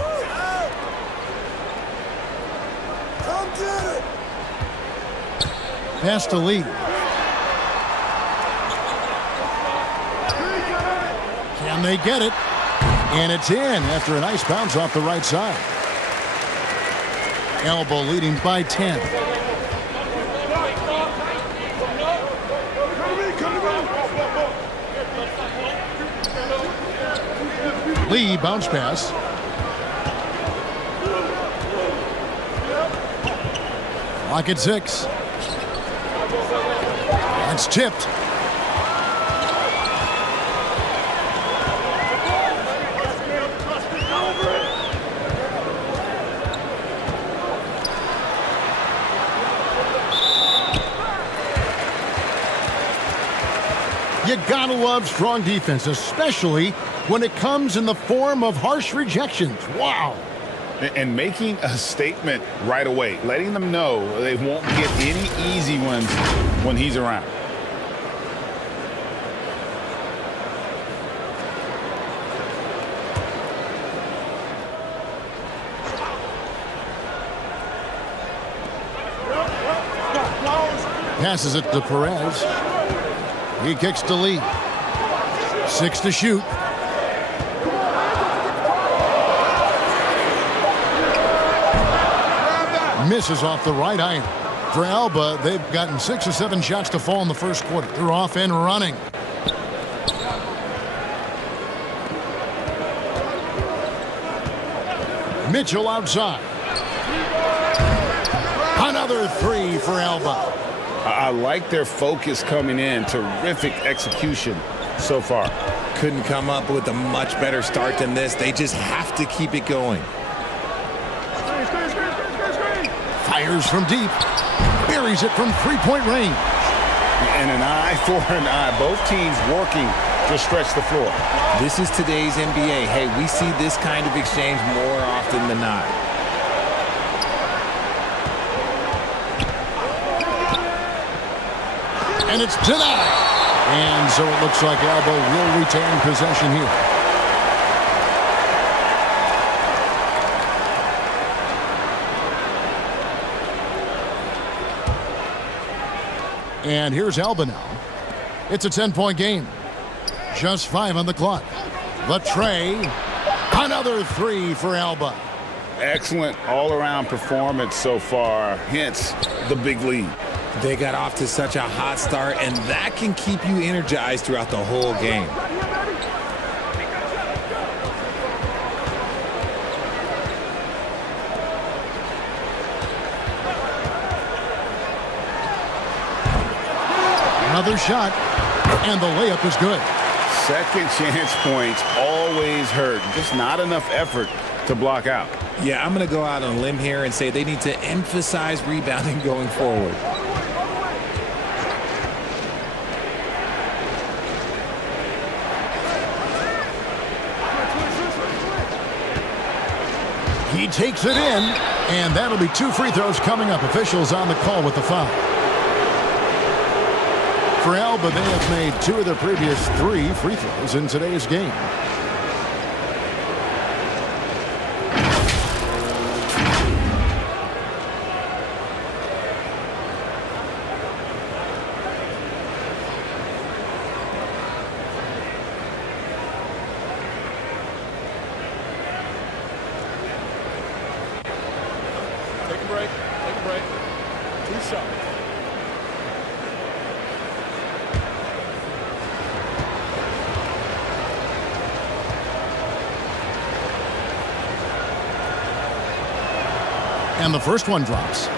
Pass to Lee. Can they get it? And it's in after a nice bounce off the right side. Elbow leading by 10. Lee bounce pass. Lock at 6. That's tipped. You gotta love strong defense, especially when it comes in the form of harsh rejections. Wow. And making a statement right away, letting them know they won't get any easy ones when he's around. Passes it to Perez. He kicks to Lee. 6 to shoot. Misses off the right iron. For Alba, they've gotten 6 or 7 shots to fall in the first quarter. They're off and running. Mitchell outside. Another 3 for Alba. I like their focus coming in. Terrific execution so far. Couldn't come up with a much better start than this. They just have to keep it going. Fires from deep. Buries it from three-point range. And an eye for an eye. Both teams working to stretch the floor. This is today's NBA. Hey, we see this kind of exchange more often than not. And it's denied. And so it looks like Alba will retain possession here. And here's Alba now. It's a 10-point game. Just 5 on the clock. The tray. Another 3 for Alba. Excellent all-around performance so far, hence the big lead. They got off to such a hot start, and that can keep you energized throughout the whole game. Another shot, and the layup is good. Second chance points always hurt. Just not enough effort to block out. Yeah, I'm going to go out on a limb here and say they need to emphasize rebounding going forward. He takes it in, and that'll be 2 free throws coming up. Officials on the call with the foul. For Alba, they have made 2 of their previous 3 free throws in today's game. Take a break. Take a break. 2 shots. And the first one drops.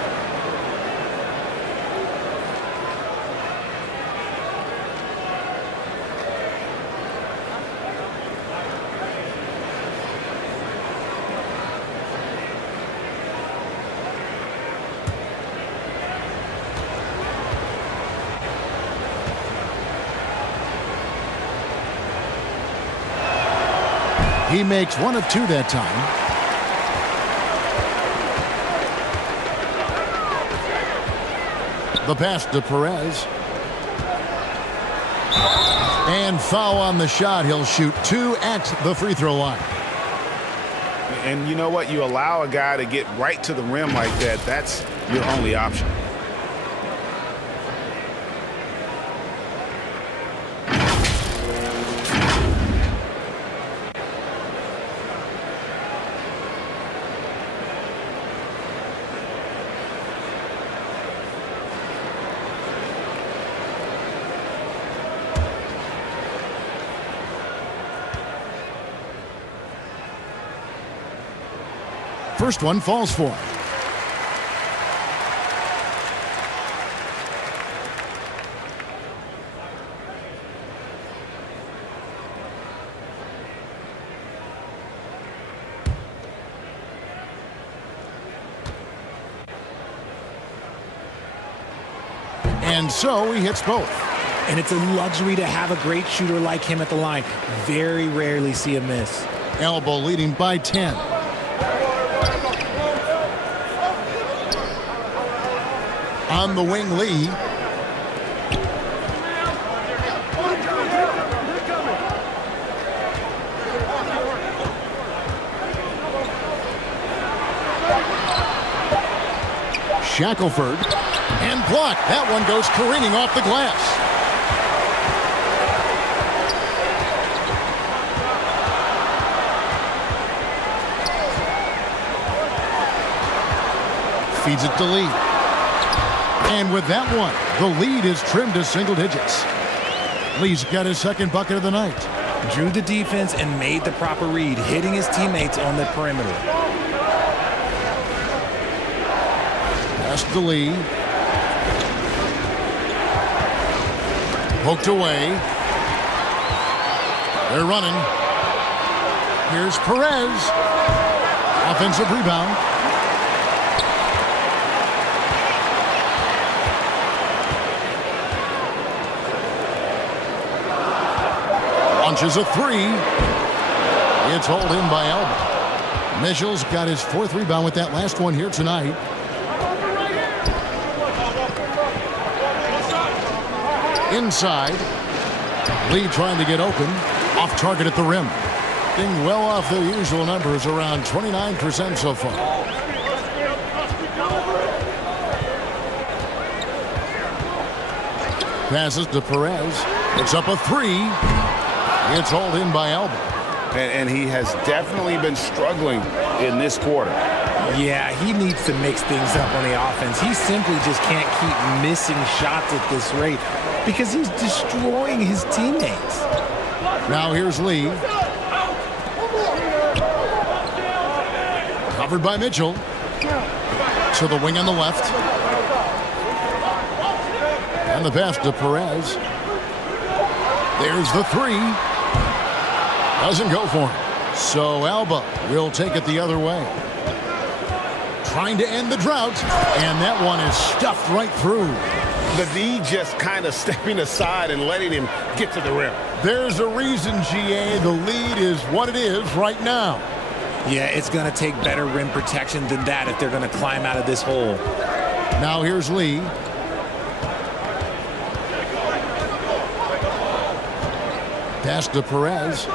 He makes 1 of 2 that time. The pass to Perez. And foul on the shot. He'll shoot 2 at the free throw line. And you know what? You allow a guy to get right to the rim like that. That's your only option. First one falls for him. And so he hits both. And it's a luxury to have a great shooter like him at the line. Very rarely see a miss. Alba leading by 10. On the wing, Lee. Shackelford. And blocked. That one goes careening off the glass. Feeds it to Lee. And with that one, the lead is trimmed to single digits. Lee's got his second bucket of the night. Drew the defense and made the proper read, hitting his teammates on the perimeter. Pass to Lee. Poked away. They're running. Here's Perez. Offensive rebound. Launches a three. It's hauled in by Alba. Mitchell's got his 4th rebound with that last one here tonight. Inside. Lee trying to get open. Off target at the rim. Getting well off their usual numbers, around 29% so far. Passes to Perez. It's up a three. It's hauled in by Alba. And he has definitely been struggling in this quarter. Yeah, he needs to mix things up on the offense. He simply just can't keep missing shots at this rate because he's destroying his teammates. Now here's Lee. Covered by Mitchell. To the wing on the left. And the pass to Perez. There's the three. Doesn't go for him. So Alba will take it the other way. Trying to end the drought. And that one is stuffed right through. The D just kind of stepping aside and letting him get to the rim. There's a reason, GA. The lead is what it is right now. Yeah, it's going to take better rim protection than that if they're going to climb out of this hole. Now here's Lee. Pass to Perez.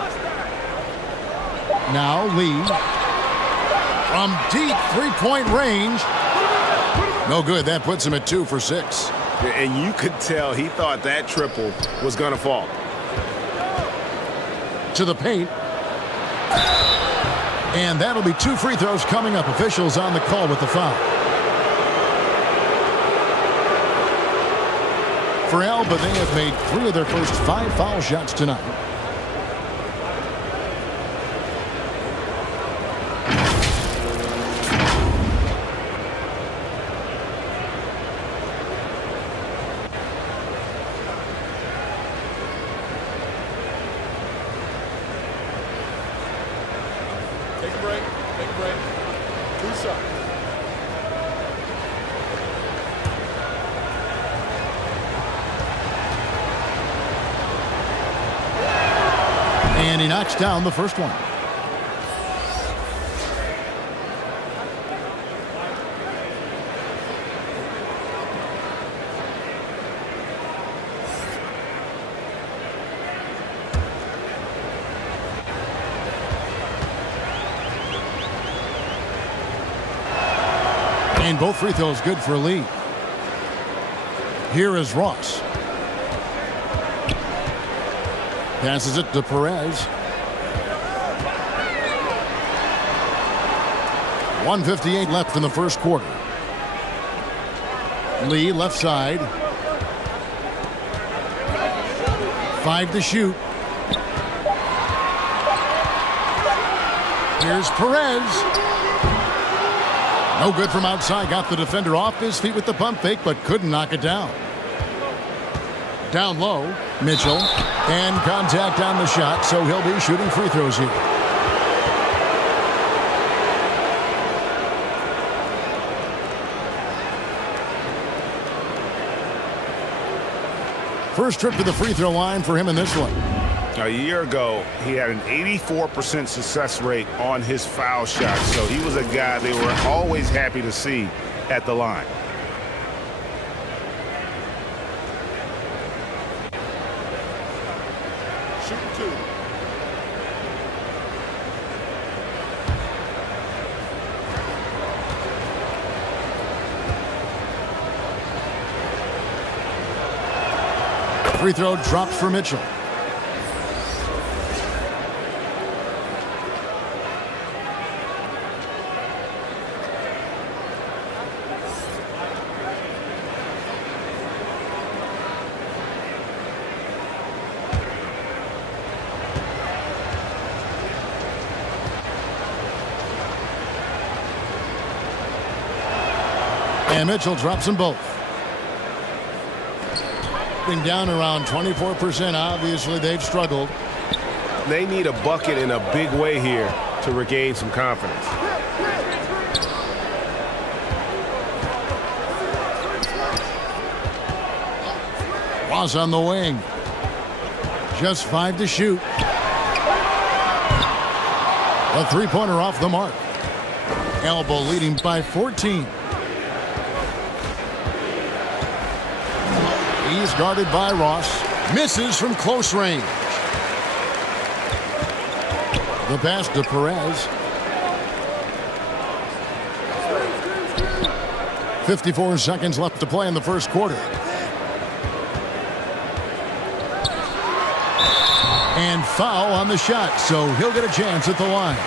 Now Lee. From deep three-point range. No good. That puts him at 2 for 6. And you could tell he thought that triple was going to fall. To the paint. And that'll be 2 free throws coming up. Officials on the call with the foul. For Alba, they have made 3 of their first 5 foul shots tonight. Take a break. Take a break. 2 shots. And he knocks down the first one. And both free throws good for Lee. Here is Ross. Passes it to Perez. 1:58 left in the first quarter. Lee left side. 5 to shoot. Here's Perez. No good from outside. Got the defender off his feet with the pump fake, but couldn't knock it down. Down low, Mitchell. And contact on the shot, so he'll be shooting free throws here. First trip to the free throw line for him in this one. A year ago, he had an 84% success rate on his foul shot, so he was a guy they were always happy to see at the line. Shooting 2. Free throw drops for Mitchell. And Mitchell drops them both. Been down around 24%. Obviously, they've struggled. They need a bucket in a big way here to regain some confidence. Ross on the wing. Just 5 to shoot. A three-pointer off the mark. Elbow leading by 14. He's guarded by Ross. Misses from close range. The pass to Perez. 54 seconds left to play in the first quarter. And foul on the shot, so he'll get a chance at the line.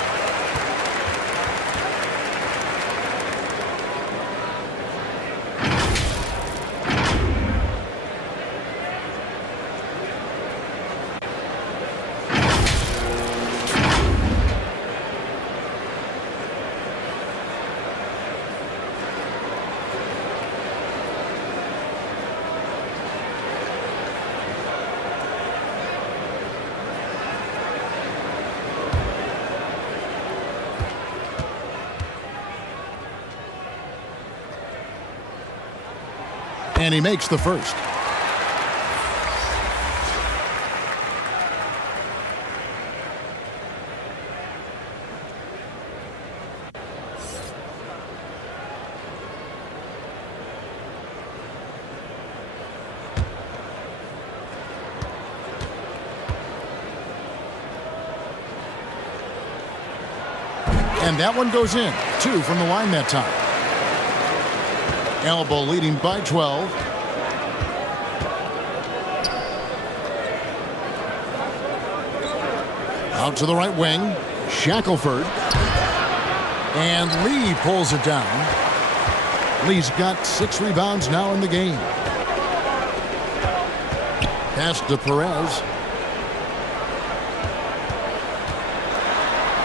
And he makes the first. And that one goes in. 2 from the line that time. Elbow leading by 12. Out to the right wing. Shackelford. And Lee pulls it down. Lee's got 6 rebounds now in the game. Pass to Perez.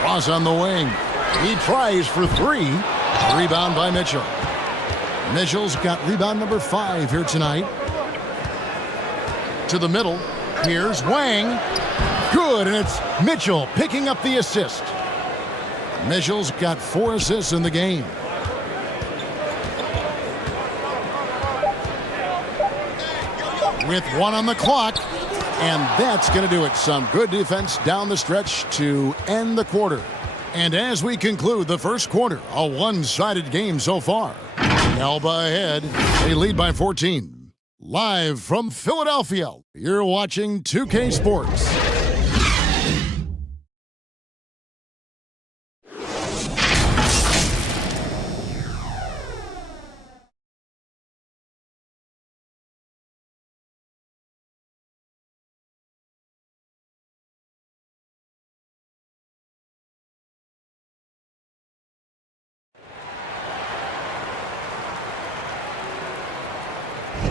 Ross on the wing. He tries for 3. Rebound by Mitchell. Mitchell's got rebound number 5 here tonight. To the middle. Here's Wang. Good, and it's Mitchell picking up the assist. Mitchell's got 4 assists in the game. With 1 on the clock. And that's going to do it. Some good defense down the stretch to end the quarter. And as we conclude the first quarter, a one-sided game so far. Alba ahead. They lead by 14. Live from Philadelphia, you're watching 2K Sports.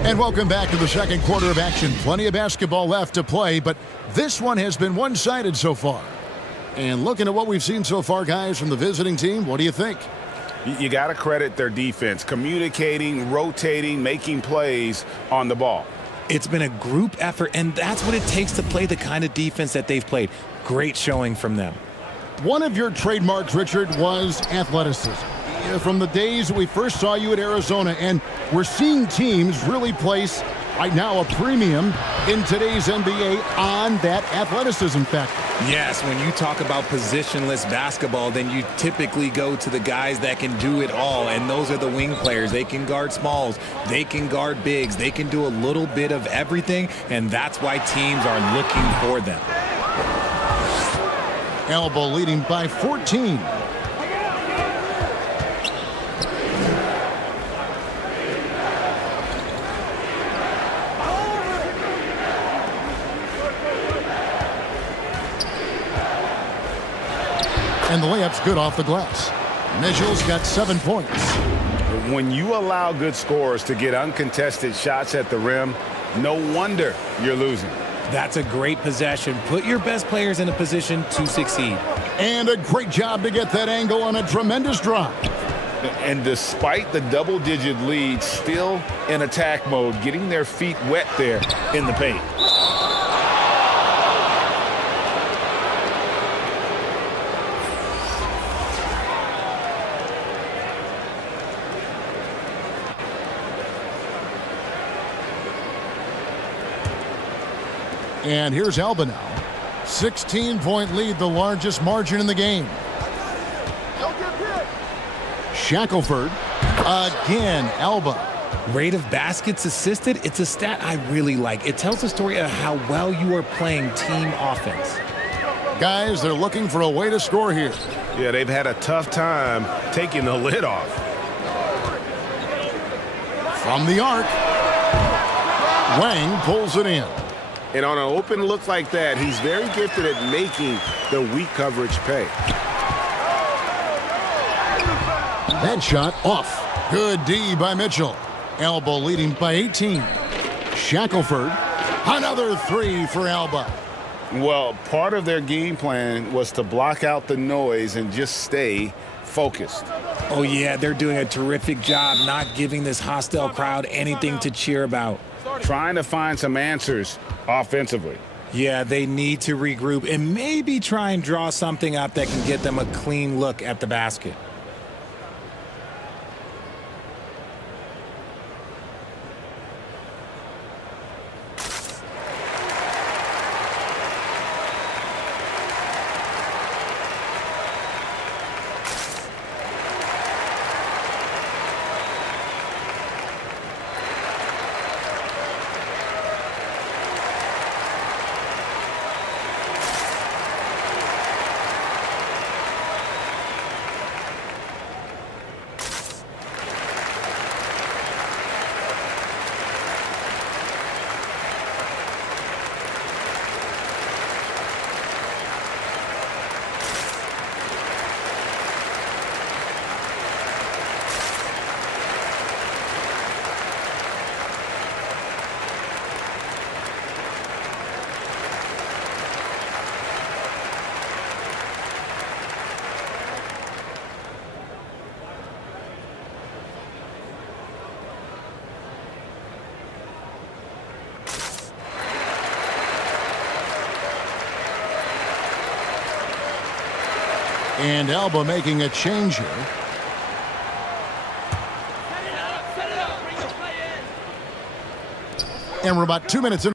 And welcome back to the second quarter of action. Plenty of basketball left to play, but this one has been one-sided so far. And looking at what we've seen so far, guys, from the visiting team, what do you think? You got to credit their defense, communicating, rotating, making plays on the ball. It's been a group effort, and that's what it takes to play the kind of defense that they've played. Great showing from them. One of your trademarks, Richard, was athleticism. From the days we first saw you at Arizona, and we're seeing teams really place, right now, a premium in today's NBA on that athleticism factor. Yes, when you talk about positionless basketball, then you typically go to the guys that can do it all, and those are the wing players. They can guard smalls, they can guard bigs, they can do a little bit of everything, and that's why teams are looking for them. Elbow leading by 14. And the layup's good off the glass. Mitchell's got 7 points. When you allow good scorers to get uncontested shots at the rim, no wonder you're losing. That's a great possession. Put your best players in a position to succeed. And a great job to get that angle on a tremendous drop. And despite the double-digit lead, still in attack mode, getting their feet wet there in the paint. And here's Alba now. 16-point lead, the largest margin in the game. Shackelford. Again, Alba. Rate of baskets assisted, it's a stat I really like. It tells the story of how well you are playing team offense. Guys, they're looking for a way to score here. Yeah, they've had a tough time taking the lid off. From the arc, Wang pulls it in. And on an open look like that, he's very gifted at making the weak coverage pay. That shot off. Good D by Mitchell. Alba leading by 18. Shackelford. Another three for Alba. Well, part of their game plan was to block out the noise and just stay focused. Oh, yeah, they're doing a terrific job not giving this hostile crowd anything to cheer about. Trying to find some answers offensively. Yeah, they need to regroup and maybe try and draw something up that can get them a clean look at the basket. And Alba making a change here. And we're about 2 minutes in.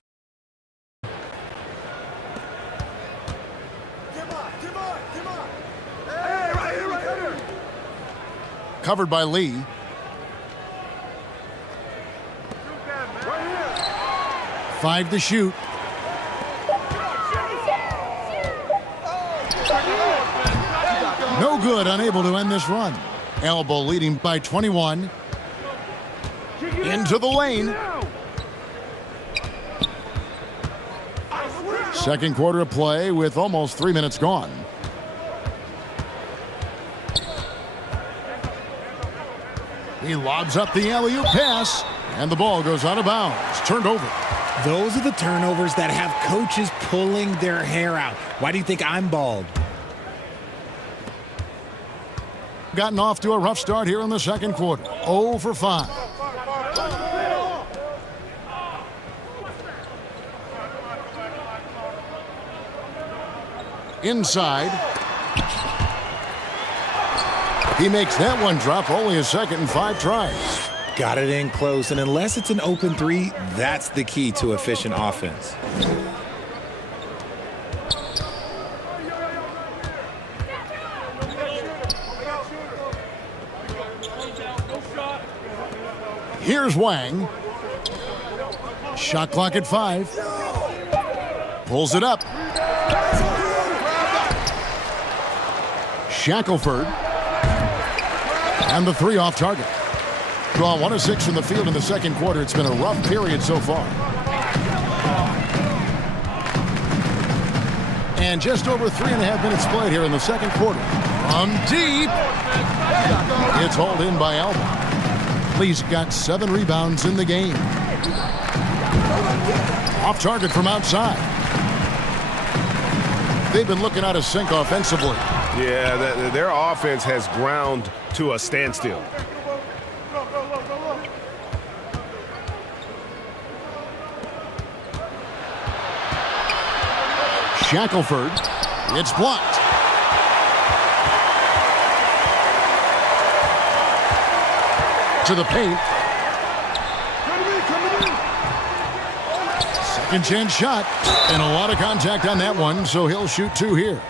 Covered by Lee. Five to shoot. No good, unable to end this run. Alba leading by 21. Into the lane. Second quarter of play with almost 3 minutes gone. He lobs up the alley-oop pass, and the ball goes out of bounds. Turned over. Those are the turnovers that have coaches pulling their hair out. Why do you think I'm bald? Gotten off to a rough start here in the second quarter. 0 for 5. Inside. He makes that one drop, only a second and 5 tries. Got it in close, and unless it's an open three, that's the key to efficient offense. Here's Wang. Shot clock at 5. Pulls it up. Shackelford. And the three off target. Draw 1 of 6 from the field in the second quarter. It's been a rough period so far. And just over 3.5 minutes played here in the second quarter. From deep. It's hauled in by Alba. Lee's got 7 rebounds in the game. Off target from outside. They've been looking out of sync offensively. Yeah, their offense has ground to a standstill. Shackelford. It's blocked. To the paint. Second chance shot, and a lot of contact on that one, so he'll shoot 2 here.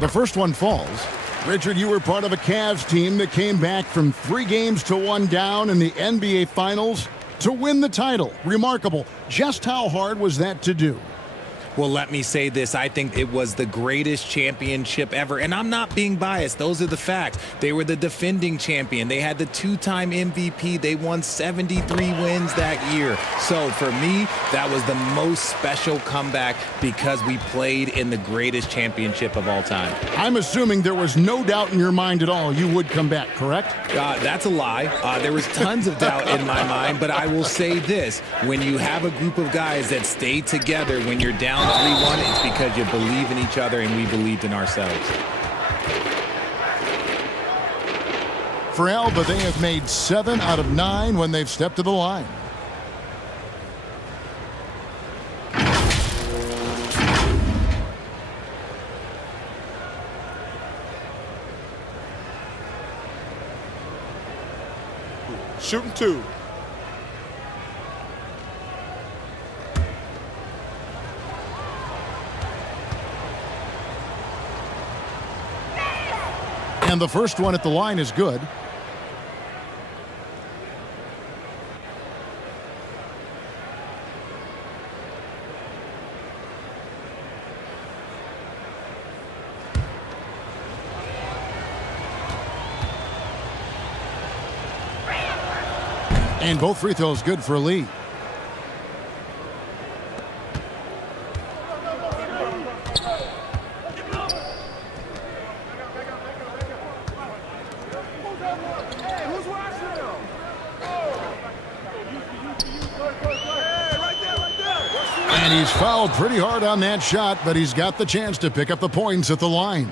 The first one falls. Richard, you were part of a Cavs team that came back from 3 games to 1 down in the NBA Finals to win the title. Remarkable. Just how hard was that to do? Well, let me say this. I think it was the greatest championship ever. And I'm not being biased. Those are the facts. They were the defending champion. They had the 2-time MVP. They won 73 wins that year. So for me, that was the most special comeback because we played in the greatest championship of all time. I'm assuming there was no doubt in your mind at all you would come back, correct? That's a lie. There was tons of doubt in my mind, but I will say this. When you have a group of guys that stay together when you're down 3-1, it's because you believe in each other and we believed in ourselves. For Alba, they have made 7 out of 9 when they've stepped to the line. Shooting 2. And the first one at the line is good. And both free throws good for Lee. And he's fouled pretty hard on that shot, but he's got the chance to pick up the points at the line.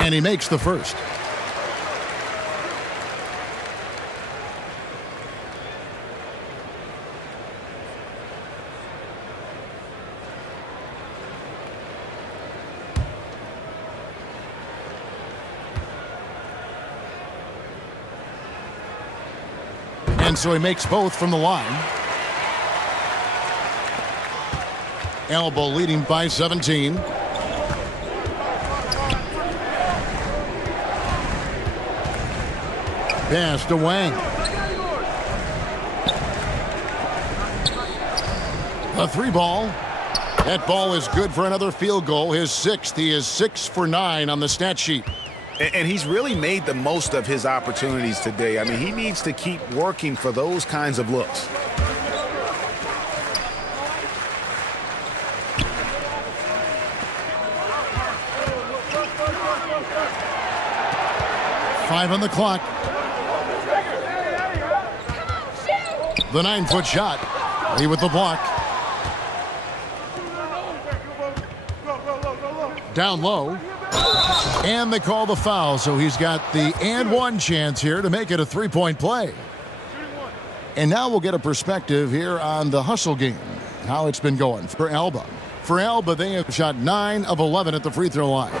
And he makes the first. And so he makes both from the line. Alba leading by 17. Pass to Wang. A 3-ball. That ball is good for another field goal. His 6th. He is 6 for 9 on the stat sheet. And he's really made the most of his opportunities today. I mean, he needs to keep working for those kinds of looks. Five on the clock. The 9-foot shot. Lee with the block. Down low. And they call the foul, so he's got the and one chance here to make it a 3-point play. And now we'll get a perspective here on the hustle game, how it's been going for Alba. For Alba, they have shot 9 of 11 at the free throw line.